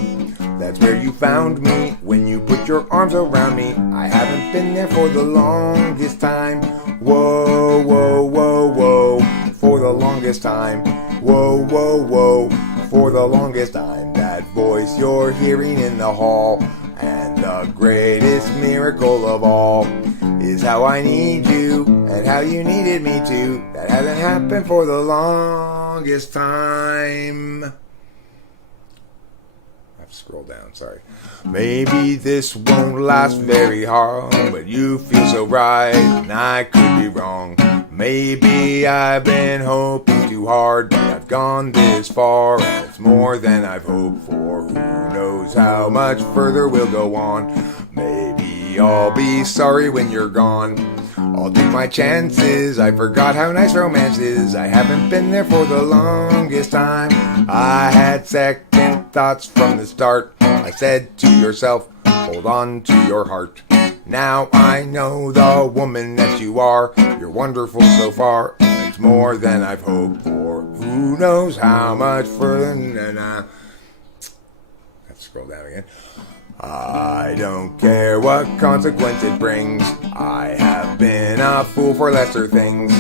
That's where you found me when you put your arms around me. I haven't been there for the longest time. Whoa, whoa, whoa, whoa, for the longest time. Whoa, whoa, whoa, for the longest time. That voice you're hearing in the hall, and the greatest miracle of all is how I need you and how you needed me to. That hasn't happened for the longest time. Scroll down, sorry. Maybe this won't last very hard, but you feel so right, and I could be wrong. Maybe I've been hoping too hard, but I've gone this far, and it's more than I've hoped for. Who knows how much further we'll go on? Maybe I'll be sorry when you're gone. I'll take my chances. I forgot how nice romance is. I haven't been there for the longest time. I had second thoughts from the start. I said to yourself, hold on to your heart. Now I know the woman that you are. You're wonderful so far. It's more than I've hoped for. Who knows how much further? Let's scroll down again. I don't care what consequence it brings. I have been a fool for lesser things.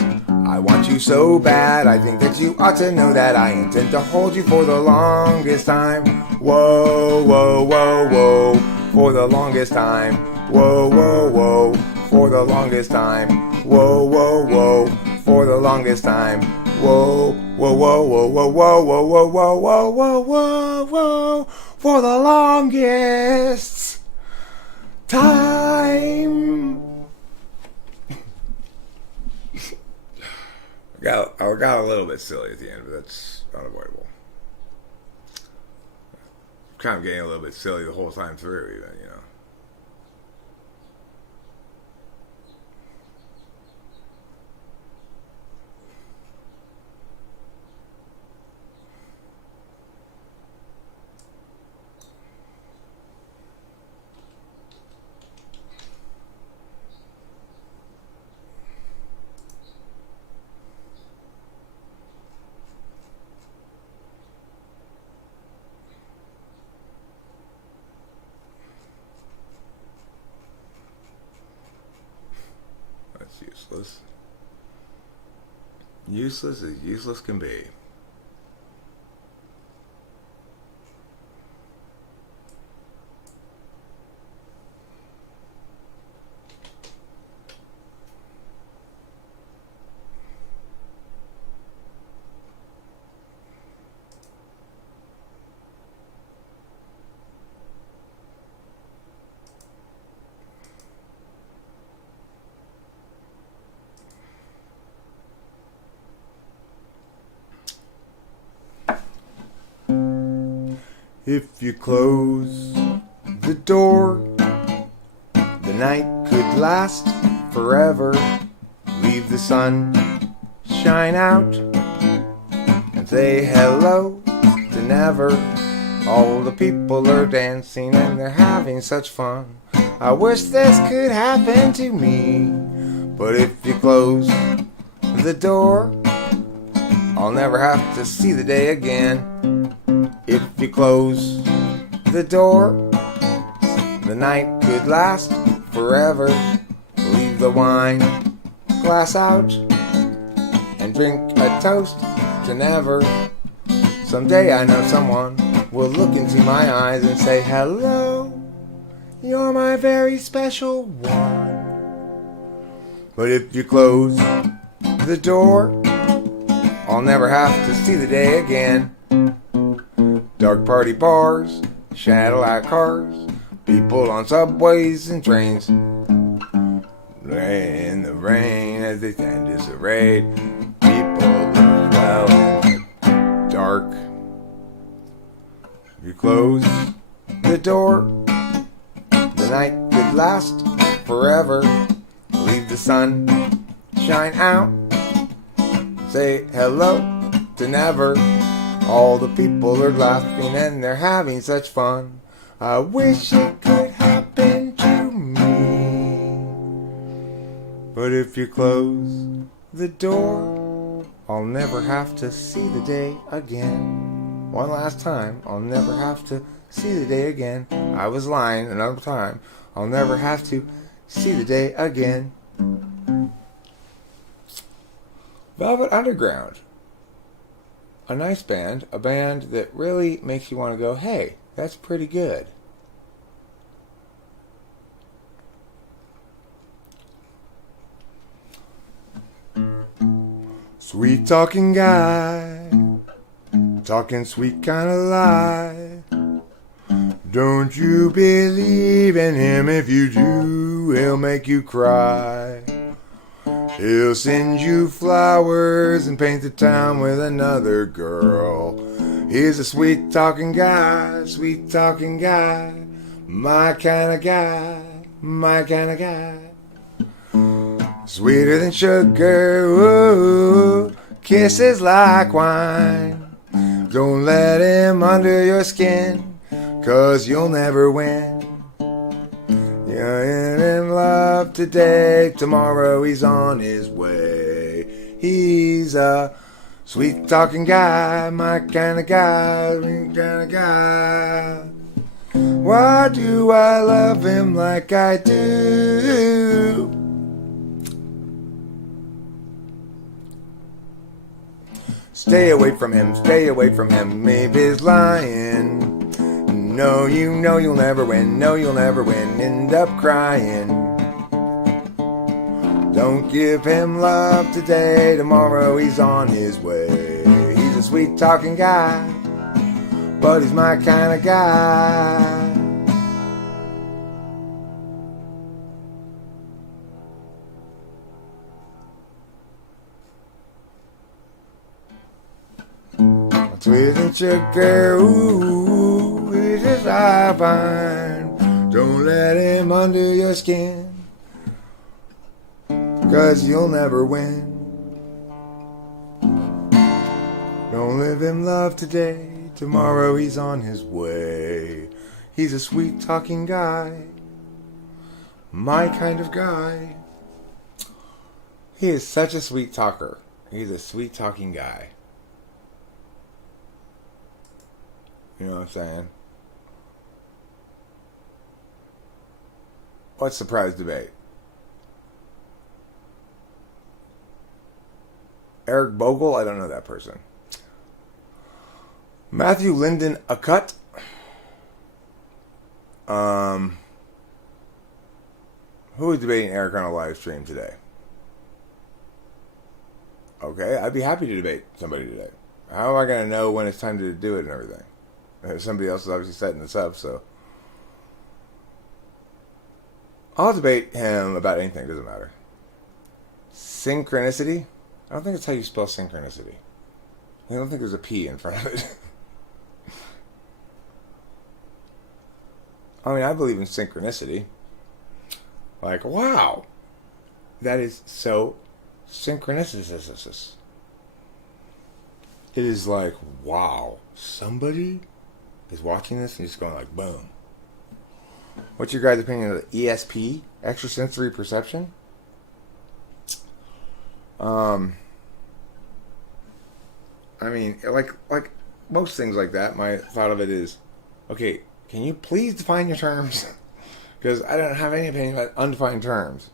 I want you so bad, I think that you ought to know that I intend to hold you for the longest time. Whoa, whoa, whoa, whoa, for the longest time. Whoa, whoa, whoa, for the longest time. Whoa, whoa, whoa, for the longest time. Whoa, whoa, whoa, whoa, whoa, whoa, whoa, whoa, whoa, whoa, whoa, whoa, whoa, for the longest time. I got a little bit silly at the end, but that's unavoidable. Kind of getting a little bit silly the whole time through, even, you know. It's useless. Useless as useless can be. If you close the door, the night could last forever. Leave the sun shine out and say hello to never. All the people are dancing and they're having such fun. I wish this could happen to me. But if you close the door, I'll never have to see the day again. If you close the door, the night could last forever. Leave the wine glass out and drink a toast to never. Someday I know someone will look into my eyes and say, hello, you're my very special one. But if you close the door, I'll never have to see the day again. Dark party bars, shadowlight cars, people on subways and trains. In the rain as they stand disarrayed, people look well in the dark. If you close the door, the night could last forever. Leave the sun shine out, say hello to never. All the people are laughing and they're having such fun. I wish it could happen to me. But if you close the door, I'll never have to see the day again. One last time, I'll never have to see the day again. I was lying another time. I'll never have to see the day again. Velvet Underground. A nice band, a band that really makes you want to go, hey, that's pretty good. Sweet talking guy, talking sweet kind of lie. Don't you believe in him? If you do, he'll make you cry. He'll send you flowers and paint the town with another girl. He's a sweet talking guy, my kind of guy, my kind of guy. Sweeter than sugar, ooh, kisses like wine. Don't let him under your skin, 'cause you'll never win. You're in love today, tomorrow he's on his way. He's a sweet talking guy, my kind of guy, my kind of guy. Why do I love him like I do? Stay away from him, maybe he's lying. No, you know you'll never win, no, you'll never win, end up crying. Don't give him love today, tomorrow he's on his way. He's a sweet talking guy, but he's my kind of guy. Sweet and sugar, ooh, it's just I find. Don't let him under your skin, 'cause you'll never win. Don't live in love today, tomorrow he's on his way. He's a sweet talking guy, my kind of guy. He is such a sweet talker. He's a sweet talking guy. You know what I'm saying? What's the prize debate? Eric Bogle, I don't know that person. Matthew Linden Acut. Who is debating Eric on a live stream today? Okay, I'd be happy to debate somebody today. How am I going to know when it's time to do it and everything? Somebody else is obviously setting this up, so. I'll debate him about anything, doesn't matter. Synchronicity? I don't think that's how you spell synchronicity. I don't think there's a P in front of it. I mean, I believe in synchronicity. Like, wow. That is so synchronicity. It is like, wow. Somebody is watching this and just going like, boom. What's your guys' opinion of the ESP? Extrasensory perception? I mean, like most things like that, my thought of it is, okay, can you please define your terms? Because I don't have any opinion about undefined terms.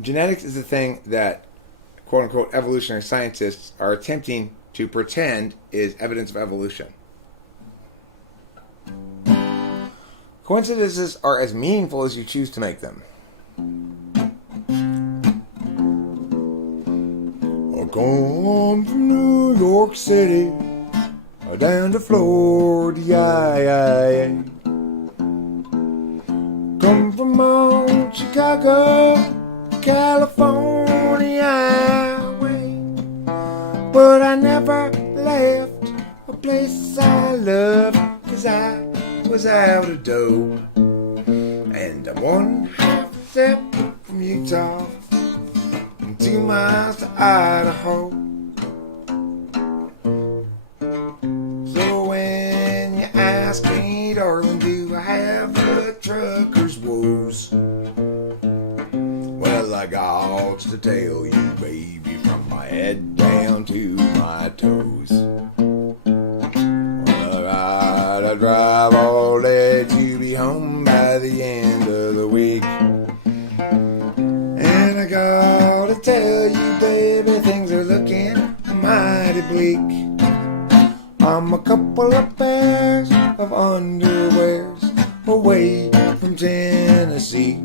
Genetics is the thing that quote-unquote evolutionary scientists are attempting to pretend is evidence of evolution. Coincidences are as meaningful as you choose to make them. I come from New York City down to Florida, yeah. Come from Mount Chicago, California way, but I never left a place I love, 'cause I was out of dough. And I'm 1/2 step from Utah and 2 miles to Idaho. So when you ask me, darling, do I have a trucker's woes? Well, I got to tell you, baby, from my head down to my toes. Well, I gotta drive all day to be home by the end of the week. And I gotta tell you, baby, things are looking mighty bleak. I'm a couple of pairs of underwears away from Tennessee,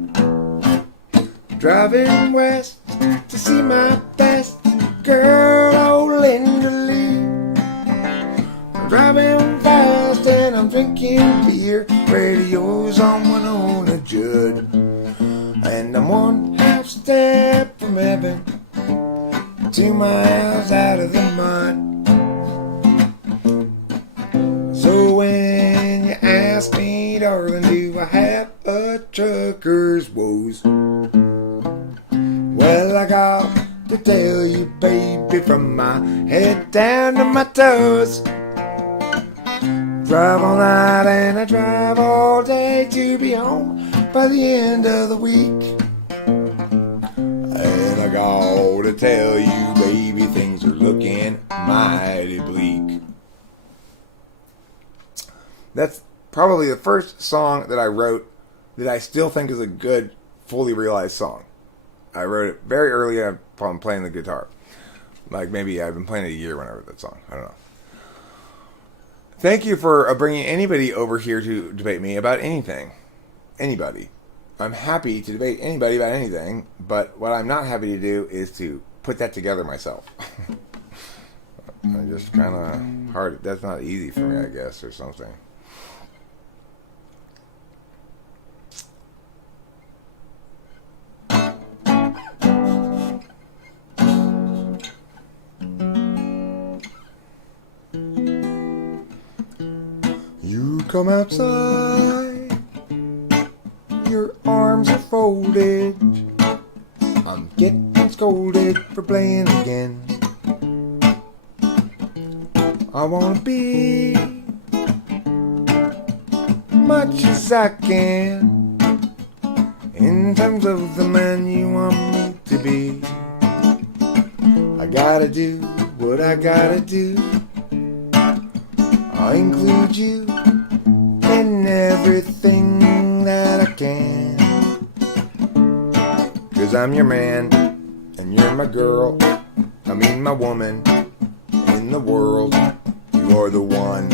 driving west to see my best girl, old Linda Lee. I'm driving fast and I'm drinking beer, radio's on Winona Judd, and I'm 1/2 step from heaven, 2 miles out of the mud. So when you ask me, darling, do I have a trucker's woes? Well, I got to tell you, baby, from my head down to my toes. Drive all night and I drive all day to be home by the end of the week. And I got to tell you, baby, things are looking mighty bleak. That's probably the first song that I wrote that I still think is a good, fully realized song. I wrote it very early upon playing the guitar. Like maybe I've been playing it a year when I wrote that song. I don't know. Thank you for bringing anybody over here to debate me about anything. Anybody. I'm happy to debate anybody about anything, but what I'm not happy to do is to put that together myself. I'm just kind of hard. That's not easy for me, I guess, or something. You come outside, your arms are folded, I'm getting scolded for playing again. I wanna be much as I can, In terms of the man you want me to be, I gotta do what I gotta do. I'll include you in everything that I can. 'Cause I'm your man, and you're my girl. I mean my woman in the world. You're the one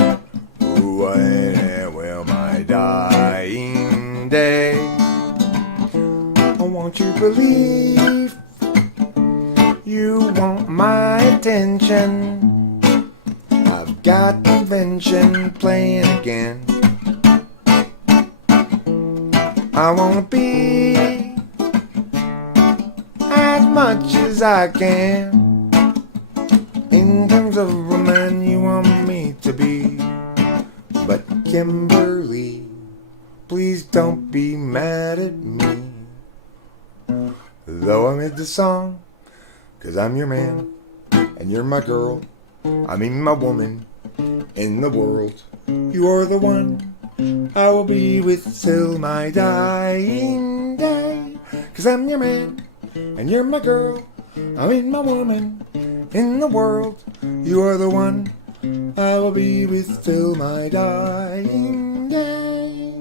who I will my dying day. I want you to believe you want my attention. I've got the invention playing again. I wanna be as much as I can. In terms of a man you want me to be. But Kimberly, please don't be mad at me. Though I made the song, 'cause I'm your man, and you're my girl. I mean my woman in the world. You are the one I will be with till my dying day. 'Cause I'm your man, and you're my girl. I mean my woman in the world. You are the one I will be with till my dying day.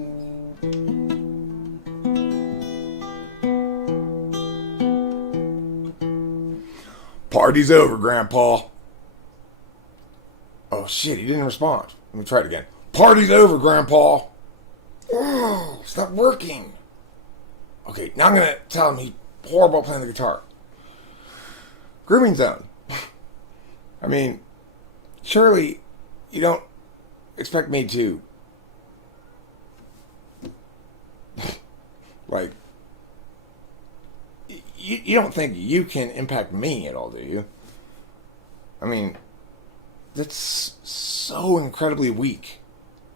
Party's over, Grandpa. Oh shit, he didn't respond. Let me try it again. Party's over, Grandpa. Oh, stop working. Okay, now I'm gonna tell him he's horrible at playing the guitar. Grooming zone. I mean, surely you don't expect me to like you don't think you can impact me at all, do you? I mean, that's so incredibly weak.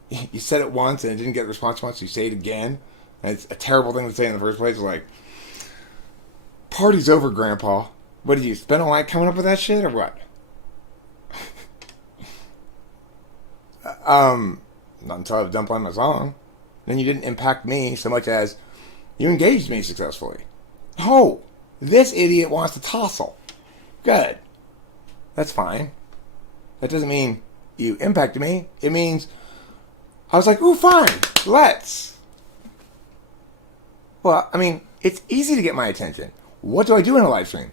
You said it once and it didn't get a response once, you say it again, and it's a terrible thing to say in the first place. It's like, party's over, Grandpa. What did you spend all night coming up with that shit, or what? Not until I was done playing my song. Then you didn't impact me so much as you engaged me successfully. Oh, this idiot wants to tussle. Good. That's fine. That doesn't mean you impacted me. It means I was like, ooh, fine, let's. Well, I mean, it's easy to get my attention. What do I do in a live stream?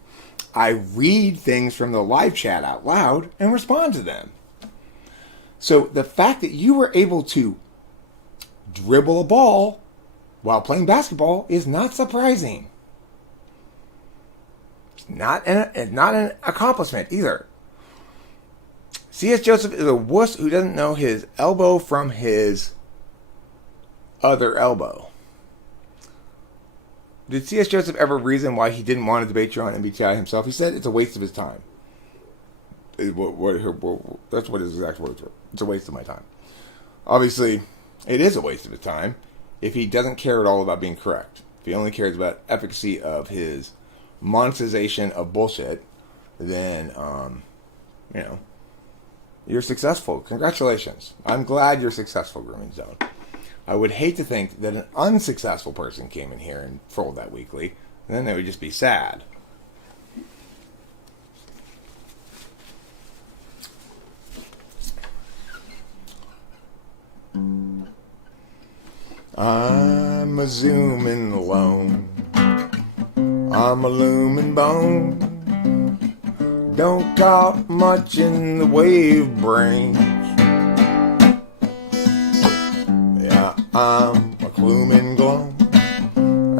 I read things from the live chat out loud and respond to them. So the fact that you were able to dribble a ball while playing basketball is not surprising. It's not an accomplishment either. C.S. Joseph is a wuss who doesn't know his elbow from his other elbow. Did C.S. Joseph ever reason why he didn't want to debate you on MBTI himself? He said it's a waste of his time. That's what his exact words were. It's a waste of my time. Obviously, it is a waste of his time if he doesn't care at all about being correct. If he only cares about efficacy of his monetization of bullshit, then, you're successful. Congratulations. I'm glad you're successful, Grooming Zone. I would hate to think that an unsuccessful person came in here and trolled that weekly, and then they would just be sad. I'm a zooming alone. I'm a looming bone. Don't got much in the way of brains. Yeah, I'm a glooming gloam,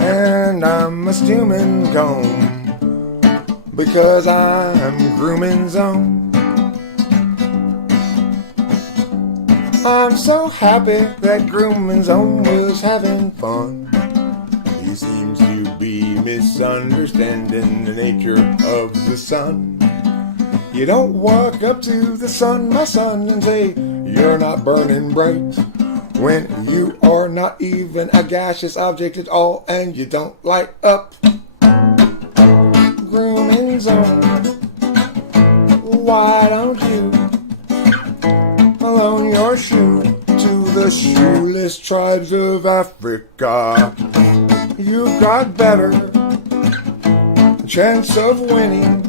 and I'm a stewing comb, because I'm grooming zone. I'm so happy that grooming zone was having fun. He seems to be misunderstanding the nature of the sun. You don't walk up to the sun, my son, and say, you're not burning bright, when you are not even a gaseous object at all, and you don't light up. Grooming zone, why don't you loan your shoe to the shoeless tribes of Africa? you got better chance of winning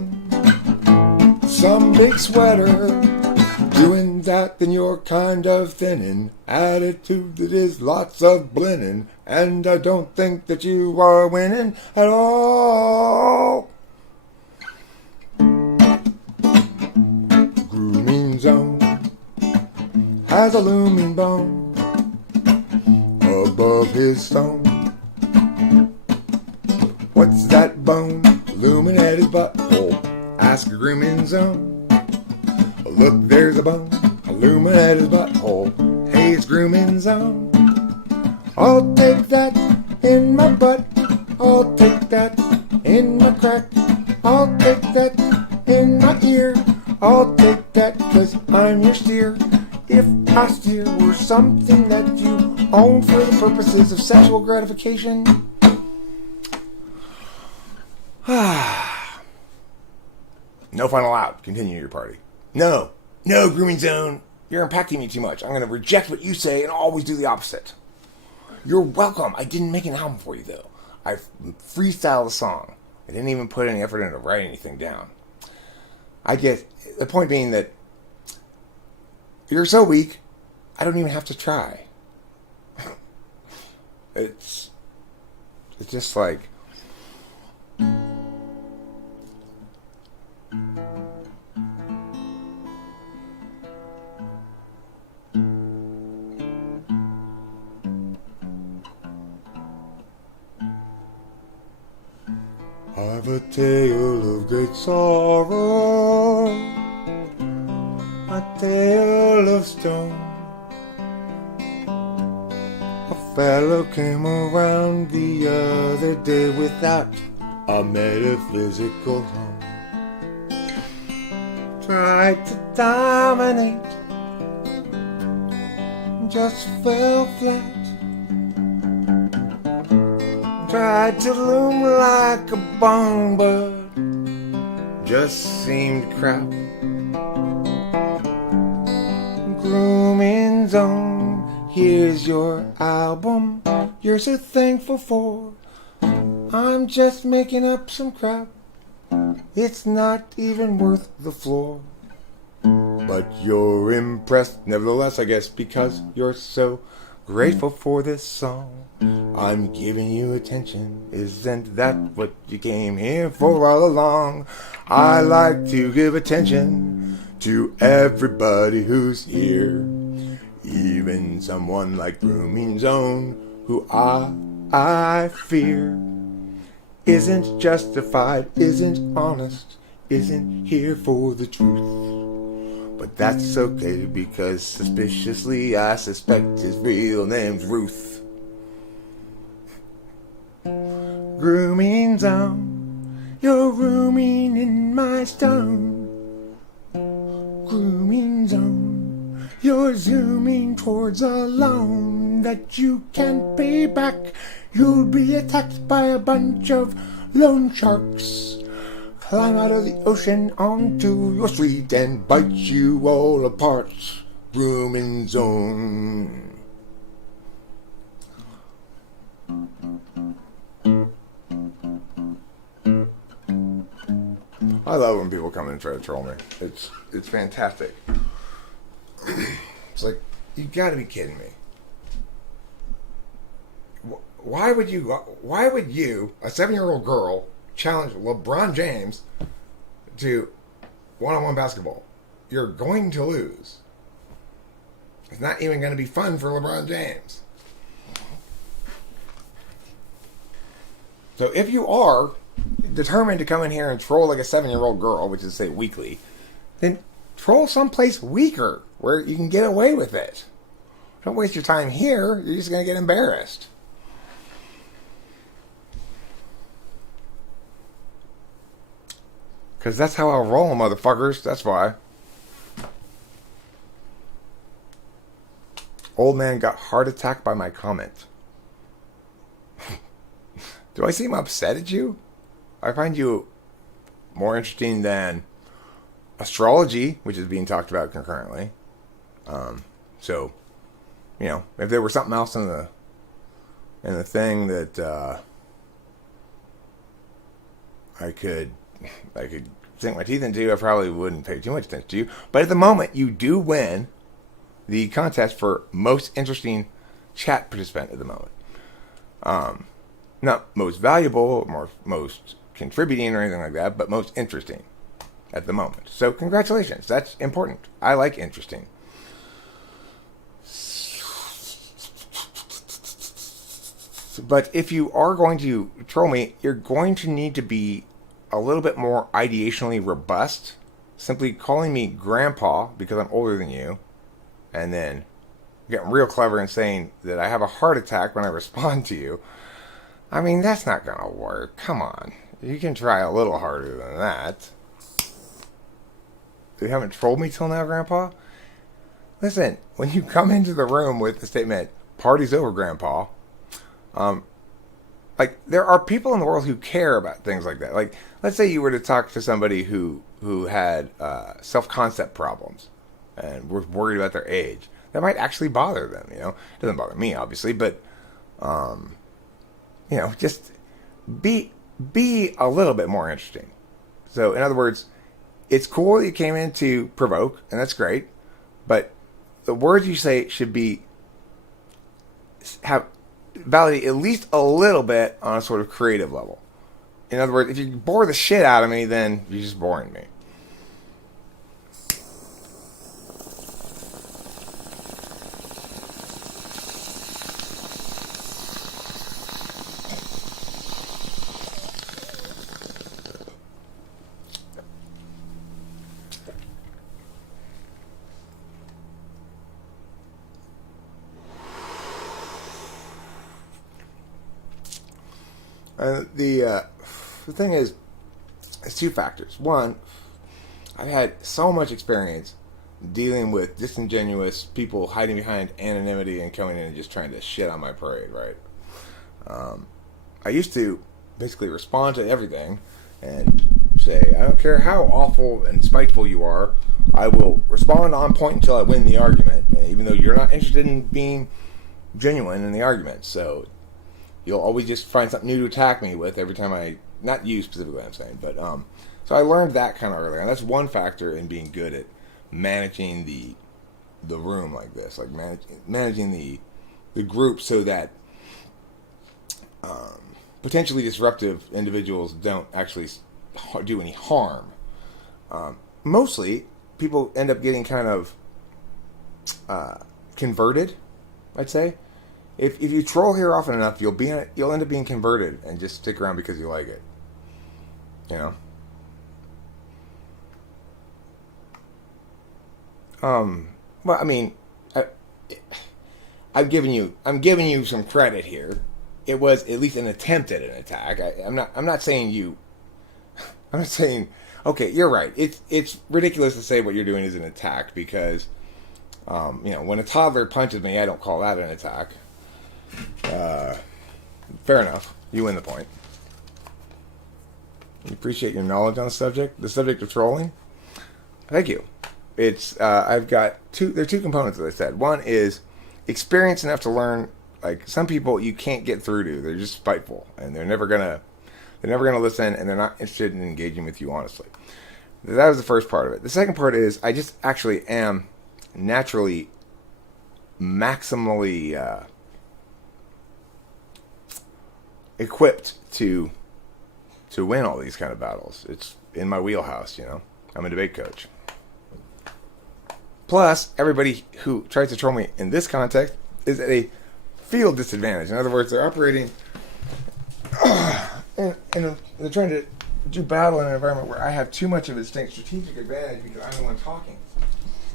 some big sweater. Doing that, then you're kind of thinning. Attitude that is lots of blinning. And I don't think that you are winning at all. Grooming zone has a looming bone above his stone. What's that bone looming at his butthole? Ask a grooming zone. Look, there's a bone looming at his butthole. Hey, it's grooming zone. I'll take that in my butt. I'll take that in my crack. I'll take that in my ear. I'll take that 'cause I'm your steer. If I steer were something that you own for the purposes of sexual gratification. No fun allowed. Continue your party. No, grooming zone. You're impacting me too much. I'm going to reject what you say and always do the opposite. You're welcome. I didn't make an album for you, though. I freestyled a song. I didn't even put any effort into writing anything down. I get the point being that you're so weak, I don't even have to try. It's just like... I've a tale of great sorrow, a tale of stone. A fellow came around the other day without a metaphysical home. Tried to dominate, just fell flat. Tried to loom like a bong, but just seemed crap. Grooming zone, here's your album you're so thankful for. I'm just making up some crap. It's not even worth the floor. But you're impressed nevertheless, I guess, because you're so grateful for this song. I'm giving you attention. Isn't that what you came here for all along? I like to give attention to everybody who's here, even someone like Grooming Zone, who I fear isn't justified, isn't honest, isn't here for the truth. But that's okay, because suspiciously I suspect his real name's Ruth. Grooming zone, you're rooming in my stone. Grooming zone, you're zooming towards a loan that you can't pay back. You'll be attacked by a bunch of loan sharks. Climb out of the ocean onto your street and bite you all apart. Grooming zone. I love when people come in and try to troll me. It's fantastic. It's like, you gotta be kidding me. Why would you, a 7-year-old girl, challenge LeBron James to one-on-one basketball? You're going to lose. It's not even going to be fun for LeBron James. So if you are determined to come in here and troll like a 7-year-old girl, which is, say, weekly, then troll someplace weaker where you can get away with it. Don't waste your time here. You're just going to get embarrassed. Because that's how I'll roll, motherfuckers. That's why. Old man got heart attack by my comment. Do I seem upset at you? I find you more interesting than astrology, which is being talked about concurrently. So, if there were something else in the thing that I could sink my teeth into, I probably wouldn't pay too much attention to you. But at the moment, you do win the contest for most interesting chat participant at the moment. Not most valuable, or most contributing or anything like that, but most interesting at the moment. So congratulations. That's important. I like interesting. But if you are going to troll me, you're going to need to be a little bit more ideationally robust. Simply calling me grandpa because I'm older than you, and then getting real clever and saying that I have a heart attack when I respond to you. I mean, that's not going to work. Come on. You can try a little harder than that. You haven't trolled me till now, Grandpa? Listen, when you come into the room with the statement, "Party's over, Grandpa," like, there are people in the world who care about things like that. Like, let's say you were to talk to somebody who had self-concept problems and was worried about their age. That might actually bother them, you know. It doesn't bother me, obviously, but, you know, just be a little bit more interesting. So, in other words, it's cool that you came in to provoke, and that's great, but the words you say should have validate at least a little bit on a sort of creative level. In other words, if you bore the shit out of me, then you're just boring me. The thing is, it's two factors. One, I've had so much experience dealing with disingenuous people hiding behind anonymity and coming in and just trying to shit on my parade, right? I used to basically respond to everything and say, I don't care how awful and spiteful you are, I will respond on point until I win the argument, even though you're not interested in being genuine in the argument. So you'll always just find something new to attack me with every time not you specifically, I'm saying, but, so I learned that kind of early on. That's one factor in being good at managing the room like this, like managing the group so that, potentially disruptive individuals don't actually do any harm. Mostly, people end up getting kind of, converted, I'd say. If you troll here often enough, you'll end up being converted and just stick around because you like it. You know. Well, I mean, I'm giving you some credit here. It was at least an attempt at an attack. I'm not saying you. I'm not saying. Okay, you're right. It's ridiculous to say what you're doing is an attack because, you know, when a toddler punches me, I don't call that an attack. Fair enough. You win the point. I appreciate your knowledge on the subject of trolling. Thank you. It's I've got there are two components, as I said. One is experience enough to learn. Like, some people you can't get through to. They're just spiteful, and they're never gonna listen, and they're not interested in engaging with you honestly. That was the first part of it. The second part is I just actually am naturally maximally equipped to win all these kind of battles. It's in my wheelhouse, you know. I'm a debate coach. Plus, everybody who tries to troll me in this context is at a field disadvantage. In other words, they're operating and they're trying to do battle in an environment where I have too much of a distinct strategic advantage because I'm the one talking.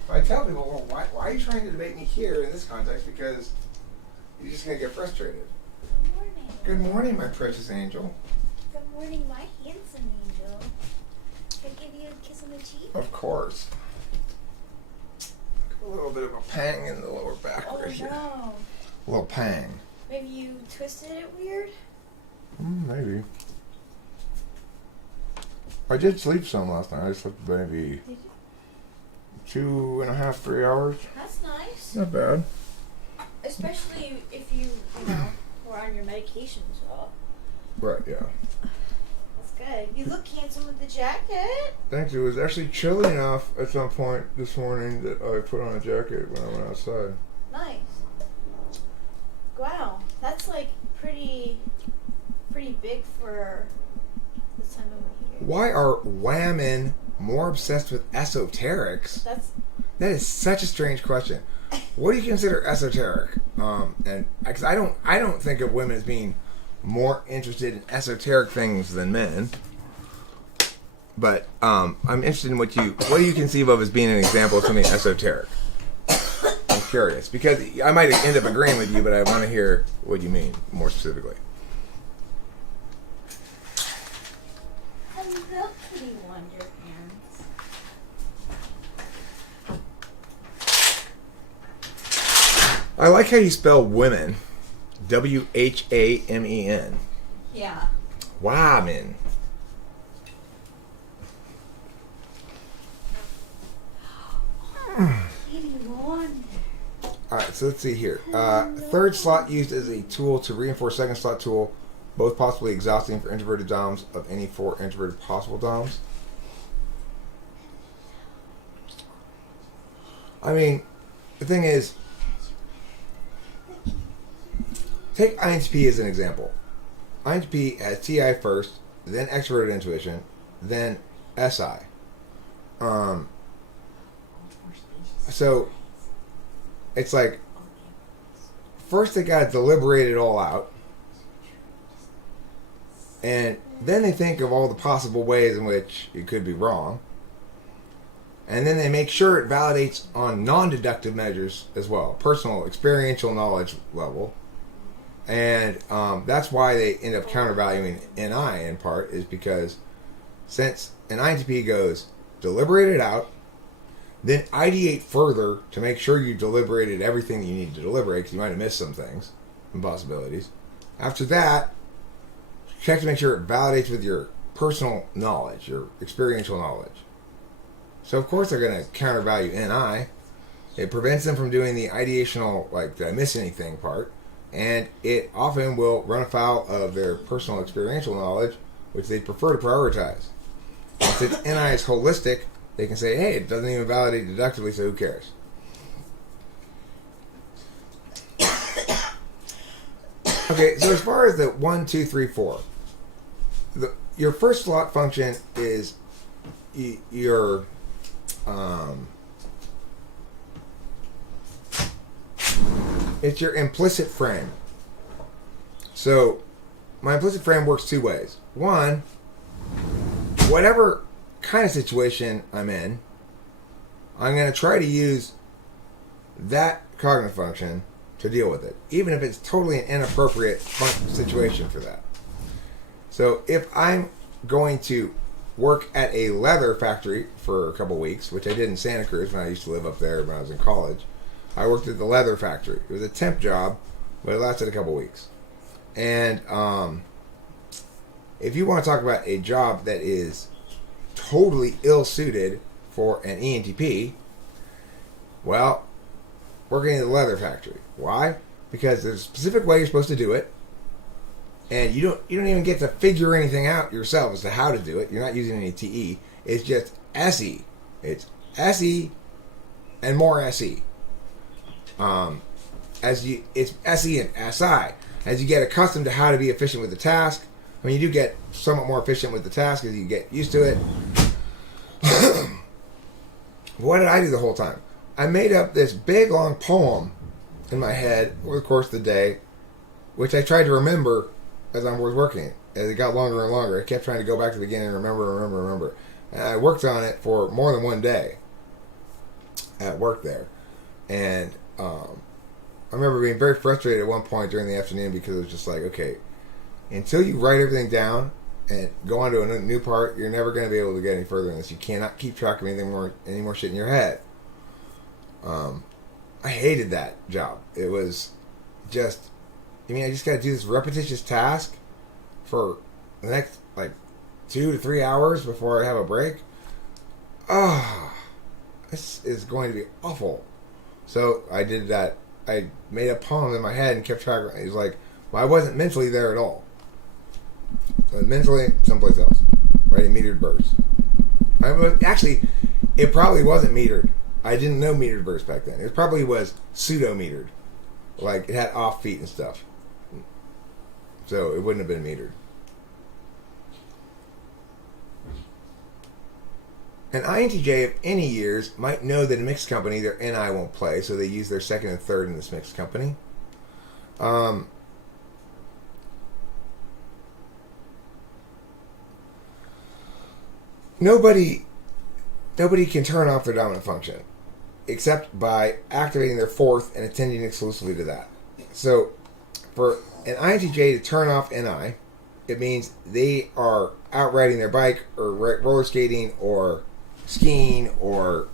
So I tell people, well, why are you trying to debate me here in this context? Because you're just going to get frustrated. Good morning. Good morning, my precious angel. Good morning, my handsome angel. Can I give you a kiss on the cheek? Of course. A little bit of a pang in the lower back right here. No. A little pang. Maybe you twisted it weird? Maybe. I did sleep some last night. I slept maybe 2.5, 3 hours. That's nice. Not bad. Especially if you were on your medication as well. Right, yeah. That's good. good. You look handsome with the jacket. Thanks. It was actually chilly enough at some point this morning that I put on a jacket when I went outside. Nice. Wow, that's like pretty big for this time of year. Why are women more obsessed with esoterics? That is such a strange question. What do you consider esoteric? And because I don't think of women as being more interested in esoteric things than men. But I'm interested in what do you conceive of as being an example of something esoteric? I'm curious because I might end up agreeing with you, but I want to hear what you mean more specifically. Hello, Kitty Wonderpants. I like how you spell women. WHAMEN. Yeah. Women. Kitty Wonder. Alright, so let's see here. Third slot used as a tool to reinforce second slot tool, both possibly exhausting for introverted DOMs of any 4 introverted possible DOMs. I mean, the thing is, take INTP as an example. INTP has TI first, then extroverted intuition, then SI. So it's like first they gotta deliberate it all out, and then they think of all the possible ways in which it could be wrong, and then they make sure it validates on non-deductive measures as well, personal experiential knowledge level. And that's why they end up countervaluing NI in part, is because since an INTP goes deliberate it out, then ideate further to make sure you deliberated everything you need to deliberate, because you might have missed some things and possibilities. After that, check to make sure it validates with your personal knowledge, your experiential knowledge. So of course they're going to countervalue NI. It prevents them from doing the ideational, like, did I miss anything part, and it often will run afoul of their personal experiential knowledge, which they prefer to prioritize. And since NI is holistic, they can say, hey, it doesn't even validate deductively, so who cares? Okay, so as far as the 1, 2, 3, 4, your first slot function is your it's your implicit frame. So my implicit frame works 2 ways. One, whatever kind of situation I'm in, I'm going to try to use that cognitive function to deal with it, even if it's totally an inappropriate situation for that. So if I'm going to work at a leather factory for a couple weeks, which I did in Santa Cruz when I used to live up there when I was in college, I worked at the leather factory. It was a temp job, but it lasted a couple weeks. And if you want to talk about a job that is totally ill-suited for an ENTP, well, working in the leather factory. Why? Because there's a specific way you're supposed to do it, and you don't even get to figure anything out yourself as to how to do it. You're not using any TE. It's just SE. It's SE and more SE. It's SE and SI. As you get accustomed to how to be efficient with the task, I mean, you do get somewhat more efficient with the task as you get used to it. What did I do the whole time? I made up this big long poem in my head over the course of the day, which I tried to remember as I was working. As it got longer and longer, I kept trying to go back to the beginning and remember. And I worked on it for more than one day at work there. And I remember being very frustrated at one point during the afternoon because it was just like, okay, until you write everything down and go on to a new part, you're never going to be able to get any further in this. You cannot keep track of any more shit in your head. I hated that job. It was just, I just got to do this repetitious task for the next, 2 to 3 hours before I have a break. This is going to be awful. So I did that. I made a poem in my head and kept track of it. It was like, well, I wasn't mentally there at all. I was mentally someplace else. right? In metered bursts. Actually, it probably wasn't metered. I didn't know metered bursts back then. It probably was pseudo-metered. Like, it had off feet and stuff. So, it wouldn't have been metered. An INTJ of any years might know that a mixed company, their NI won't play, so they use their second and third in this mixed company. Nobody can turn off their dominant function except by activating their fourth and attending exclusively to that. So, for an INTJ to turn off NI, it means they are out riding their bike or roller skating or skiing or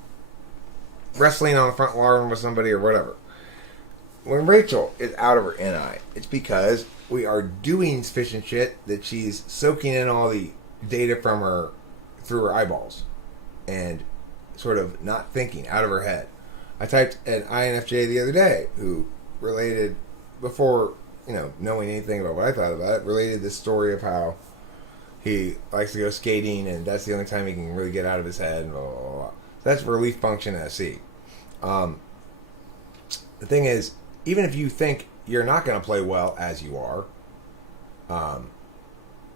wrestling on the front lawn with somebody or whatever. When Rachel is out of her NI, it's because we are doing sufficient shit that she's soaking in all the data from her through her eyeballs and sort of not thinking, out of her head. I typed an INFJ the other day who related, before knowing anything about what I thought about it, related this story of how he likes to go skating and that's the only time he can really get out of his head and blah, blah, blah, blah. That's relief function SE. The thing is, even if you think you're not going to play well as you are,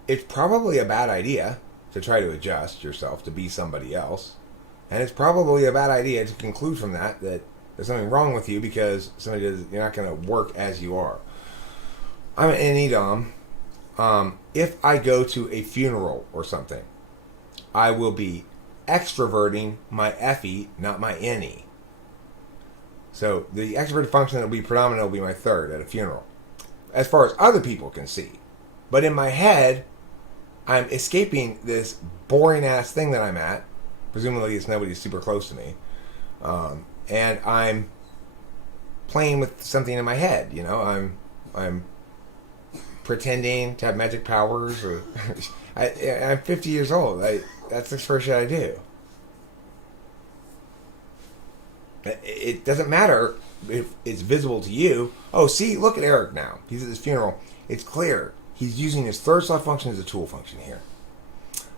it's probably a bad idea to try to adjust yourself to be somebody else. And it's probably a bad idea to conclude from that there's something wrong with you because you're not going to work as you are. I'm an NEDOM. If I go to a funeral or something, I will be extroverting my FE, not my NE. So the extroverted function that will be predominant will be my third at a funeral, as far as other people can see. But in my head, I'm escaping this boring ass thing that I'm at. Presumably, it's nobody super close to me, and I'm playing with something in my head. I'm pretending to have magic powers, or I'm 50 years old. That's the first shit I do. It doesn't matter if it's visible to you. Oh, see, look at Eric now. He's at this funeral. It's clear. He's using his third slot function as a tool function here.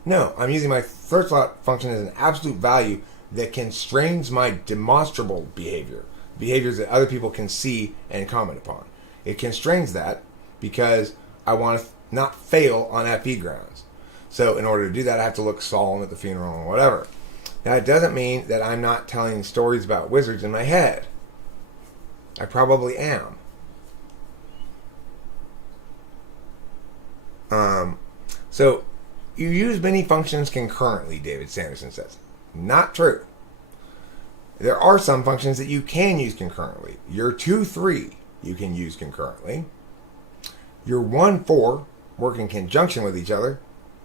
No, I'm using my third slot function as an absolute value that constrains my demonstrable behaviors that other people can see and comment upon. It constrains that because I want to not fail on FE grounds. So in order to do that, I have to look solemn at the funeral or whatever. Now, it doesn't mean that I'm not telling stories about wizards in my head. I probably am. So, you use many functions concurrently, David Sanderson says. Not true. There are some functions that you can use concurrently. Your 2-3 you can use concurrently. Your 1-4 work in conjunction with each other,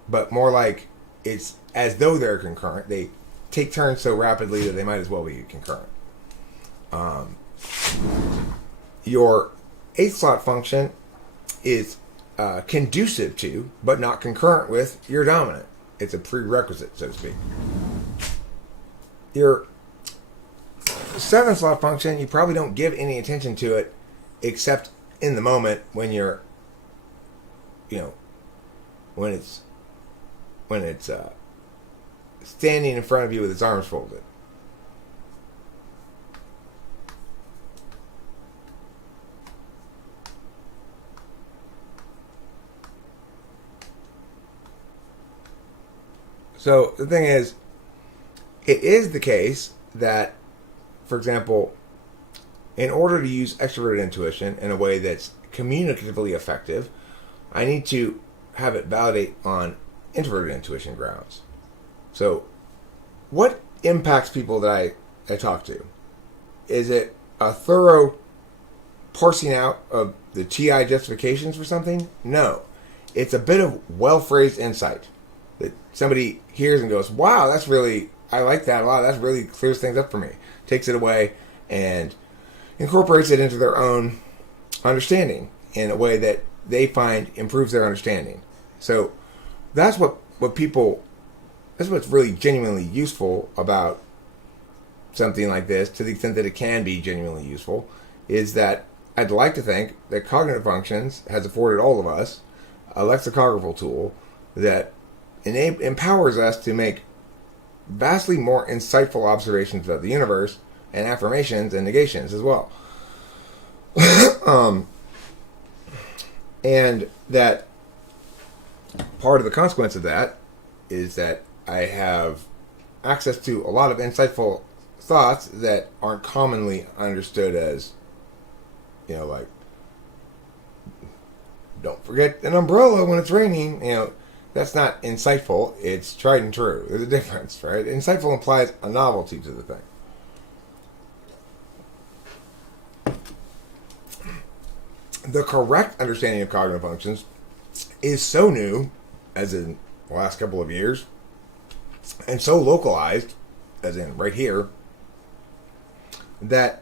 but more like it's as though they're concurrent. They take turns so rapidly that they might as well be concurrent. Your 8th slot function is conducive to, but not concurrent with, your dominant. It's a prerequisite, so to speak. Your 7th slot function, you probably don't give any attention to it, except in the moment when you're, when it's standing in front of you with its arms folded. So the thing is, it is the case that, for example, in order to use extroverted intuition in a way that's communicatively effective, I need to have it validate on introverted intuition grounds. So what impacts people that I talk to? Is it a thorough parsing out of the TI justifications for something? No. It's a bit of well-phrased insight that somebody hears and goes, wow, I like that a lot. That really clears things up for me. Takes it away and incorporates it into their own understanding in a way that they find improves their understanding. So that's what's really genuinely useful about something like this, to the extent that it can be genuinely useful, is that I'd like to think that Cognitive Functions has afforded all of us a lexicographical tool that empowers us to make vastly more insightful observations about the universe and affirmations and negations as well. And that part of the consequence of that is that I have access to a lot of insightful thoughts that aren't commonly understood as, like, don't forget an umbrella when it's raining. That's not insightful. It's tried and true. There's a difference, right? Insightful implies a novelty to the thing. The correct understanding of cognitive functions is so new, as in the last couple of years, and so localized, as in right here, that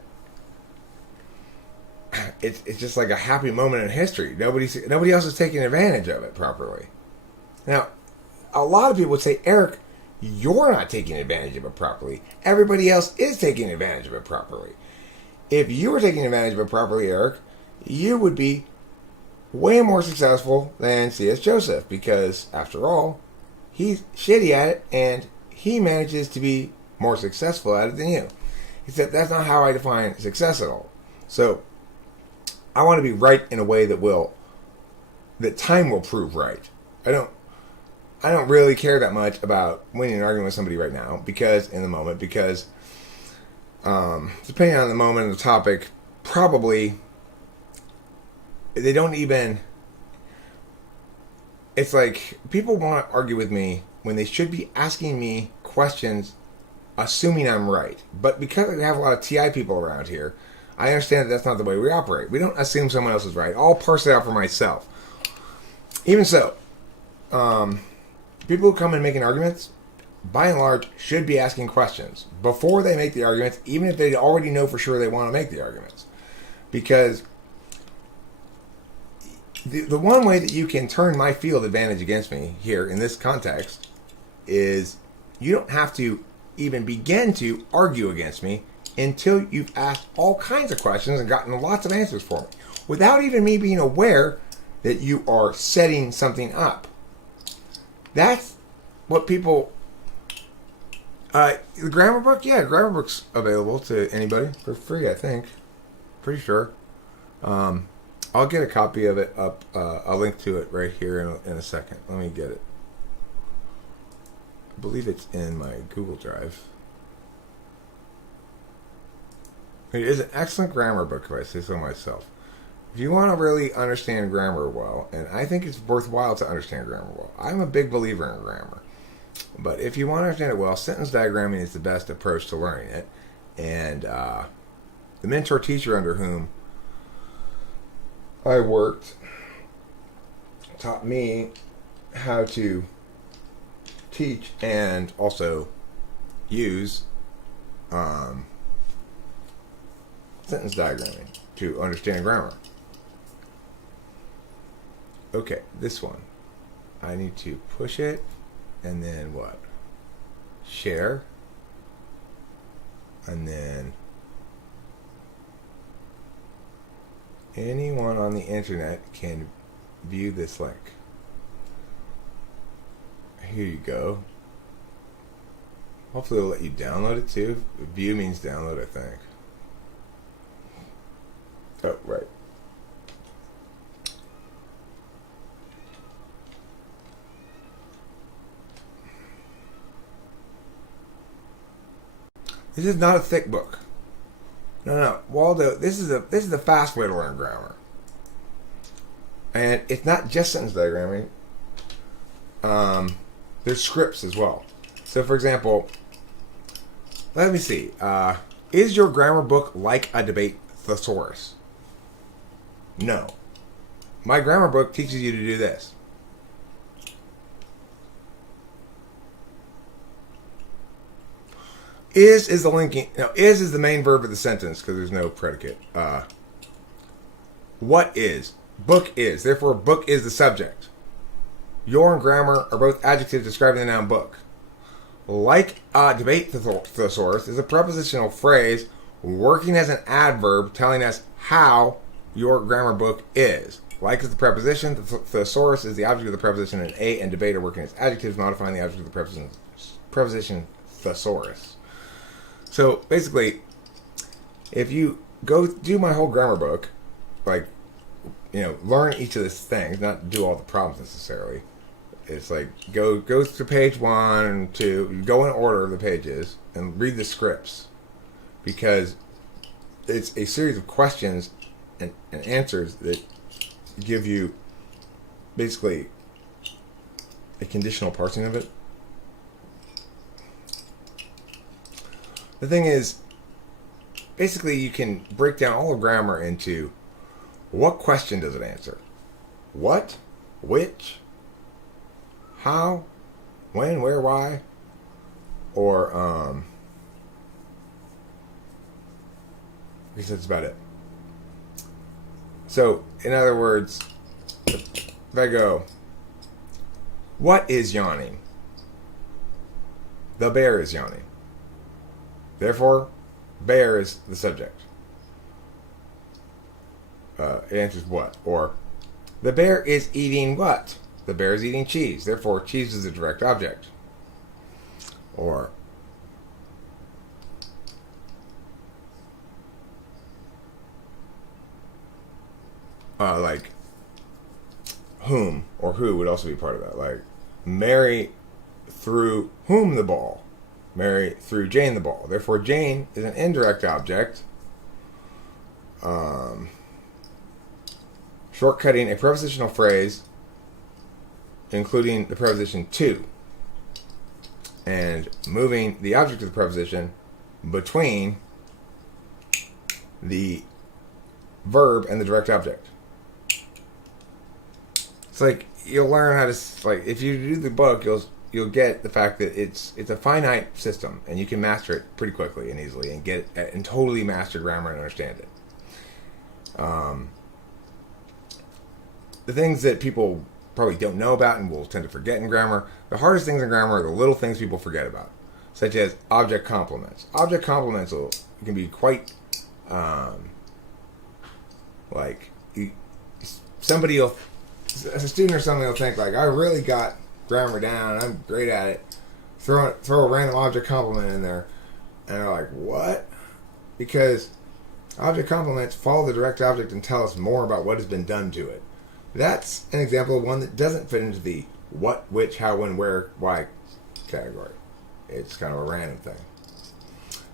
it's just like a happy moment in history. Nobody else is taking advantage of it properly. Now, a lot of people would say, Eric, you're not taking advantage of it properly. Everybody else is taking advantage of it properly. If you were taking advantage of it properly, Eric, you would be way more successful than C.S. Joseph, because, after all, he's shitty at it, and he manages to be more successful at it than you. He said, that's not how I define success at all. So, I want to be right in a way that time will prove right. I don't really care that much about winning an argument with somebody right now, because depending on the moment and the topic, probably they don't even. It's like people want to argue with me when they should be asking me questions, assuming I'm right. But because we have a lot of TI people around here, I understand that that's not the way we operate. We don't assume someone else is right. I'll parse it out for myself. Even so, people who come and make arguments, by and large, should be asking questions before they make the arguments, even if they already know for sure they want to make the arguments. Because the one way that you can turn my field advantage against me here in this context is you don't have to even begin to argue against me until you've asked all kinds of questions and gotten lots of answers for me, without even me being aware that you are setting something up. That's what people... the grammar book? Yeah, grammar book's available to anybody for free, I think. Pretty sure. I'll get a copy of it up. I'll link to it right here in a second. Let me get it. I believe it's in my Google Drive. It is an excellent grammar book, if I say so myself. If you want to really understand grammar well, and I think it's worthwhile to understand grammar well. I'm a big believer in grammar. But if you want to understand it well, sentence diagramming is the best approach to learning it. And the mentor-teacher under whom I worked taught me how to teach and also use sentence diagramming to understand grammar. Okay, this one. I need to push it and then what? Share. And then anyone on the internet can view this link. Here you go. Hopefully it'll let you download it too. View means download, I think. Oh, right. This is not a thick book. No, Waldo. This is the fast way to learn grammar, and it's not just sentence diagramming. There's scripts as well. So, for example, let me see. Is your grammar book like a debate thesaurus? No. My grammar book teaches you to do this. Is the linking... Now, is the main verb of the sentence because there's no predicate. What is? Book is. Therefore, book is the subject. Your and grammar are both adjectives describing the noun book. Like a debate thesaurus is a prepositional phrase working as an adverb telling us how your grammar book is. Like is the preposition, the thesaurus is the object of the preposition, and a and debate are working as adjectives modifying the object of the preposition thesaurus. So basically, if you go do my whole grammar book, like, learn each of these things, not do all the problems necessarily. It's like go to page 1 and 2, go in order of the pages and read the scripts, because it's a series of questions and answers that give you basically a conditional parsing of it. The thing is, basically you can break down all of grammar into what question does it answer? What? Which? How? When? Where? Why? Or, I guess that's about it. So, in other words, if I go, what is yawning? The bear is yawning. Therefore, bear is the subject. It answers what? Or, the bear is eating what? The bear is eating cheese. Therefore, cheese is a direct object. Or, like, whom or who would also be part of that. Like, Mary threw whom the ball? Mary threw Jane the ball. Therefore, Jane is an indirect object. Shortcutting a prepositional phrase, including the preposition to, and moving the object of the preposition between the verb and the direct object. It's like you'll learn how to, like, if you do the book, you'll get the fact that it's a finite system, and you can master it pretty quickly and easily, and get and totally master grammar and understand it. The things that people probably don't know about and will tend to forget in grammar, the hardest things in grammar are the little things people forget about, such as object complements. Object complements can be quite like somebody will, as a student or something, will think like, I really got grammar down, I'm great at it. Throw a random object complement in there, and they're like, what? Because object complements follow the direct object and tell us more about what has been done to it. That's an example of one that doesn't fit into the what, which, how, when, where, why category. It's kind of a random thing.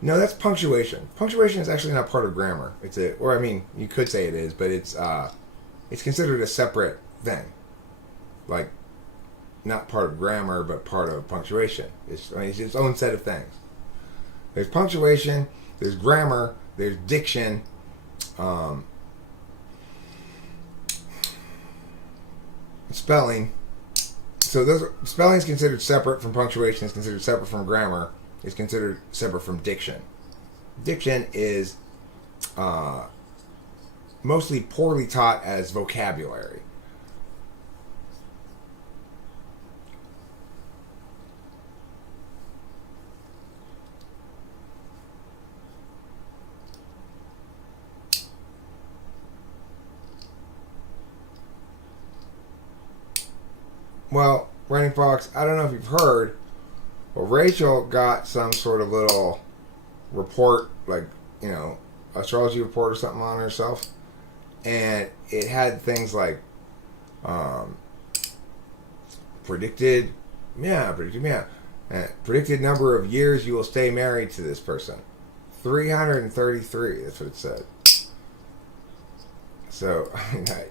No, that's punctuation. Punctuation is actually not part of grammar. You could say it is, but it's considered a separate thing. Like, not part of grammar, but part of punctuation. It's its own set of things. There's punctuation, there's grammar, there's diction, spelling. So spelling is considered separate from punctuation, is considered separate from grammar, is considered separate from diction. Diction is mostly poorly taught as vocabulary. Well, Running Fox, I don't know if you've heard, but Rachel got some sort of little report, like, astrology report or something on herself. And it had things like predicted number of years you will stay married to this person. 333, that's what it said. So,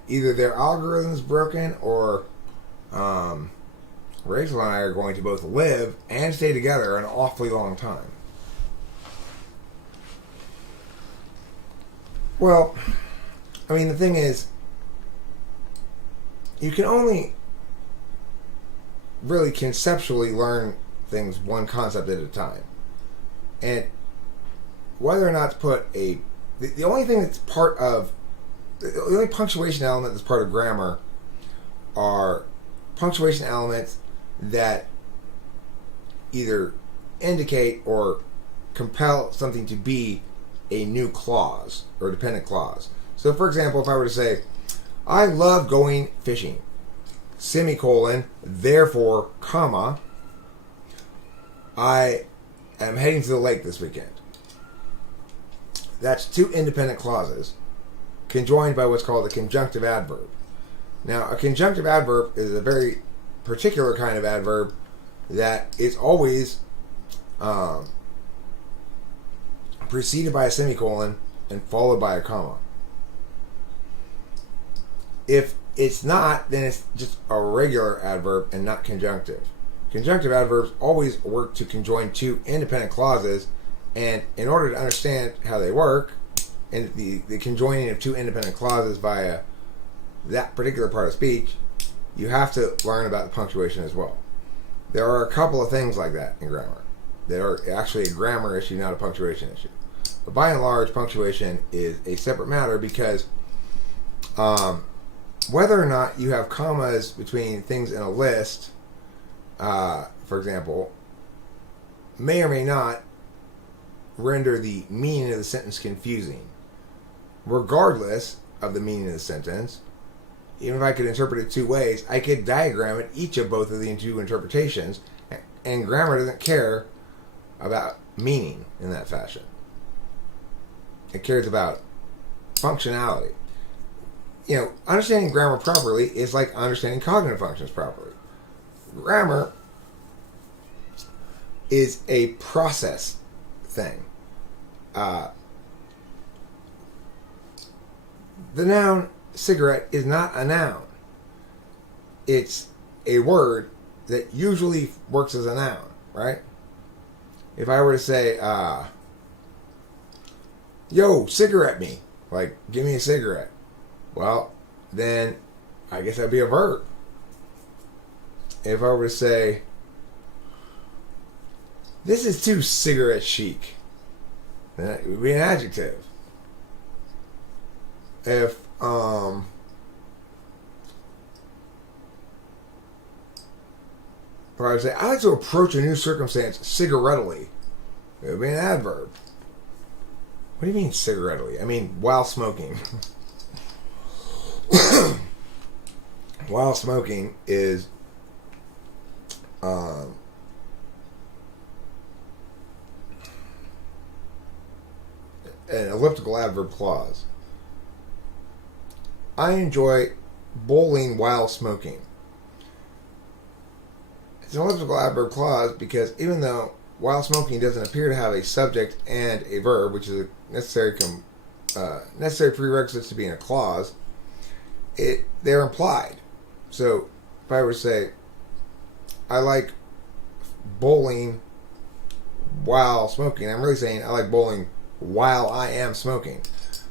either their algorithm's broken, or Rachel and I are going to both live and stay together an awfully long time. Well, the thing is, you can only really conceptually learn things one concept at a time. And whether or not to put the only thing that's part of, the only punctuation element that's part of grammar are punctuation elements that either indicate or compel something to be a new clause or dependent clause. So, for example, if I were to say, I love going fishing. Semicolon, therefore, comma, I am heading to the lake this weekend. That's two independent clauses conjoined by what's called a conjunctive adverb. Now, a conjunctive adverb is a very particular kind of adverb that is always preceded by a semicolon and followed by a comma. If it's not, then it's just a regular adverb and not conjunctive. Conjunctive adverbs always work to conjoin two independent clauses, and in order to understand how they work, and the conjoining of two independent clauses via that particular part of speech, you have to learn about the punctuation as well. There are a couple of things like that in grammar that are actually a grammar issue, not a punctuation issue. But by and large, punctuation is a separate matter because whether or not you have commas between things in a list, for example, may or may not render the meaning of the sentence confusing. Regardless of the meaning of the sentence, even if I could interpret it two ways, I could diagram it each of both of the two interpretations, and grammar doesn't care about meaning in that fashion. It cares about functionality. You know, understanding grammar properly is like understanding cognitive functions properly. Grammar is a process thing. The noun cigarette is not a noun. It's a word that usually works as a noun, right? If I were to say, yo, cigarette me, like, give me a cigarette, well, then I guess that'd be a verb. If I were to say, this is too cigarette chic, then it would be an adjective. If I would say, I like to approach a new circumstance cigarettily, it would be an adverb. What do you mean cigarettily? I mean while smoking. While smoking is an elliptical adverb clause. I enjoy bowling while smoking. It's an elliptical adverb clause because even though while smoking doesn't appear to have a subject and a verb, which is a necessary prerequisites to be in a clause, they're implied. So if I were to say, I like bowling while smoking, I'm really saying I like bowling while I am smoking.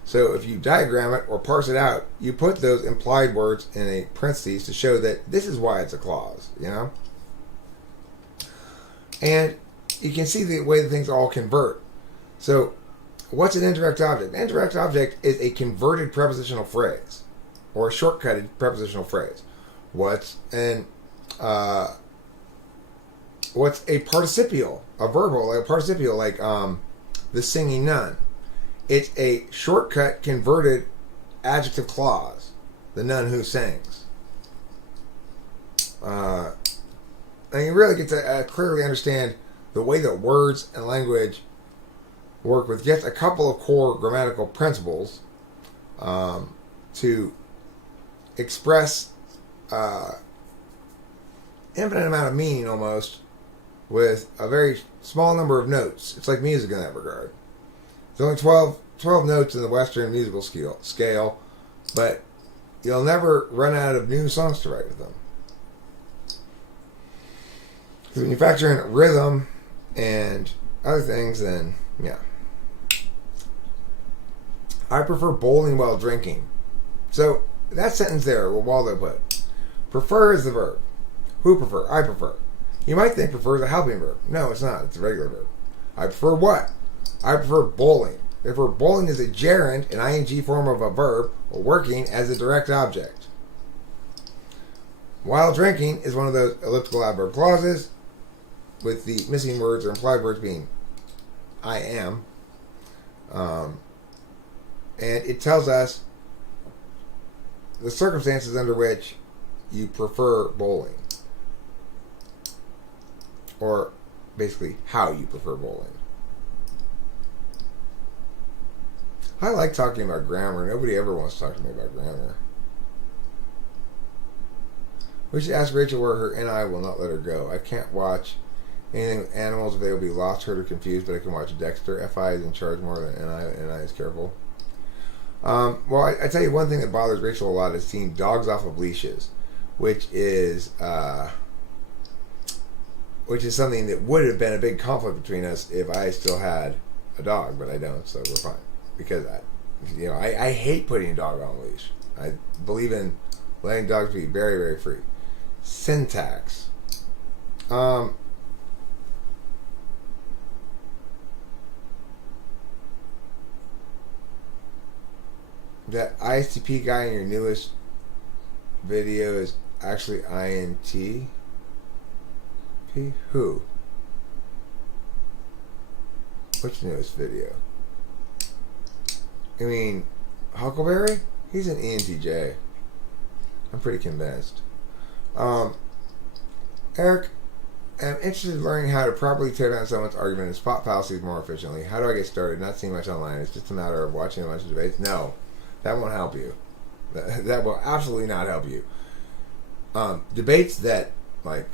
So if you diagram it or parse it out, you put those implied words in a parentheses to show that this is why it's a clause, you know? And you can see the way that things all convert. So what's an indirect object? An indirect object is a converted prepositional phrase or a shortcutted prepositional phrase. What's a participial, a verbal, like a participial, like the singing nun? It's a shortcut converted adjective clause, the nun who sings. And you really get to clearly understand the way that words and language work with just a couple of core grammatical principles to express infinite amount of meaning almost with a very small number of notes. It's like music in that regard. There's only 12 notes in the Western musical scale, but you'll never run out of new songs to write with them. So when you factor in rhythm and other things, then yeah. I prefer bowling while drinking. So that sentence there, what Waldo put. Prefer is the verb. Who prefer? I prefer. You might think prefer is a helping verb. No, it's not. It's a regular verb. I prefer what? I prefer bowling. Therefore, bowling is a gerund, an ing form of a verb, or working as a direct object. While drinking is one of those elliptical adverb clauses, with the missing words or implied words being I am. And it tells us the circumstances under which you prefer bowling. Or basically how you prefer bowling. I like talking about grammar. Nobody ever wants to talk to me about grammar. We should ask Rachel where her NI will not let her go. I can't watch anything with animals if they will be lost, hurt, or confused, but I can watch Dexter. FI is in charge more than NI. NI is careful. Well, I tell you one thing that bothers Rachel a lot is seeing dogs off of leashes, which is something that would have been a big conflict between us if I still had a dog, but I don't, so we're fine. Because I hate putting a dog on a leash. I believe in letting dogs be very, very free. Syntax. That ISTP guy in your newest video is actually INTP? Who? Which newest video? I mean, Huckleberry? He's an ENTJ. I'm pretty convinced. Eric, I'm interested in learning how to properly tear down someone's argument and spot fallacies more efficiently. How do I get started? Not seeing much online. It's just a matter of watching a bunch of debates. No, that won't help you. That will absolutely not help you. Debates that, like,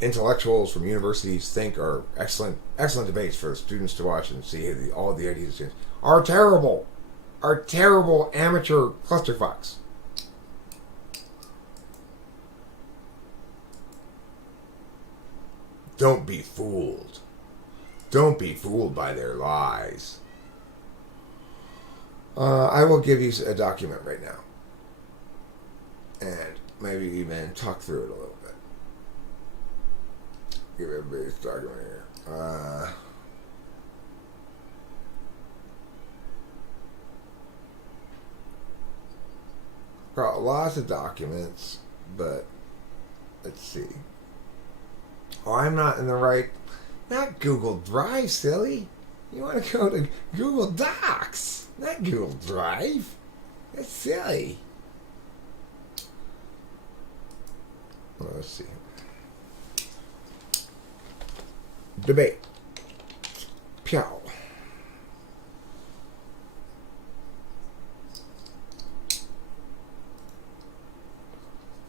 intellectuals from universities think are excellent debates for students to watch and see all the ideas are terrible. Are terrible amateur clusterfucks. Don't be fooled. Don't be fooled by their lies. I will give you a document right now. And maybe even talk through it a little bit. Give everybody this document here. Got lots of documents, but let's see. Oh, I'm not in the right... Not Google Drive, silly. You want to go to Google Docs, not Google Drive. That's silly. Well, let's see. Debate. Pow.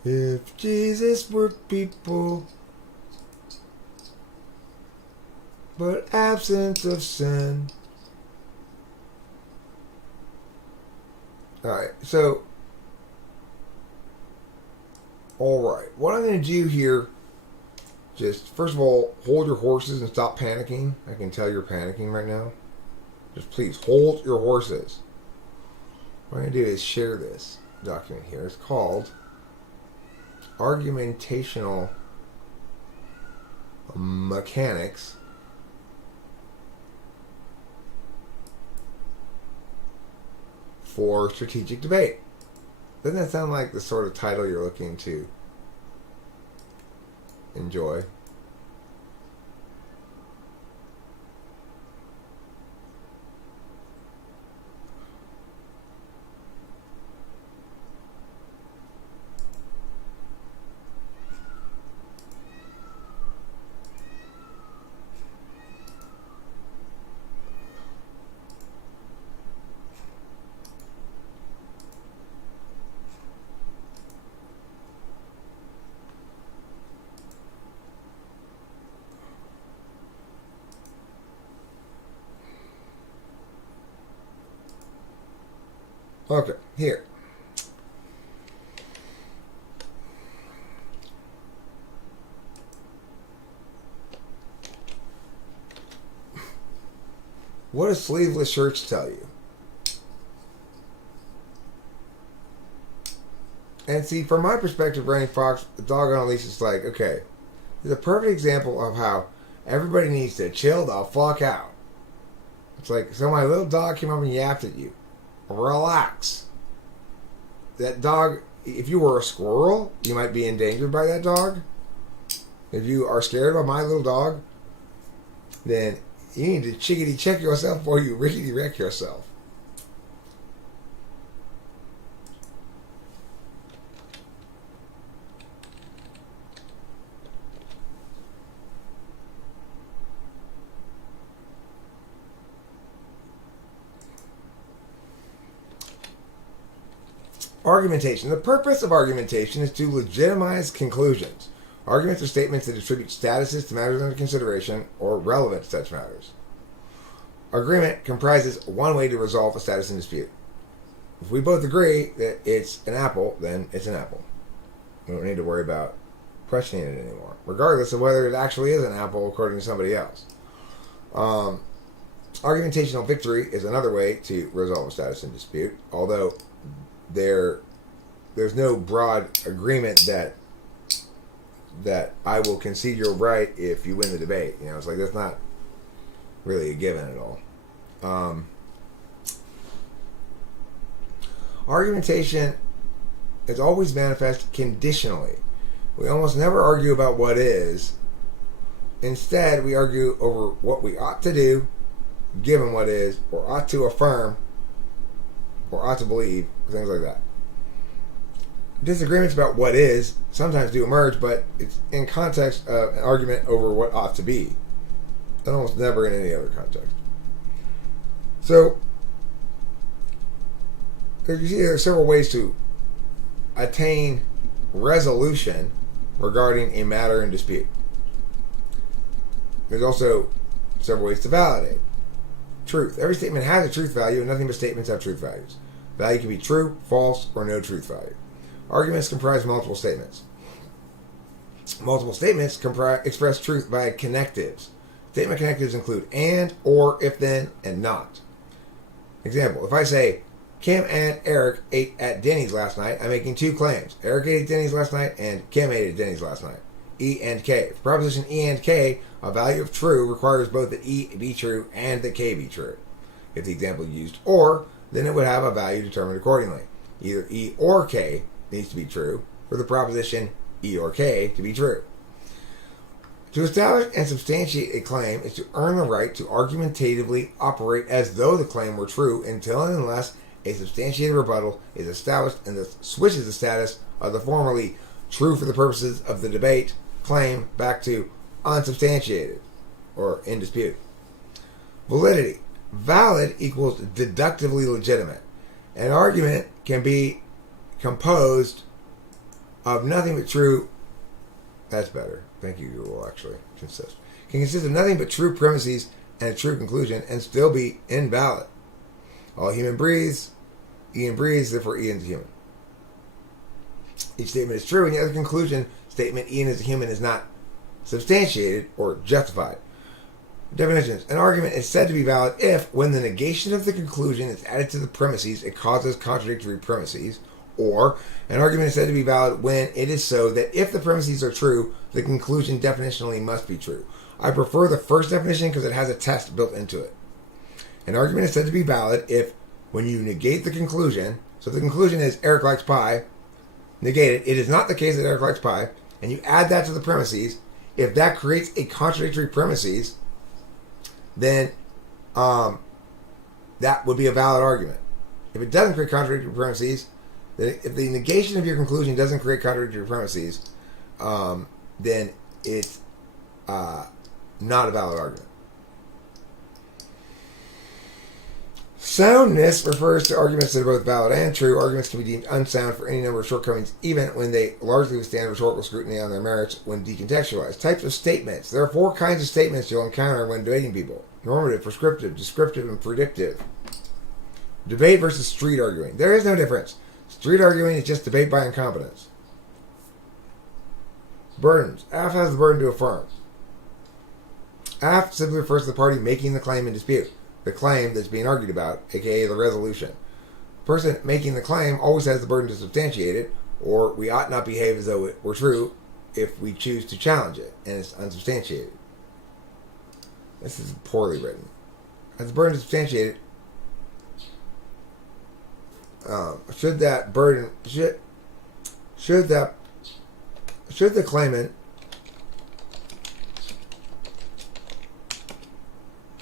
If Jesus were people, but absent of sin. Alright, so, alright, what I'm going to do here, just, first of all, hold your horses and stop panicking. I can tell you're panicking right now. Just please, hold your horses. What I'm going to do is share this document here. It's called Argumentational Mechanics for Strategic Debate. Doesn't that sound like the sort of title you're looking to enjoy? Okay, here. What do sleeveless shirts tell you? And see, from my perspective, Randy Fox, the dog on a leash is like, okay, it's a perfect example of how everybody needs to chill the fuck out. It's like, so my little dog came up and yapped at you. Relax. That dog, if you were a squirrel, you might be endangered by that dog. If you are scared of my little dog, then you need to chickadee check yourself before you rickety wreck yourself. Argumentation. The purpose of argumentation is to legitimize conclusions. Arguments are statements that attribute statuses to matters under consideration or relevant to such matters. Agreement comprises one way to resolve a status in dispute. If we both agree that it's an apple, then it's an apple. We don't need to worry about questioning it anymore, regardless of whether it actually is an apple according to somebody else. Argumentational victory is another way to resolve a status in dispute, although there's no broad agreement that I will concede you're right if you win the debate. You know, it's like that's not really a given at all. Argumentation is always manifest conditionally. We almost never argue about what is. Instead, we argue over what we ought to do, given what is, or ought to affirm, or ought to believe, things like that. Disagreements about what is sometimes do emerge, but it's in context of an argument over what ought to be, and almost never in any other context. So, as you see, there are several ways to attain resolution regarding a matter in dispute. There's also several ways to validate truth. Every statement has a truth value, and nothing but statements have truth values. Value can be true, false, or no truth value. Arguments comprise multiple statements. Multiple statements express truth by connectives. Statement connectives include and, or, if then, and not. Example, if I say, Kim and Eric ate at Denny's last night, I'm making two claims. Eric ate at Denny's last night, and Kim ate at Denny's last night. E and K. For proposition E and K, a value of true requires both that E be true and that K be true. If the example used or, then it would have a value determined accordingly. Either E or K needs to be true for the proposition E or K to be true. To establish and substantiate a claim is to earn the right to argumentatively operate as though the claim were true until and unless a substantiated rebuttal is established and thus switches the status of the formerly true for the purposes of the debate claim back to unsubstantiated or in dispute. Validity. Valid equals deductively legitimate. An argument can be composed of nothing but true. That's better. Thank you, Google, actually. Consist. Can consist of nothing but true premises and a true conclusion and still be invalid. All human breathes. Ian breathes, therefore Ian is a human. Each statement is true, and the other conclusion, statement Ian is a human, is not substantiated or justified. Definitions. An argument is said to be valid if, when the negation of the conclusion is added to the premises, it causes contradictory premises, or an argument is said to be valid when it is so that if the premises are true, the conclusion definitionally must be true. I prefer the first definition because it has a test built into it. An argument is said to be valid if, when you negate the conclusion, so the conclusion is Eric likes pie, negate it is not the case that Eric likes pie, and you add that to the premises, if that creates a contradictory premises, then that would be a valid argument. If it doesn't create contradictory premises, then if the negation of your conclusion doesn't create contradictory premises, then it's not a valid argument. Soundness refers to arguments that are both valid and true. Arguments can be deemed unsound for any number of shortcomings, even when they largely withstand rhetorical scrutiny on their merits when decontextualized. Types of statements. There are four kinds of statements you'll encounter when debating people. Normative, prescriptive, descriptive, and predictive. Debate versus street arguing. There is no difference. Street arguing is just debate by incompetence. Burdens. AF has the burden to affirm. AF simply refers to the party making the claim in dispute. The claim that's being argued about, aka the resolution. The person making the claim always has the burden to substantiate it, or we ought not behave as though it were true if we choose to challenge it, and it's unsubstantiated. This is poorly written. Has the burden to substantiate it. Should the claimant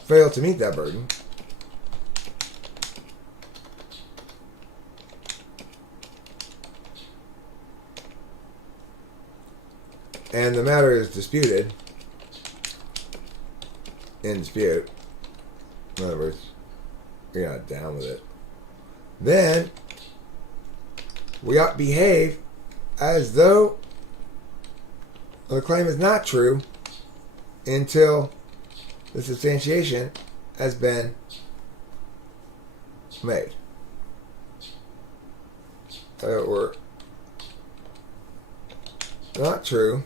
fail to meet that burden, and the matter is disputed, in dispute, in other words, you're not down with it, then we ought to behave as though the claim is not true until the substantiation has been made. Or not true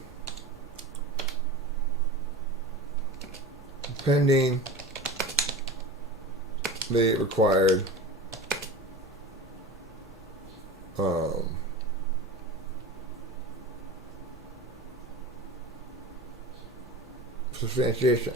pending the required substantiation.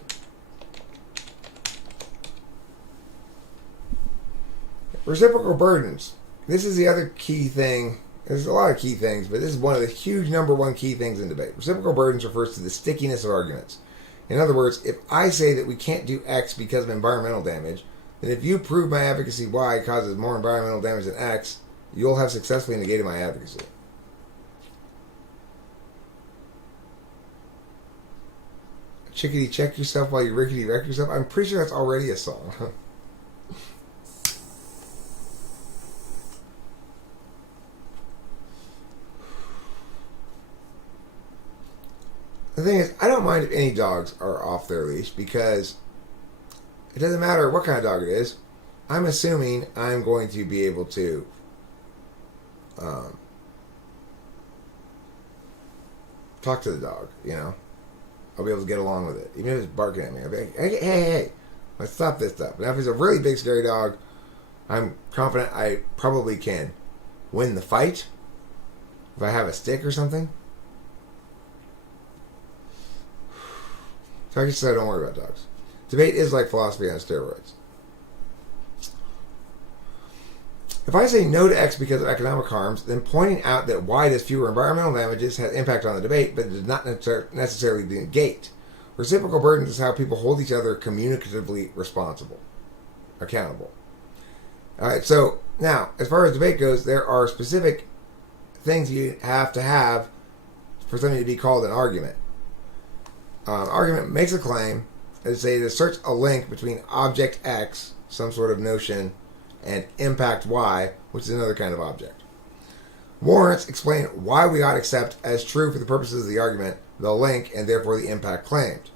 Reciprocal burdens. This is the other key thing. There's a lot of key things, but this is one of the huge number one key things in debate. Reciprocal burdens refers to the stickiness of arguments. In other words, if I say that we can't do X because of environmental damage, then if you prove my advocacy Y causes more environmental damage than X, you'll have successfully negated my advocacy. Chickadee check yourself while you rickety wreck yourself. I'm pretty sure that's already a song. The thing is, I don't mind if any dogs are off their leash because it doesn't matter what kind of dog it is. I'm assuming I'm going to be able to talk to the dog, you know. I'll be able to get along with it. Even if it's barking at me, I'll be like, hey, let's stop this stuff. Now, if it's a really big, scary dog, I'm confident I probably can win the fight if I have a stick or something. So I just said, don't worry about dogs. Debate is like philosophy on steroids. If I say no to X because of economic harms, then pointing out that Y does fewer environmental damages has impact on the debate, but it does not necessarily negate. Reciprocal burdens is how people hold each other communicatively accountable. Alright, so now, as far as debate goes, there are specific things you have to have for something to be called an argument. Argument makes a claim, as say it asserts a link between object X, some sort of notion, and impact Y, which is another kind of object. Warrants explain why we ought to accept as true for the purposes of the argument the link and therefore the impact claimed.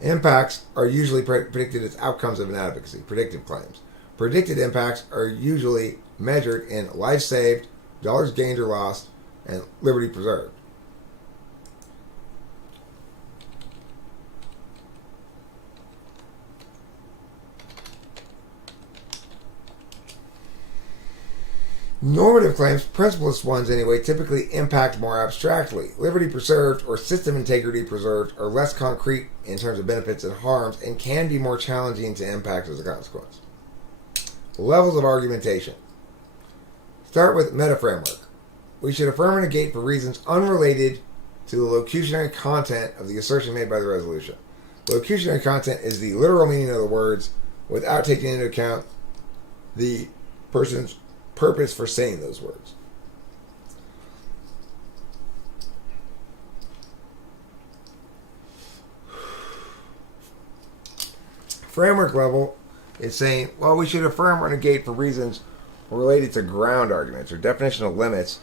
Impacts are usually predicted as outcomes of an advocacy, predictive claims. Predicted impacts are usually measured in life saved, dollars gained or lost, and liberty preserved. Normative claims, principlist ones anyway, typically impact more abstractly. Liberty preserved or system integrity preserved are less concrete in terms of benefits and harms and can be more challenging to impact as a consequence. Levels of argumentation. Start with meta framework. We should affirm or negate for reasons unrelated to the locutionary content of the assertion made by the resolution. Locutionary content is the literal meaning of the words without taking into account the person's purpose for saying those words. Framework level is saying, well, we should affirm or negate for reasons related to ground arguments or definitional limits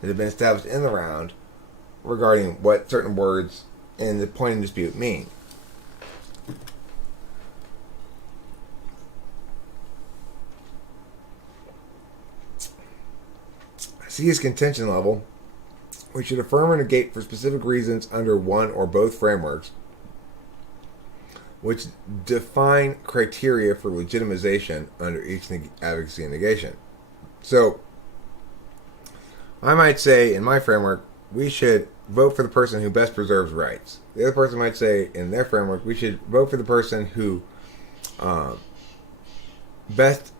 that have been established in the round regarding what certain words in the point in dispute mean. C is contention level. We should affirm or negate for specific reasons under one or both frameworks, which define criteria for legitimization under each advocacy and negation. So, I might say in my framework, we should vote for the person who best preserves rights. The other person might say in their framework, we should vote for the person who best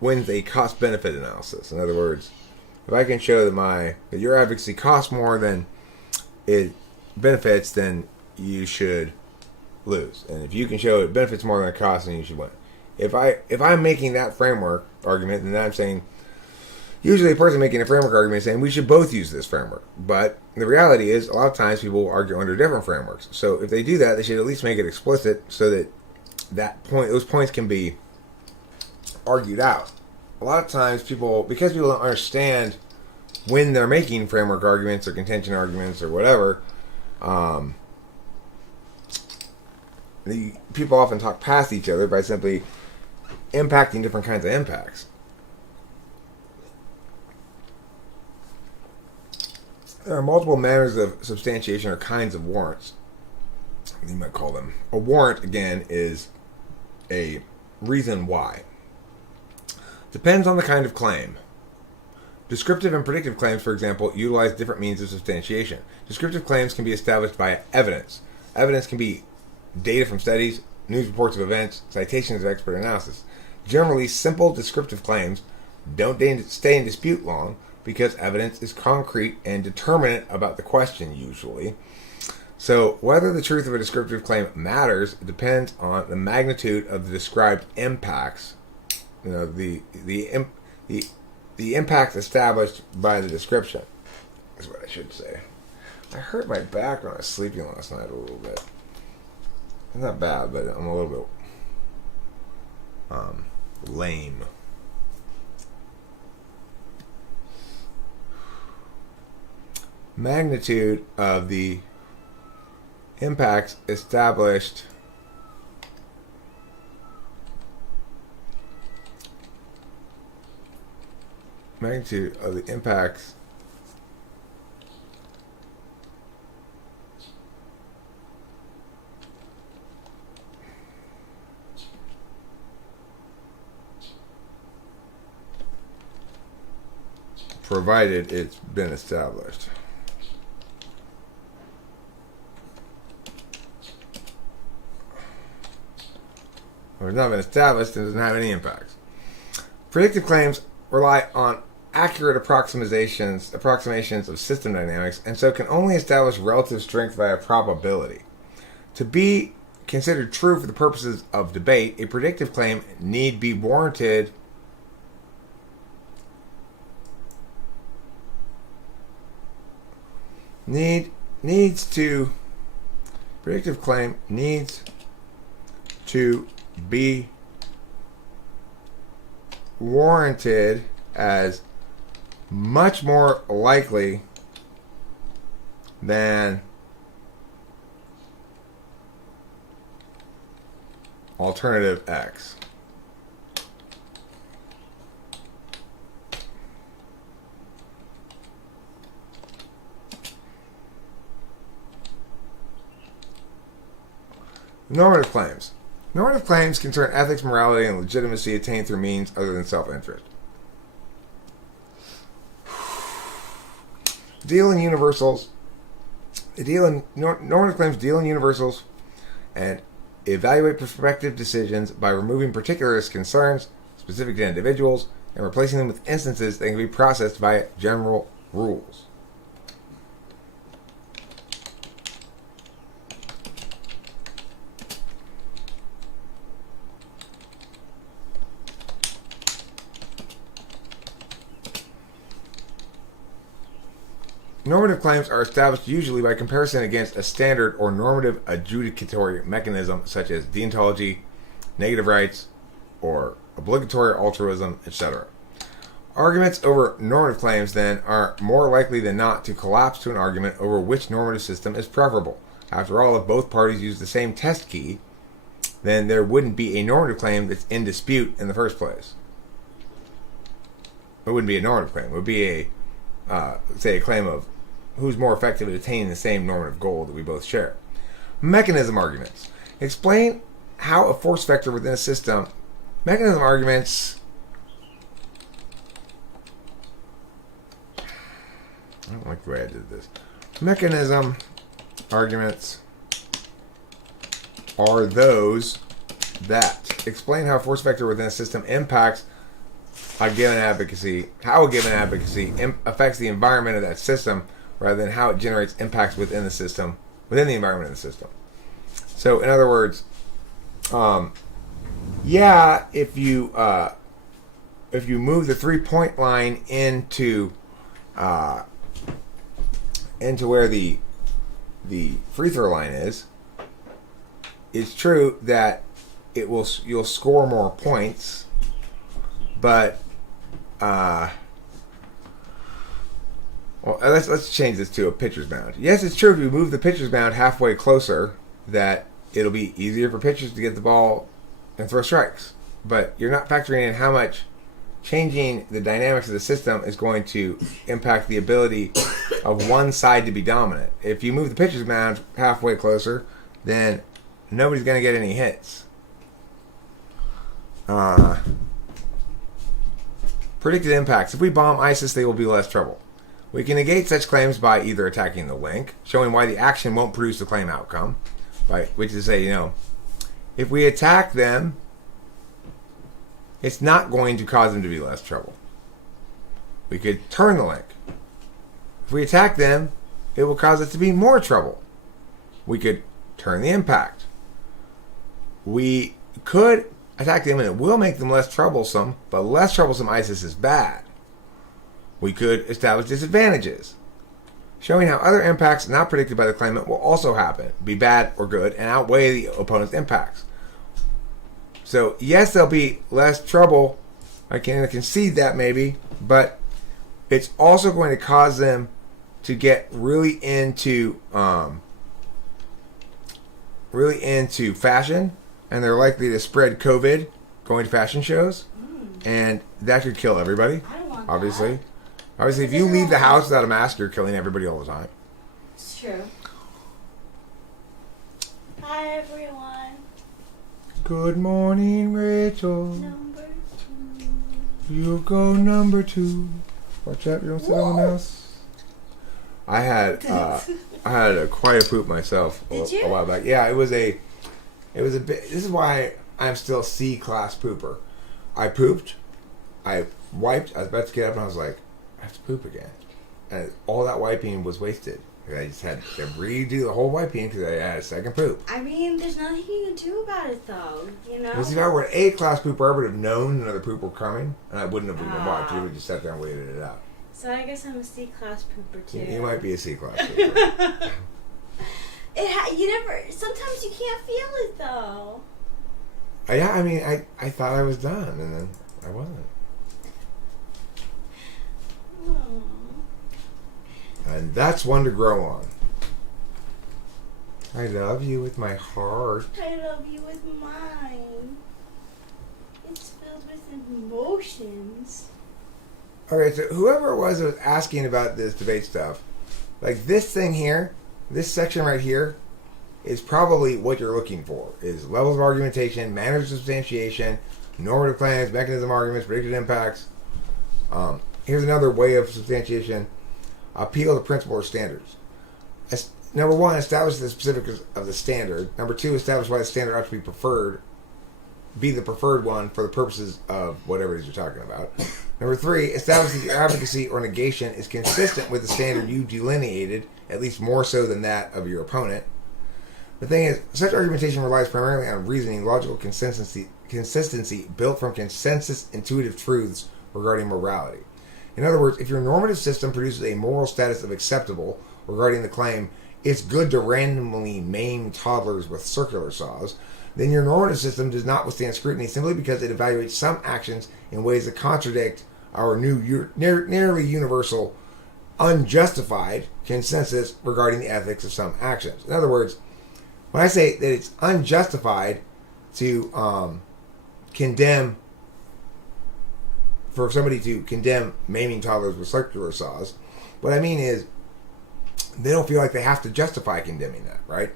wins a cost-benefit analysis. In other words, if I can show that your advocacy costs more than it benefits, then you should lose. And if you can show it benefits more than it costs, then you should win. If I'm making that framework argument, then I'm saying usually a person making a framework argument is saying we should both use this framework. But the reality is a lot of times people will argue under different frameworks. So if they do that, they should at least make it explicit so that those points can be argued out. A lot of times because people don't understand when they're making framework arguments or contention arguments or whatever, the people often talk past each other by simply impacting different kinds of impacts. There are multiple manners of substantiation or kinds of warrants. You might call them. A warrant, again, is a reason why. Depends on the kind of claim. Descriptive and predictive claims, for example, utilize different means of substantiation. Descriptive claims can be established by evidence. Evidence can be data from studies, news reports of events, citations of expert analysis. Generally, simple descriptive claims don't stay in dispute long because evidence is concrete and determinate about the question, usually. So, whether the truth of a descriptive claim matters depends on the magnitude of the described impacts. You know, the impact established by the description is what I should say. I hurt my back when I was sleeping last night a little bit. It's not bad, but I'm a little bit lame. Magnitude of the impacts established magnitude of the impacts provided it's been established. Or it's not been established and doesn't have any impacts. Predictive claims rely on accurate approximations of system dynamics, and so can only establish relative strength via probability. To be considered true for the purposes of debate, a predictive claim need be warranted predictive claim needs to be warranted as much more likely than alternative X. Normative claims. Normative claims concern ethics, morality, and legitimacy attained through means other than self-interest. Normative claims deal in universals and evaluate prospective decisions by removing particularist concerns specific to individuals and replacing them with instances that can be processed by general rules. Normative claims are established usually by comparison against a standard or normative adjudicatory mechanism such as deontology, negative rights, or obligatory altruism, etc. Arguments over normative claims, then, are more likely than not to collapse to an argument over which normative system is preferable. After all, if both parties use the same test key, then there wouldn't be a normative claim that's in dispute in the first place. It wouldn't be a normative claim. It would be a claim of who's more effective at attaining the same normative goal that we both share. Mechanism arguments. Explain how a force vector within a system. Mechanism arguments. I don't like the way I did this. Mechanism arguments are those that explain how a force vector within a system impacts how a given advocacy affects the environment of that system, rather than how it generates impacts within the system, within the environment of the system. So, in other words, if you move the 3-point line into where the free throw line is, it's true that you'll score more points, but Well, let's change this to a pitcher's mound. Yes, it's true if you move the pitcher's mound halfway closer that it'll be easier for pitchers to get the ball and throw strikes. But you're not factoring in how much changing the dynamics of the system is going to impact the ability of one side to be dominant. If you move the pitcher's mound halfway closer, then nobody's going to get any hits. Predicted impacts. If we bomb ISIS, they will be less trouble. We can negate such claims by either attacking the link, showing why the action won't produce the claim outcome, right? Which is say, if we attack them, it's not going to cause them to be less trouble. We could turn the link. If we attack them, it will cause it to be more trouble. We could turn the impact. We could attack them and it will make them less troublesome, but less troublesome ISIS is bad. We could establish disadvantages, showing how other impacts not predicted by the claimant will also happen, be bad or good, and outweigh the opponent's impacts. So, yes, there'll be less trouble. I can concede that maybe, but it's also going to cause them to get really into fashion, and they're likely to spread COVID going to fashion shows, and that could kill everybody. I don't want obviously. that. Obviously, if you leave the house without a mask, you're killing everybody all the time. It's true. Hi, everyone. Good morning, Rachel. Number 2. You go number 2. Watch out, you don't see anyone else. I had quite a poop myself a while back. Yeah, it was a bit. This is why I'm still C-class pooper. I pooped. I wiped. I was about to get up and I was like, I have to poop again. And all that wiping was wasted. I just had to redo the whole wiping because I had a second poop. I mean, there's nothing you can do about it, though. Because if I were an A-class pooper, I would have known another poop were coming, and I wouldn't have even watched. I would have just sat there and waited it out. So I guess I'm a C-class pooper, too. You might be a C-class pooper. Sometimes you can't feel it, though. Yeah, I mean, I thought I was done, and then I wasn't. And that's one to grow on. I love you with my heart. I love you with mine. It's filled with emotions. Okay, so whoever it was that was asking about this debate stuff, like this thing here, this section right here, is probably what you're looking for. Is levels of argumentation, manners of substantiation, normative claims, mechanism arguments, predicted impacts. Here's another way of substantiation. Appeal to principle or standards. Number 1, establish the specifics of the standard. Number 2, establish why the standard ought to be preferred. Be the preferred one for the purposes of whatever it is you're talking about. Number 3, establish that your advocacy or negation is consistent with the standard you delineated, at least more so than that of your opponent. The thing is, such argumentation relies primarily on reasoning, logical consistency built from consensus intuitive truths regarding morality. In other words, if your normative system produces a moral status of acceptable regarding the claim, it's good to randomly maim toddlers with circular saws, then your normative system does not withstand scrutiny simply because it evaluates some actions in ways that contradict our nearly universal unjustified consensus regarding the ethics of some actions. In other words, when I say that it's unjustified to condemn, for somebody to condemn maiming toddlers with circular saws, what I mean is they don't feel like they have to justify condemning that, right?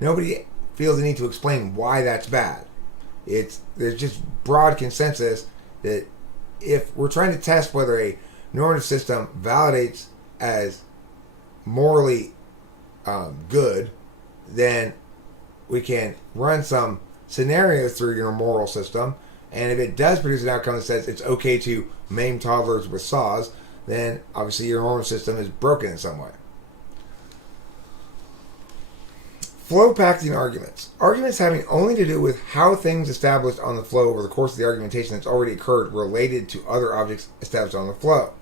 Nobody feels the need to explain why that's bad. There's just broad consensus that if we're trying to test whether a normative system validates as morally good, then we can run some scenarios through your moral system, and if it does produce an outcome that says it's okay to maim toddlers with saws, then obviously your normative system is broken in some way. Flow packing arguments. Arguments having only to do with how things established on the flow over the course of the argumentation that's already occurred related to other objects established on the flow.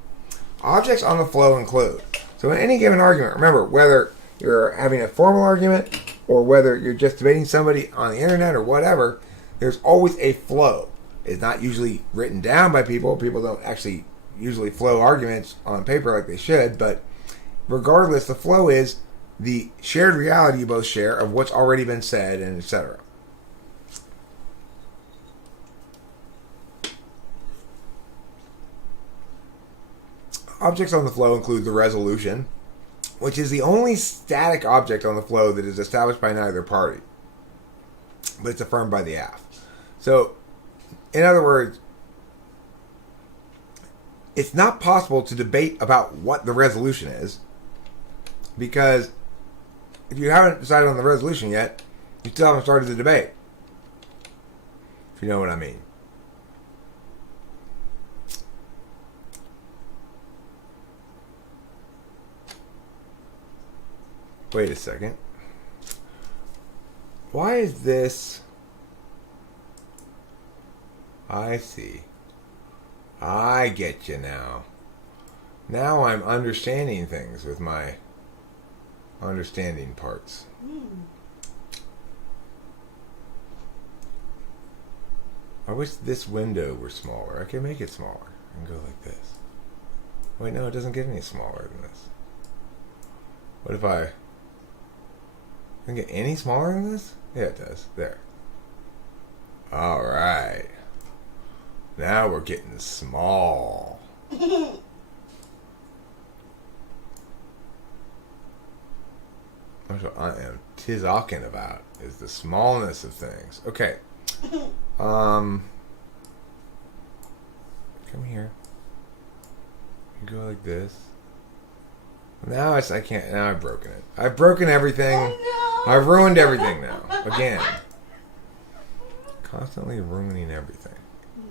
Objects on the flow include. So in any given argument, remember, whether you're having a formal argument or whether you're just debating somebody on the internet or whatever, there's always a flow. It's not usually written down by people. People don't actually usually flow arguments on paper like they should, but regardless, the flow is the shared reality you both share of what's already been said, and etc. Objects on the flow include the resolution, which is the only static object on the flow that is established by neither party, but it's affirmed by the aft. So, in other words, it's not possible to debate about what the resolution is, because if you haven't decided on the resolution yet, you still haven't started the debate. If you know what I mean. Wait a second. Why is this? I see. I get you now. Now I'm understanding things with my understanding parts. I wish this window were smaller. I could make it smaller and go like this. Wait, no, it doesn't get any smaller than this. What if I can get any smaller than this? Yeah, it does. There. Alright. Now we're getting small. That's what I am talking about, is the smallness of things. Okay. Come here. You go like this. Now I can't. Now I've broken it. I've broken everything. Oh, no. I've ruined everything now. Again. Constantly ruining everything.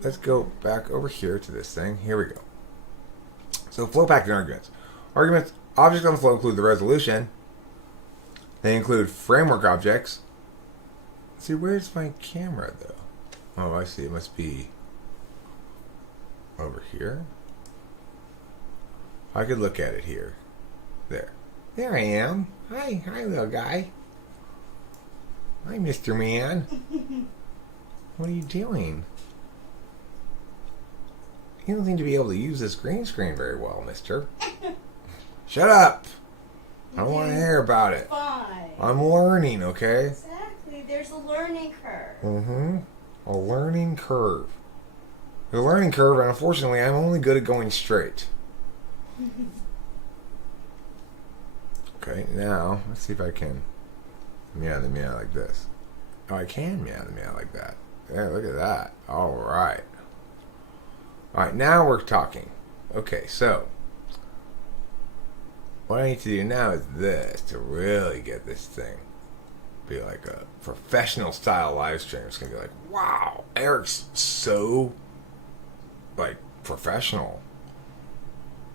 Let's go back over here to this thing. Here we go. So flow packed arguments. Objects on the flow include the resolution. They include framework objects. See, where's my camera though? Oh, I see. It must be over here. I could look at it here. There. There I am. Hi, little guy. Hi, Mr. Man. What are you doing? You don't seem to be able to use this green screen very well, mister. Shut up! I don't want to hear about it. Fine. I'm learning, okay? Exactly. There's a learning curve. Mm-hmm. A learning curve. The learning curve, and unfortunately, I'm only good at going straight. Okay, now, let's see if I can meow the meow like this. Oh, I can meow the meow like that. There, look at that. Alright. Alright, now we're talking. Okay, so what I need to do now is this to really get this thing be like a professional style live stream. It's gonna be like, wow, Eric's so like professional.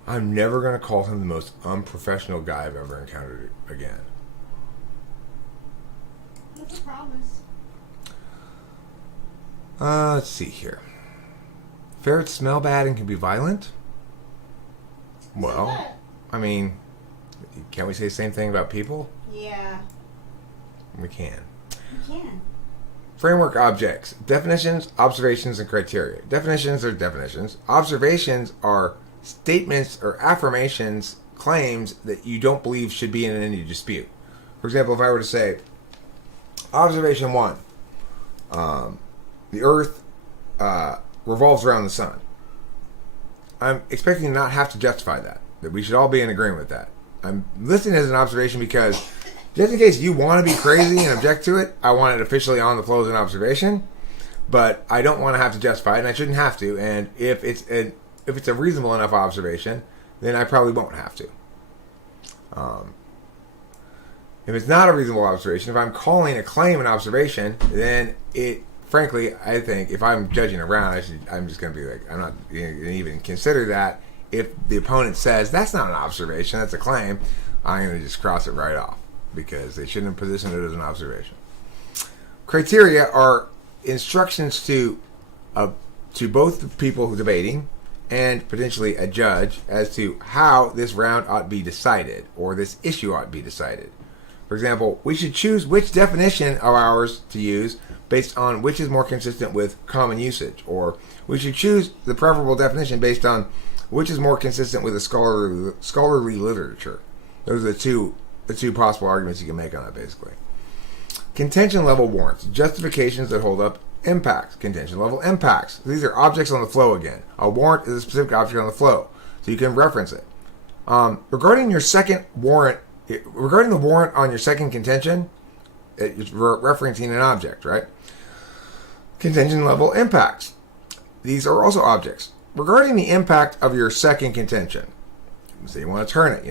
I'm never gonna call him the most unprofessional guy I've ever encountered again. That's a promise. Let's see here. Ferrets smell bad and can be violent? Well, I mean, can't we say the same thing about people? Yeah. We can. You can. Framework objects. Definitions, observations, and criteria. Definitions are definitions. Observations are statements or affirmations, claims that you don't believe should be in any dispute. For example, if I were to say, observation 1, the Earth revolves around the sun. I'm expecting to not have to justify that we should all be in agreement with that. I'm listing it as an observation because just in case you want to be crazy and object to it, I want it officially on the flow as an observation, but I don't want to have to justify it, and I shouldn't have to. And if it's a reasonable enough observation, then I probably won't have to. If it's not a reasonable observation, if I'm calling a claim an observation, then it, frankly, I think if I'm judging around, I'm just going to be like, I'm not going to even consider that. If the opponent says that's not an observation, that's a claim, I'm going to just cross it right off because they shouldn't have positioned it as an observation. Criteria are instructions to both the people who are debating and potentially a judge as to how this round ought to be decided or this issue ought to be decided. For example, we should choose which definition of ours to use based on which is more consistent with common usage, or we should choose the preferable definition based on which is more consistent with the scholarly literature. Those are the two possible arguments you can make on it, basically. Contention level warrants. Justifications that hold up impacts. Contention level impacts. These are objects on the flow again. A warrant is a specific object on the flow, so you can reference it. Regarding the warrant on your second contention, it's referencing an object, right? Contention level impacts. These are also objects. Regarding the impact of your second contention, so you want to turn it,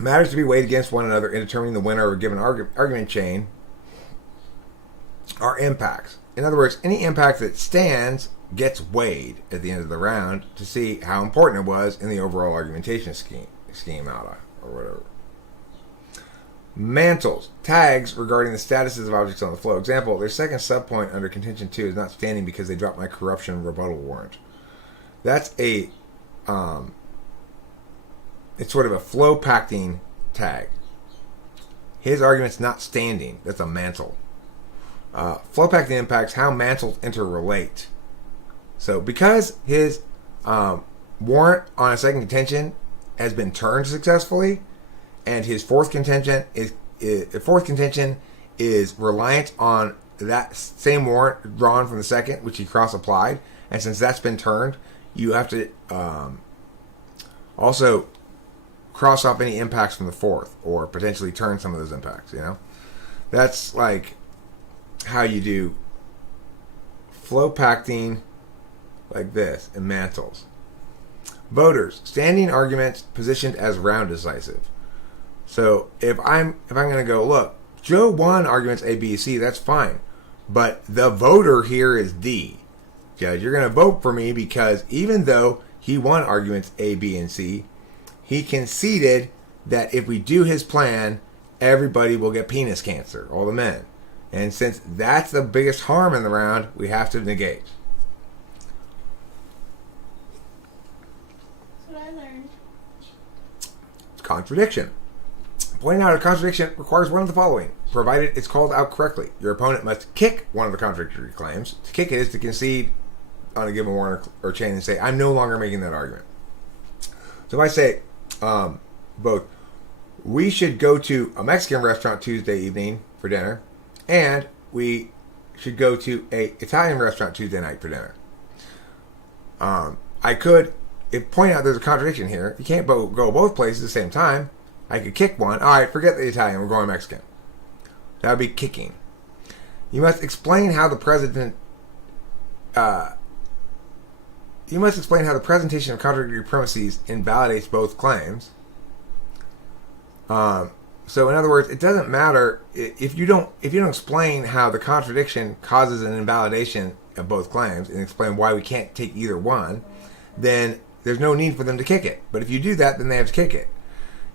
matters to be weighed against one another in determining the winner of a given argument chain are impacts. In other words, any impact that stands gets weighed at the end of the round to see how important it was in the overall argumentation scheme or whatever. Mantles, tags regarding the statuses of objects on the flow. Example, their second subpoint under contention 2 is not standing because they dropped my corruption rebuttal warrant. That's it's sort of a flow pacting tag. His argument's not standing. That's a mantle. Flow pacting impacts how mantles interrelate. So because his warrant on a second contention has been turned successfully, and his fourth contention is reliant on that same warrant drawn from the second, which he cross-applied, and since that's been turned, you have to also cross off any impacts from the fourth, or potentially turn some of those impacts. That's like how you do flow pacting like this in mantles. Voters, standing arguments positioned as round decisive. So if I'm going to go, look, Joe won arguments A, B, C, that's fine. But the voter here is D. Judge, you're going to vote for me because even though he won arguments A, B, and C, he conceded that if we do his plan, everybody will get penis cancer, all the men. And since that's the biggest harm in the round, we have to negate. That's what I learned. Contradiction. Pointing out a contradiction requires one of the following, provided it's called out correctly. Your opponent must kick one of the contradictory claims. To kick it is to concede on a given warrant or chain and say, I'm no longer making that argument. So if I say, both, we should go to a Mexican restaurant Tuesday evening for dinner, and we should go to a Italian restaurant Tuesday night for dinner. I could point out there's a contradiction here. You can't go both places at the same time. I could kick one. All right, forget the Italian. We're going Mexican. That would be kicking. You must explain how the presentation of contradictory premises invalidates both claims. So in other words, it doesn't matter if you don't explain how the contradiction causes an invalidation of both claims and explain why we can't take either one, then there's no need for them to kick it. But if you do that, then they have to kick it.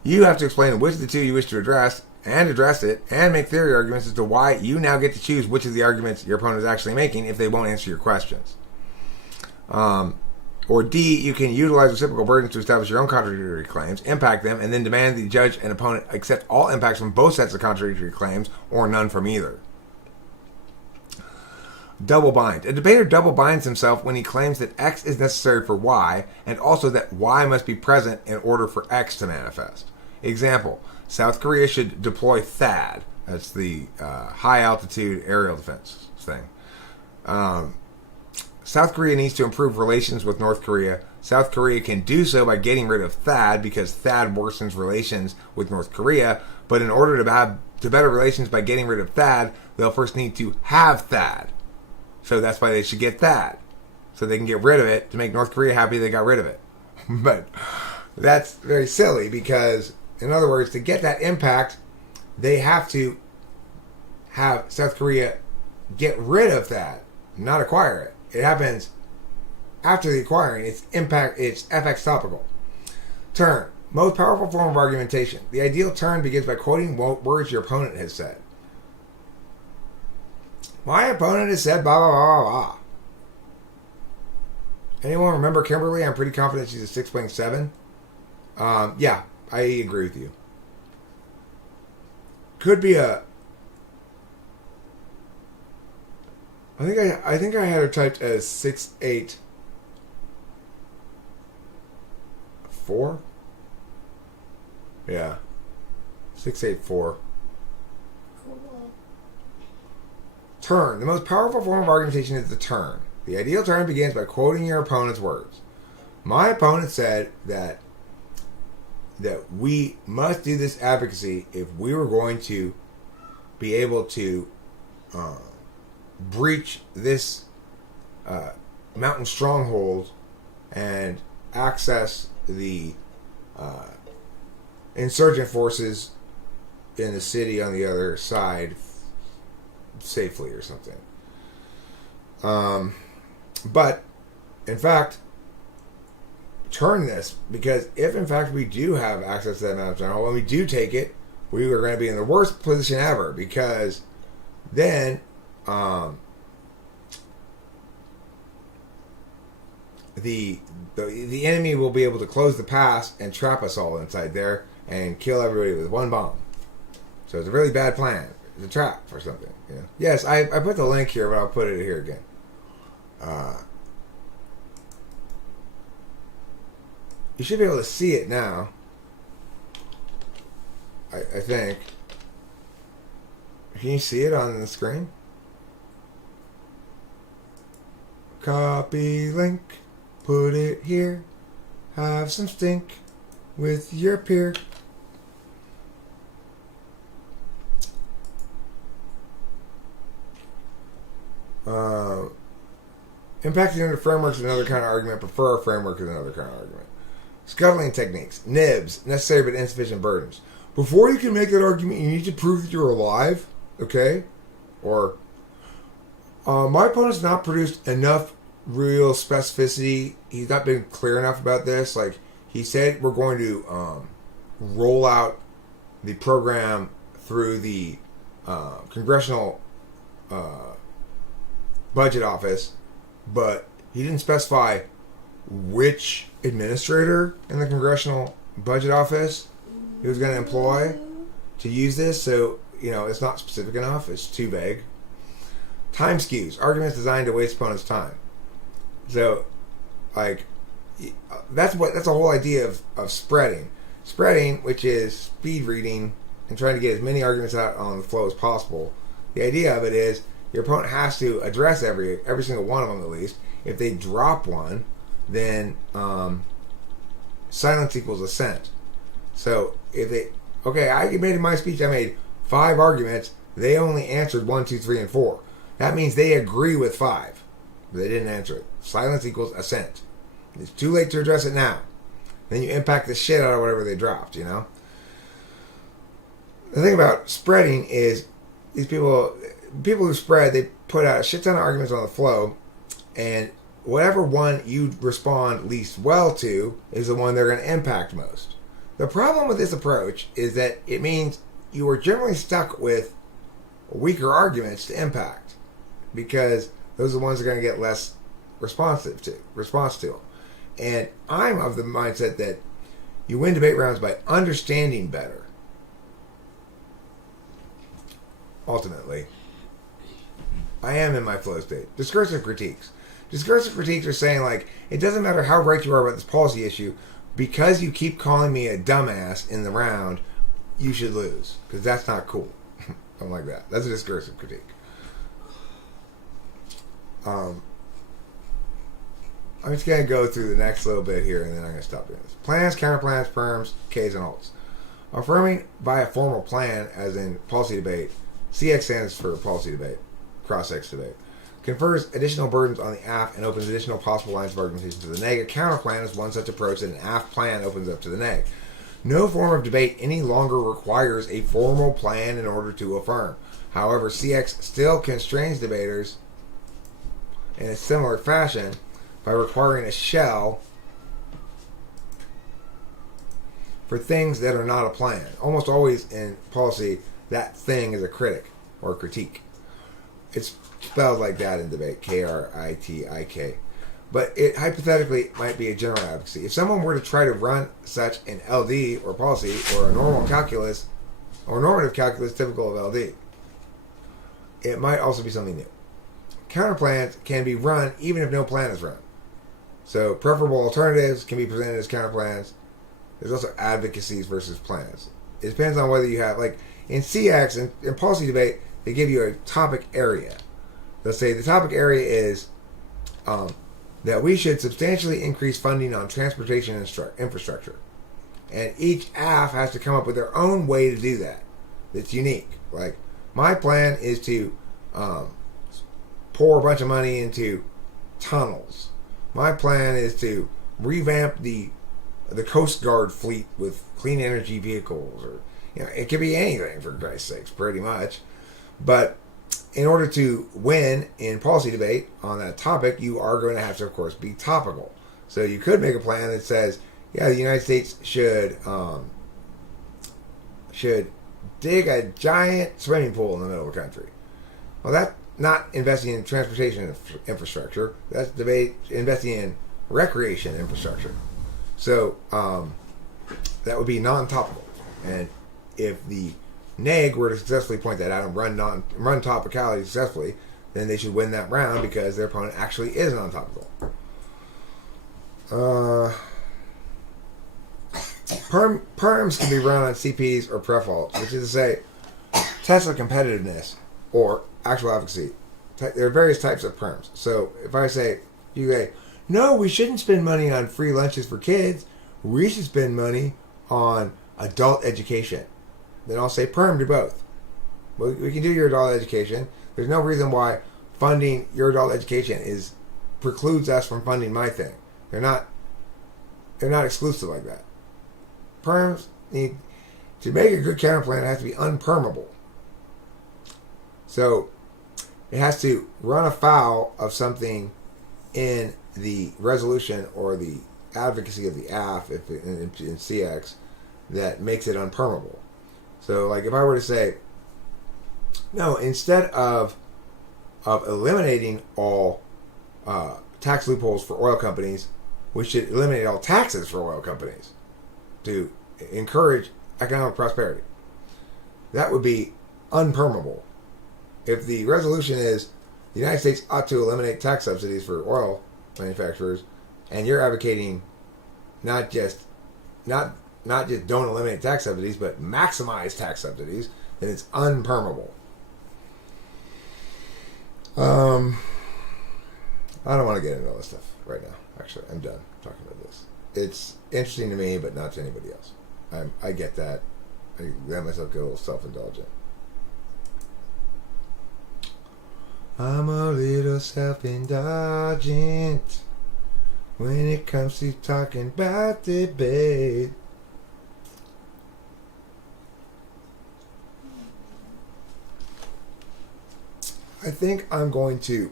You have to explain which of the two you wish to address it, and make theory arguments as to why you now get to choose which of the arguments your opponent is actually making if they won't answer your questions. Or D, you can utilize reciprocal burdens to establish your own contradictory claims, impact them, and then demand the judge and opponent accept all impacts from both sets of contradictory claims, or none from either. Double bind. A debater double binds himself when he claims that X is necessary for Y, and also that Y must be present in order for X to manifest. Example, South Korea should deploy THAAD. That's the high altitude aerial defense thing. South Korea needs to improve relations with North Korea. South Korea can do so by getting rid of THAAD because THAAD worsens relations with North Korea. But in order to have better relations by getting rid of THAAD, they'll first need to have THAAD. So that's why they should get THAAD. So they can get rid of it to make North Korea happy they got rid of it. But that's very silly because, in other words, to get that impact, they have to have South Korea get rid of THAAD, not acquire it. It happens after the acquiring. It's FX topical. Turn. Most powerful form of argumentation. The ideal turn begins by quoting words your opponent has said. My opponent has said blah, blah, blah, blah, blah. Anyone remember Kimberly? I'm pretty confident she's a 6.7. Yeah, I agree with you. Could be a... I think I had her typed as 6'8", 4. Yeah. 684. Cool. Turn. The most powerful form of argumentation is the turn. The ideal turn begins by quoting your opponent's words. My opponent said that we must do this advocacy if we were going to be able to breach this mountain stronghold and access the insurgent forces in the city on the other side safely or something. But in fact, turn this, because if in fact we do have access to that mountain stronghold, when we do take it, we are going to be in the worst position ever, because then the enemy will be able to close the pass and trap us all inside there and kill everybody with one bomb. So it's a really bad plan. It's a trap or something. Yeah. Yes, I put the link here, but I'll put it here again. You should be able to see it now. I think. Can you see it on the screen? Copy link. Put it here. Have some stink with your peer. Impacting under frameworks is another kind of argument. Prefer a framework is another kind of argument. Scuttling techniques. Nibs. Necessary but insufficient burdens. Before you can make that argument, you need to prove that you're alive. Okay? Or, my opponent's not produced enough real specificity. He's not been clear enough about this. Like, he said we're going to roll out the program through the Congressional Budget Office, but he didn't specify which administrator in the Congressional Budget Office he was going to employ to use this. So, it's not specific enough. It's too vague. Time skews. Arguments designed to waste opponents' time. So, like, that's the whole idea of spreading. Spreading, which is speed reading and trying to get as many arguments out on the flow as possible. The idea of it is your opponent has to address every single one of them at least. If they drop one, then silence equals assent. So if I made in my speech, I made 5 arguments. They only answered 1, 2, 3, and 4. That means they agree with 5. They didn't answer it. Silence equals assent. It's too late to address it now. Then you impact the shit out of whatever they dropped, The thing about spreading is these people who spread, they put out a shit ton of arguments on the flow, and whatever one you respond least well to is the one they're going to impact most. The problem with this approach is that it means you are generally stuck with weaker arguments to impact, because those are the ones that are going to get less response to them. And I'm of the mindset that you win debate rounds by understanding better. Ultimately, I am in my flow state. Discursive critiques. Discursive critiques are saying, like, it doesn't matter how right you are about this policy issue, because you keep calling me a dumbass in the round, you should lose. Because that's not cool. Something like that. That's a discursive critique. I'm just going to go through the next little bit here, and then I'm going to stop doing this. Plans, counterplans, perms, Ks, and alts. Affirming by a formal plan, as in policy debate. CX stands for policy debate. Cross-X debate. Confers additional burdens on the AF and opens additional possible lines of argumentation to the neg. A counterplan is one such approach that an AF plan opens up to the neg. No form of debate any longer requires a formal plan in order to affirm. However, CX still constrains debaters in a similar fashion by requiring a shell for things that are not a plan. Almost always in policy, that thing is a critic or a critique. It's spelled like that in debate, K-R-I-T-I-K. But it hypothetically might be a general advocacy. If someone were to try to run such an LD or policy or a normal calculus or normative calculus typical of LD, it might also be something new. Counterplans can be run even if no plan is run. So preferable alternatives can be presented as counterplans. there's also advocacies versus plans. It depends on whether you have, like, in CX and in policy debate, they give you a topic area. They'll say the topic area is that we should substantially increase funding on transportation infrastructure. And each AF has to come up with their own way to do that. That's unique. Like, my plan is to pour a bunch of money into tunnels. My plan is to revamp the Coast Guard fleet with clean energy vehicles, or it could be anything, for Christ's sakes, pretty much. But in order to win in policy debate on that topic, you are going to have to, of course, be topical. So you could make a plan that says, yeah, the United States should dig a giant swimming pool in the middle of the country. Well, that's not investing in transportation infrastructure. That's investing in recreation infrastructure. So that would be non-topical. And if the NEG were to successfully point that out and run topicality successfully, then they should win that round because their opponent actually is non-topical. Perms can be run on CPs or prefalts, which is to say, Tesla competitiveness or actual advocacy. There are various types of perms. So if I say, you say, no, we shouldn't spend money on free lunches for kids. We should spend money on adult education. Then I'll say perm to both. We can do your adult education. There's no reason why funding your adult education precludes us from funding my thing. They're not exclusive like that. Perms need to make a good counter plan. It has to be unpermable. So it has to run afoul of something in the resolution or the advocacy of the AF in CX that makes it unpermable. So, like, if I were to say, no, instead of eliminating all tax loopholes for oil companies, we should eliminate all taxes for oil companies to encourage economic prosperity. That would be unpermable. If the resolution is the United States ought to eliminate tax subsidies for oil manufacturers, and you're advocating not just don't eliminate tax subsidies, but maximize tax subsidies, then it's unpermable. I don't want to get into all this stuff right now. Actually, I'm done talking about this. It's interesting to me, but not to anybody else. I get that. I let myself get a little self-indulgent. I'm a little self-indulgent when it comes to talking about debate. I think I'm going to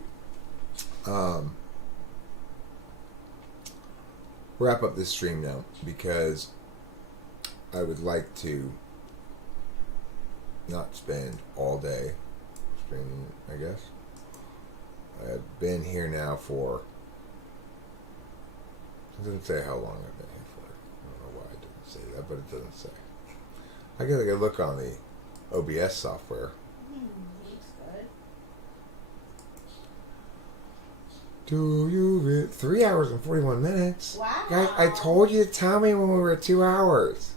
wrap up this stream now because I would like to not spend all day streaming, I guess. I've been here now for, it doesn't say how long I've been here for. I don't know why it doesn't say that, but it doesn't say. I guess I could look on the OBS software. Looks good. 3 hours and 41 minutes. Wow. Guys, I told you to tell me when we were at 2 hours.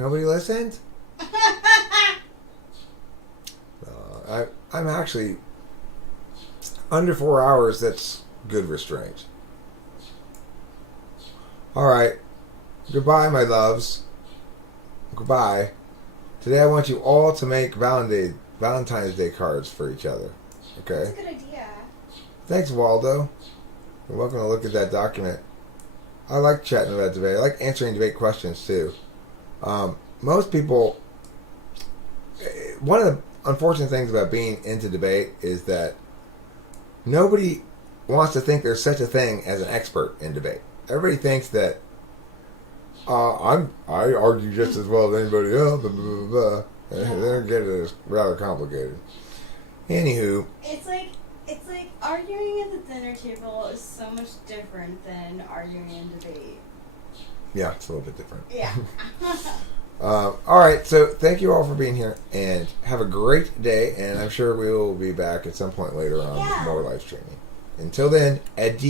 Nobody listened? I'm actually under 4 hours. That's good restraint. Alright. Goodbye, my loves. Goodbye. Today I want you all to make Valentine's Day cards for each other. Okay? That's a good idea. Thanks, Waldo. You're welcome to look at that document. I like chatting about debate. I like answering debate questions, too. Most people... One of the unfortunate things about being into debate is that nobody wants to think there's such a thing as an expert in debate. Everybody thinks that I argue just as well as anybody else, blah, blah, blah, blah. And they don't get it. It's rather complicated. Anywho, It's like arguing at the dinner table is so much different than arguing in debate. yeah, it's a little bit different. Yeah. Alright, so thank you all for being here, and have a great day, and I'm sure we will be back at some point later on with more live streaming. Until then, adieu.